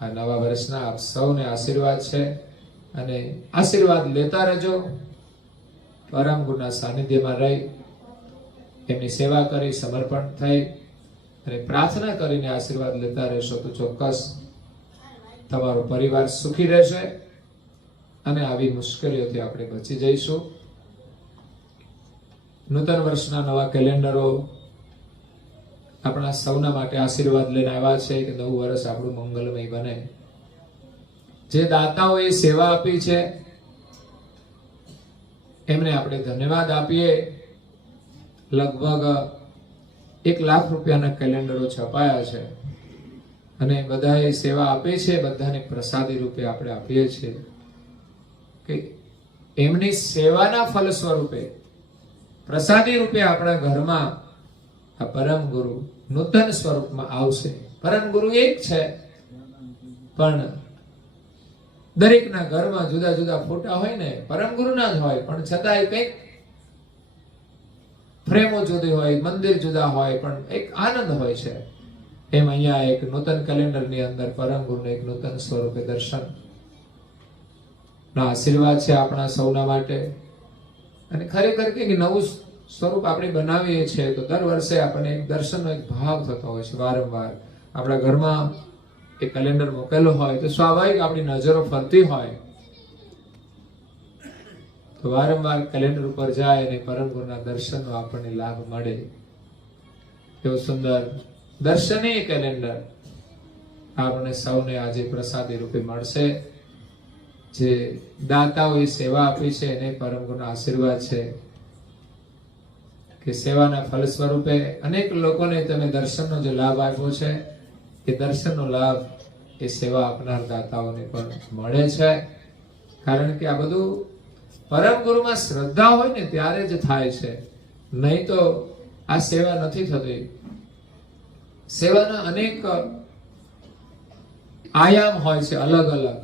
આ નવા વર્ષના આપ સૌને આશીર્વાદ છે, અને આશીર્વાદ લેતા રહેજો. પરમ ગુરુના સાનિધ્યમાં રહી એમની સેવા કરી, સમર્પણ થઈ અને પ્રાર્થના કરીને આશીર્વાદ લેતા રહેશો તો ચોક્કસ તમારો પરિવાર સુખી રહેશે અને આવી મુશ્કેલીઓથી આપણે બચી જઈશું. નૂતન વર્ષના નવા કેલેન્ડરો આપણા સૌના માટે આશીર્વાદ લઈને આવ્યા છે કે નવું વર્ષ આપણું મંગલમય બને. જે દાતાઓએ સેવા આપી છે એમને આપણે ધન્યવાદ આપીએ. લગભગ 1 લાખ રૂપિયાના કેલેન્ડરો છપાયા છે, અને બધાએ સેવા આપે છે. બધાને પ્રસાદી રૂપે આપણે આપીએ છીએ કે એમની સેવાના ફલ સ્વરૂપે પ્રસાદી રૂપે આપણા ઘરમાં આ પરમ ગુરુ નૂતન સ્વરૂપમાં આવશે. પરમ ગુરુ એક છે, પણ દરેકના ઘરમાં જુદા જુદા ફોટા હોય ને, પરમ ગુરુના જ હોય, પણ છતાંય કંઈક ફ્રેમો જુદી હોય, મંદિર જુદા હોય, પણ એક આનંદ હોય છે. એમ અહીંયા એક નૂતન કેલેન્ડરની અંદર પરમ ગુરુને એક નૂતન સ્વરૂપે દર્શન ના આશીર્વાદ છે આપણા સૌના માટે. અને ખરેખર કે નવું સ્વરૂપ આપણે બનાવીએ છીએ તો દર વર્ષે આપણને એક દર્શનનો એક ભાવ થતો હોય છે. વારંવાર આપણા ઘરમાં એક કેલેન્ડર મૂકેલો હોય તો સ્વાભાવિક આપણી નજરો ફરતી હોય, તો વારંવાર કેલેન્ડર ઉપર જાય અને પરમ ગુરુના દર્શનનો આપણને લાભ મળે. એવો સુંદર દર્શનીય કેલેન્ડર આપણને સૌને આજે પ્રસાદી રૂપે મળશે. જે દાતાઓએ સેવા આપી છે એને પરમ ગુરુના આશીર્વાદ છે કે સેવાના ફળ સ્વરૂપે અનેક લોકોને તમે દર્શનનો જે લાભ આપ્યો છે એ દર્શનનો લાભ એ સેવા આપનાર દાતાઓને પણ મળે છે. કારણ કે આ બધું પરમ ગુરુમાં શ્રદ્ધા હોય ને ત્યારે જ થાય છે, નહીં તો આ સેવા નથી થતી. સેવાના અનેક આયામ હોય છે, અલગ અલગ.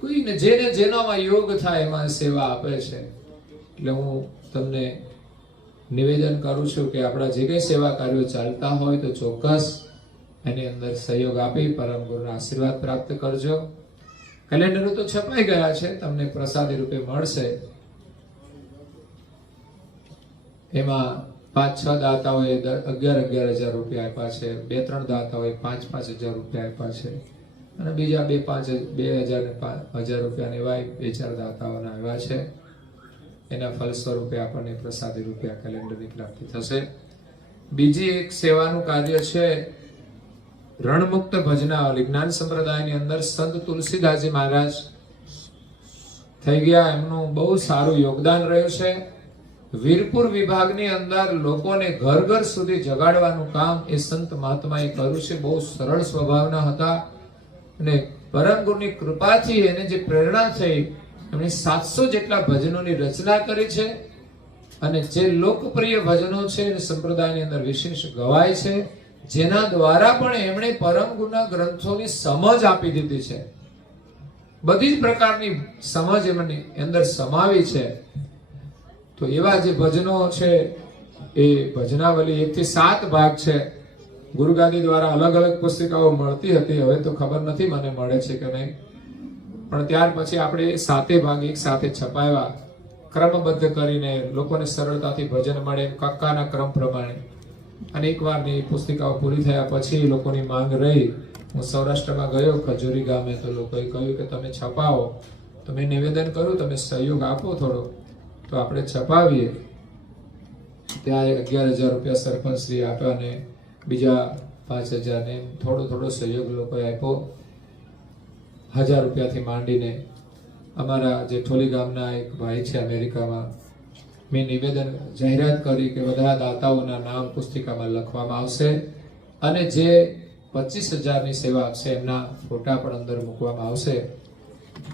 કોઈને જેને જેનામાં યોગ થાય એમાં સેવા આપે છે. એટલે હું તમને નિવેદન કરું છું કે આપણા જે કઈ સેવા કાર્યો ચાલતા હોય તો ચોક્કસ એની અંદર સહયોગ આપી પરમ ગુરુના આશીર્વાદ પ્રાપ્ત કરજો. કેલેન્ડરો તો છપાઈ ગયા છે, તમને પ્રસાદી રૂપે મળશે. એમાં 5-6 દાતાઓએ 11,000 રૂપિયા આપ્યા છે, 2-3 દાતાઓએ 5,000 રૂપિયા આપ્યા છે, અને બીજા 2,000 રૂપિયા એવા 2-4 દાતાઓના આવ્યા છે. એના ફળ સ્વરૂપે આપણને પ્રસાદી રૂપિયા કેલેન્ડરની પ્રાપ્તિ થશે. બીજી એક સેવાનું કાર્ય છે રણમુક્ત ભજનાવલી. જ્ઞાન સંપ્રદાયની અંદર સંત તુલસીદાસજી મહારાજ થઈ ગયા, એમનું બહુ સારું યોગદાન રહ્યું છે. વીરપુર વિભાગની અંદર લોકોને ઘર ઘર સુધી જગાડવાનું કામ એ સંત મહાત્માએ કર્યું છે. બહુ સરળ સ્વભાવના હતા અને પરમ ગુરુની કૃપાથી એને જે પ્રેરણા થઈ, એમણે 700 જેટલા ભજનોની રચના કરી છે. અને જે લોકપ્રિય ભજનો છે એ સંપ્રદાયની અંદર વિશેષ ગવાય છે, જેના દ્વારા પણ એમણે પરમ ગુરુના ગ્રંથોની સમજ આપી દીધી છે. બધી જ પ્રકારની સમજ એમની અંદર સમાવી છે. તો એવા જે ભજનો છે એ ભજનાવલી 1 થી 7 ભાગ છે. ગુરુગાદી દ્વારા અલગ અલગ પુસ્તિકાઓ મળતી હતી, હવે તો ખબર નથી મને મળે છે કે નહીં, પણ ત્યાર પછી આપણે 7 ભાગ એક સાથે છપાવ્યા, ક્રમબદ્ધ કરીને લોકોને સરળતાથી ભજન મળે કક્કાના ક્રમ પ્રમાણે. અને એકવારની પુસ્તિકાઓ પૂરી થયા પછી લોકોની માંગ રહી. હું સૌરાષ્ટ્રમાં ગયો ખજૂરી ગામે, તો લોકોએ કહ્યું કે તમે છપાવો. તો મેં નિવેદન કર્યું તમે સહયોગ આપો થોડો તો આપણે છપાવીએ. ત્યાં 11,000 રૂપિયા સરપંચ શ્રી આપ્યા અને બીજા 5,000 ને થોડો સહયોગ લોકોએ આપ્યો. 1,000 રૂપિયાથી માંડીને અમારા જે ઠોલી ગામના એક ભાઈ છે અમેરિકામાં, મેં નિવેદન જાહેરાત કરી કે બધા દાતાઓના નામ પુસ્તિકામાં લખવામાં આવશે અને જે 25,000ની સેવા આપશે એમના ફોટા પણ અંદર મૂકવામાં આવશે.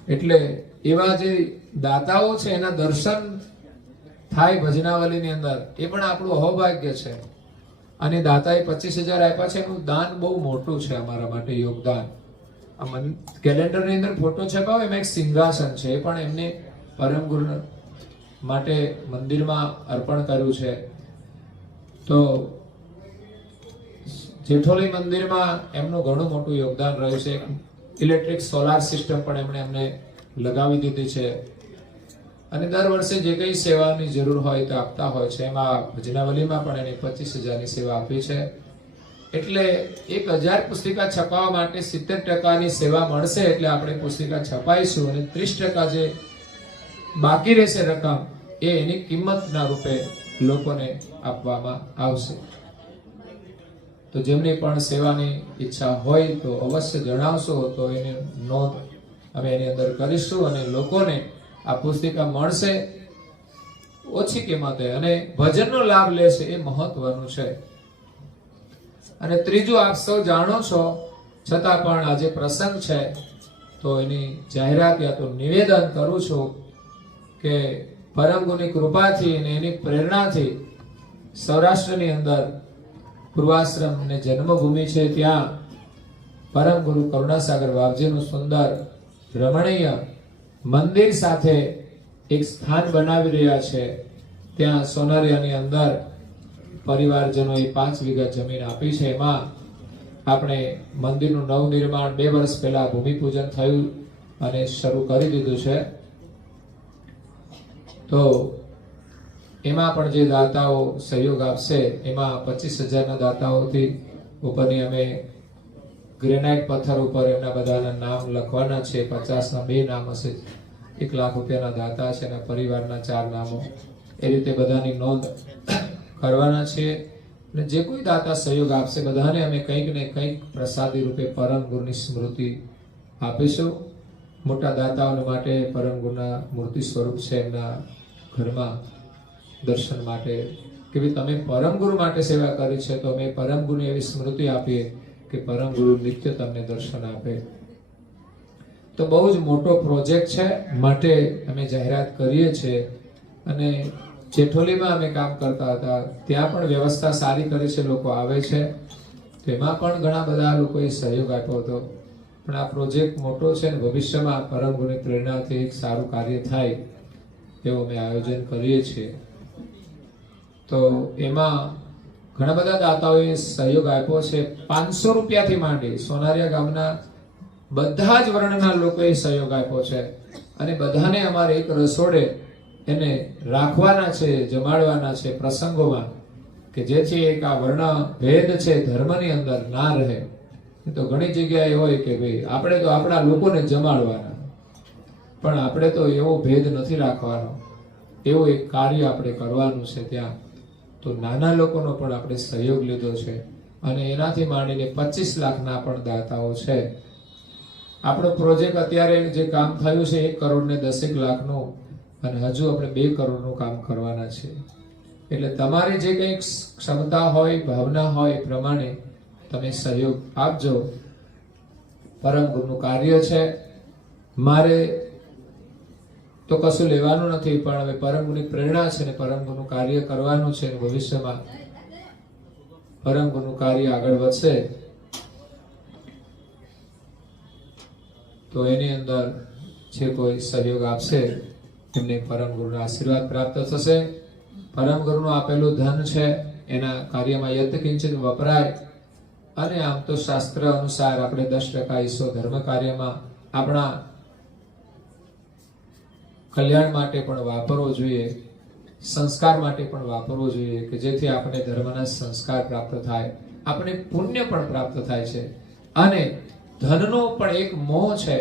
એટલે એવા જે દાતાઓ છે એના દર્શન થાય ભજનાવલીની અંદર, એ પણ આપણું અહોભાગ્ય છે. અને દાતાએ 25,000 આપ્યા છે, એનું દાન બહુ મોટું છે અમારા માટે, યોગદાન. આ કેલેન્ડરની અંદર ફોટો છપાવે, એમાં એક સિંહાસન છે, એ પણ એમને પરમ ગુરુ માટે મંદિરમાં અર્પણ કર્યું છે. તો જેઠોલી મંદિરમાં એમનું ઘણું મોટું યોગદાન રહ્યું છે. ઇલેક્ટ્રિક સોલાર સિસ્ટમ પણ એમણે અમને લગાવી દીધી છે. અને દર વર્ષે જે કઈ સેવાની જરૂર હોય તો આપતા હોય છે. એમાં ભજનાવલીમાં પણ એને 25,000ની સેવા આપી છે. એટલે 1,000 પુસ્તિકા છપાવવા માટે 70%ની સેવા મળશે. એટલે આપણે પુસ્તિકા છપાઈશું અને 30% જે બાકી રહેશે રકમ એ એની કિંમતના રૂપે લોકોને આપવામાં આવશે. તો જેમની પણ સેવાની ઈચ્છા હોય તો અવશ્ય જણાવશો, તો એની નોંધ અમે એની અંદર કરીશું અને લોકોને આ પુસ્તિકા મળશે ઓછી કિંમતે અને ભજનનો લાભ લેશે, એ મહત્વનું છે. અને ત્રીજું, આપ સૌ જાણો છો છતાં પણ આજે પ્રસંગ છે તો એની જાહેરાત યા તો નિવેદન કરું છું કે પરમ ગુરુની કૃપાથી અને એની પ્રેરણાથી સૌરાષ્ટ્રની અંદર પૂર્વાશ્રમ ને જન્મભૂમિ છે, ત્યાં પરમ ગુરુ કરુણાસાગર બાપજીનું સુંદર રમણીય મંદિર સાથે એક સ્થાન બનાવી રહ્યા છે. ત્યાં સોનારિયાની અંદર પરિવારજનોએ 5 વીઘા જમીન આપી છે. એમાં આપણે મંદિરનું નવનિર્માણ 2 વર્ષ પહેલા ભૂમિપૂજન થયું અને શરૂ કરી દીધું છે. તો એમાં પણ જે દાતાઓ સહયોગ આપશે એમાં 25,000ના દાતાઓથી ઉપરની અમે ગ્રેનાઇટ પથ્થર ઉપર એમના બધાના નામ લખવાના છે. 50ના 2 નામ હશે. 1 લાખ રૂપિયાના દાતા છે અને પરિવારના 4 નામો, એ રીતે બધાની નોંધ કરવાના છે. અને જે કોઈ દાતા સહયોગ આપશે બધાને અમે કંઈક ને કંઈક પ્રસાદી રૂપે પરમ ગુરુની સ્મૃતિ આપીશું. મોટા દાતાઓને માટે પરમ ગુરુના મૂર્તિ સ્વરૂપ છે એમના ઘરમાં દર્શન માટે કે ભાઈ તમે પરમ ગુરુ માટે સેવા કરી છે તો અમે પરમ ગુરુને એવી સ્મૃતિ આપીએ કે પરમ ગુરુ નિત્ય તમને દર્શન આપે. તો બહુ જ મોટો પ્રોજેક્ટ છે માટે અમે જાહેરાત કરીએ છીએ. અને જેઠોલીમાં અમે કામ કરતા હતા ત્યાં પણ વ્યવસ્થા સારી કરી છે, લોકો આવે છે. તેમાં પણ ઘણા બધા લોકોએ સહયોગ આપ્યો હતો. પણ આ પ્રોજેક્ટ મોટો છે અને ભવિષ્યમાં પરમ ગુરુની પ્રેરણાથી એક સારું કાર્ય થાય એવું અમે આયોજન કરીએ છીએ. તો એમાં ઘણા બધા દાતાઓએ સહયોગ આપ્યો છે. 500 રૂપિયાથી માંડી સોનારિયા ગામના બધા જ વર્ણના લોકોએ સહયોગ આપ્યો છે. અને બધાને અમારે એક રસોડે એને રાખવાના છે, જમાડવાના છે પ્રસંગોમાં, કે જેથી એક આ વર્ણ ભેદ છે ધર્મની અંદર ના રહે. તો ઘણી જગ્યાએ હોય કે ભાઈ આપણે તો આપણા લોકોને જમાડવાના, પણ આપણે તો એવો ભેદ નથી રાખવાનો. એવું એક કાર્ય આપણે કરવાનું છે ત્યાં. તો નાના લોકોનો પણ આપણે સહયોગ લીધો છે અને એનાથી માંડીને 25 લાખના પણ દાતાઓ છે. આપણો પ્રોજેક્ટ અત્યારે જે કામ થયું છે 1 કરોડ ને 10 લાખનું, અને હજુ આપણે 2 કરોડનું કામ કરવાના છે. એટલે તમારી જે કંઈક ક્ષમતા હોય, ભાવના હોય એ પ્રમાણે તમે સહયોગ આપજો. પરમ ગુરુનું કાર્ય છે, મારે તો કશું લેવાનું નથી, પણ હવે પરમ ગુરુની પ્રેરણા છે ને પરમ ગુરુનું કાર્ય કરવાનું છે. અને ભવિષ્યમાં પરમ ગુરુનું કાર્ય આગળ વધશે તો એની અંદર જે કોઈ સહયોગ આપશે એમને પરમ ગુરુના આશીર્વાદ પ્રાપ્ત થશે. પરમ ગુરુનું આપેલું ધન છે એના કાર્યમાં યત્કિંચિત વપરાય. અને આમ તો શાસ્ત્ર અનુસાર આપણે 10% હિસ્સો ધર્મ કાર્યમાં આપણા કલ્યાણ માટે પણ વાપરવો જોઈએ, સંસ્કાર માટે પણ વાપરવો જોઈએ, કે જેથી આપણે ધર્મના સંસ્કાર પ્રાપ્ત થાય, આપણે પુણ્ય પણ પ્રાપ્ત થાય છે. અને ધનનો પણ એક મોહ છે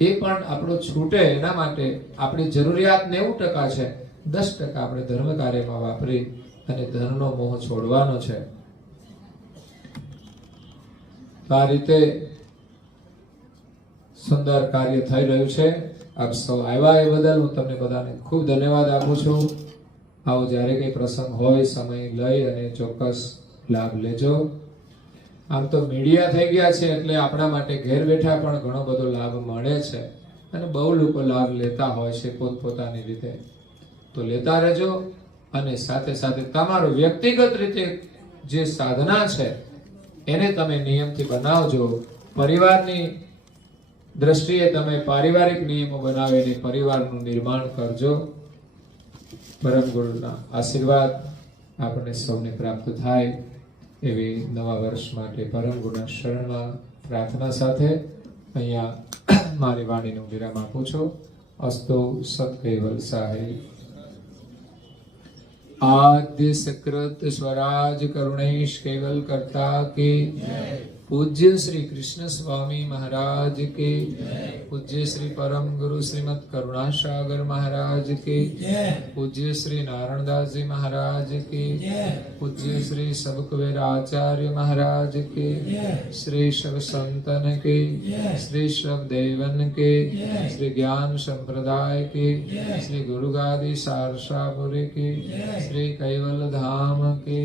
એ પણ આપણો છૂટે એના માટે આપણી જરૂરિયાત 90% છે, 10% આપણે ધર્મ કાર્યમાં વાપરી અને ધનનો મોહ છોડવાનો છે. આ રીતે સુંદર કાર્ય થઈ રહ્યું છે. આપ સૌ આવ્યા એ બદલ હું તમને બધાને ખૂબ ધન્યવાદ આપું છું. આવો જ્યારે કંઈ પ્રસંગ હોય સમય લઈ અને ચોક્કસ લાભ લેજો. આમ તો મીડિયા થઈ ગયા છે એટલે આપણા માટે ઘેર બેઠા પણ ઘણો બધો લાભ મળે છે અને બહુ લોકો લાભ લેતા હોય છે પોતપોતાની રીતે. તો લેતા રહેજો અને સાથે સાથે તમારું વ્યક્તિગત રીતે જે સાધના છે એને તમે નિયમથી બનાવજો. પરિવારની દ્રષ્ટિએ તમે પારિવારિક નિયમો બનાવીને પરિવારનું નિર્માણ કરજો. પરમ ગુરુના આશીર્વાદ આપણને સૌને પ્રાપ્ત થાય એવી નવા વર્ષ માટે પરમ ગુરુના શરણમાં પ્રાર્થના સાથે અહીંયા મારી વાણીનું વિરામ આપું છું. અસ્તુ સત્કૈવલ સાહેબ. आद्य सकृत स्वराज करुणेश केवल करता के पूज्य श्री कृष्ण स्वामी महाराज के, पूज्य श्री परम गुरु श्रीमद करुणासागर महाराज के, पूज्य श्री नारायणदास जी महाराज के, पूज्य श्री सबकुबेर आचार्य महाराज के, श्री शव संतन के, श्री शव देवन के, श्री ज्ञान संप्रदाय के, श्री गुरुगादी सारसापुरी के, श्री कैवल धाम के,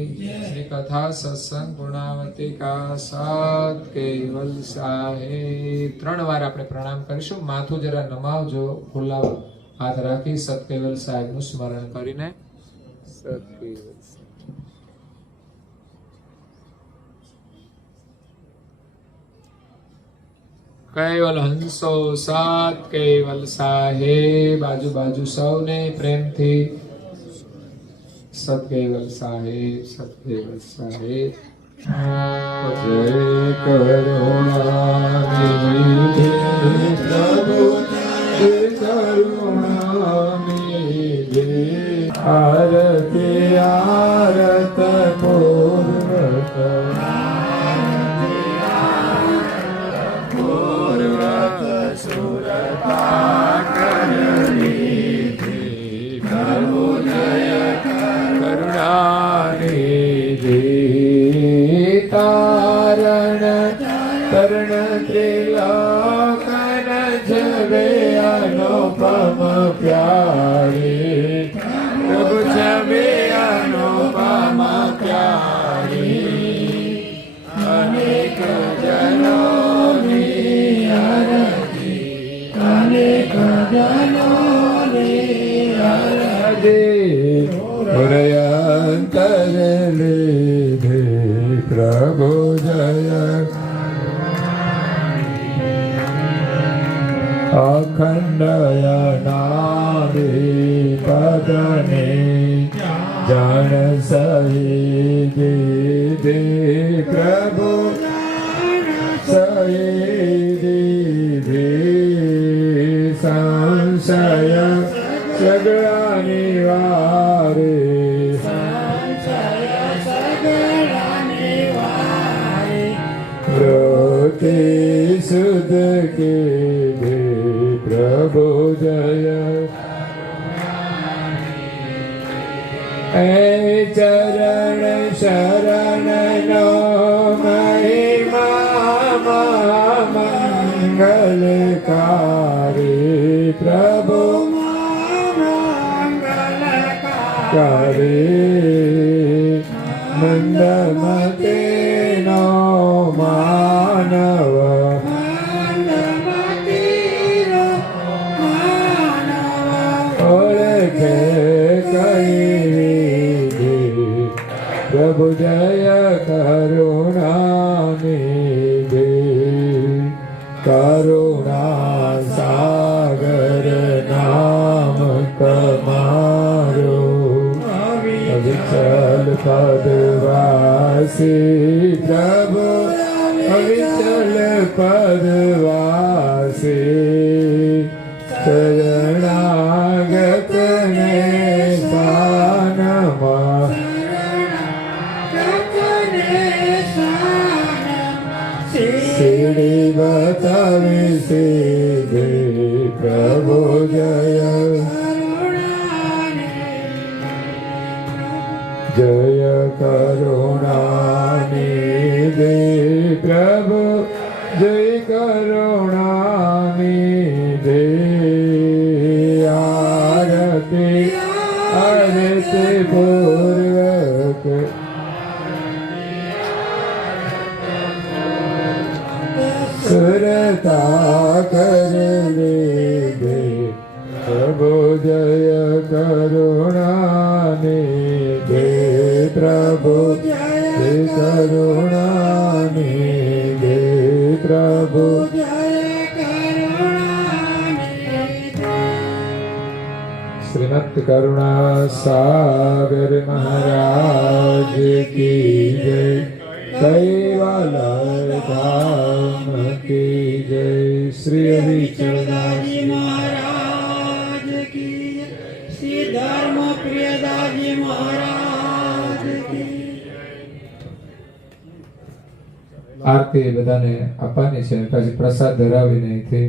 श्री कथा सत्संग पूर्णावती का साथ કેવલ સાહેબ. 3 વાર આપણે પ્રણામ કરીશું. માથું જરા નમાવજો, ખુલ્લા હાથ રાખી સતકેવલ સાહેબ નું સ્મરણ કરીને. સતકેવલ કૈવલ હંસો સાત કેવલ સાહેબ. આજુબાજુ સૌને પ્રેમથી સતકેવલ સાહેબ, સતકેવલ સાહેબ. जय करुणा निधि प्रभु जय करुणा निधि. आरती आरत पूर्वक पूर्वक सुरता करनी प्रभु जय करुणा निधि. छवि अनुपम प्यारी प्रभु छवि अनुपम प्यारी अनेक जनों की आरती अनेक जनों की आरती हृदयांतर निधि प्रभु जय अखंडयनादि पदने जन सही दे प्रभु सही दे संशय सगळा निवारे रोते सुध के दे प्रभु जय ऐ चरण शरण नो महिमा मंगलकारी प्रभु मंगलकारी मंदमते नो मानव ओळखे कई प्रभु जय करुणा निधि करुणा सागर नाम कमारो अविचल पदवासी प्रभु अविचल पदवासी शरणागत ने स्थानमा सीढ़ी बतावे सीधे प्रभु जय जय करुणा निधि प्रभु जय करुणा निधि आरती आरती पूर्वक सुरता कर दे प्रभु जय करुणा निधि प्रभु जय करुणा निधि प्रभु श्रीमत् करुणा सागर महाराज की जय कैवालय धाम की जय श्री हरिचरदाजी महाराज की श्री धर्म प्रियदाजी महाराज की આરતી બધાને આપવાની છે પછી પ્રસાદ ધરાવીને અહીંથી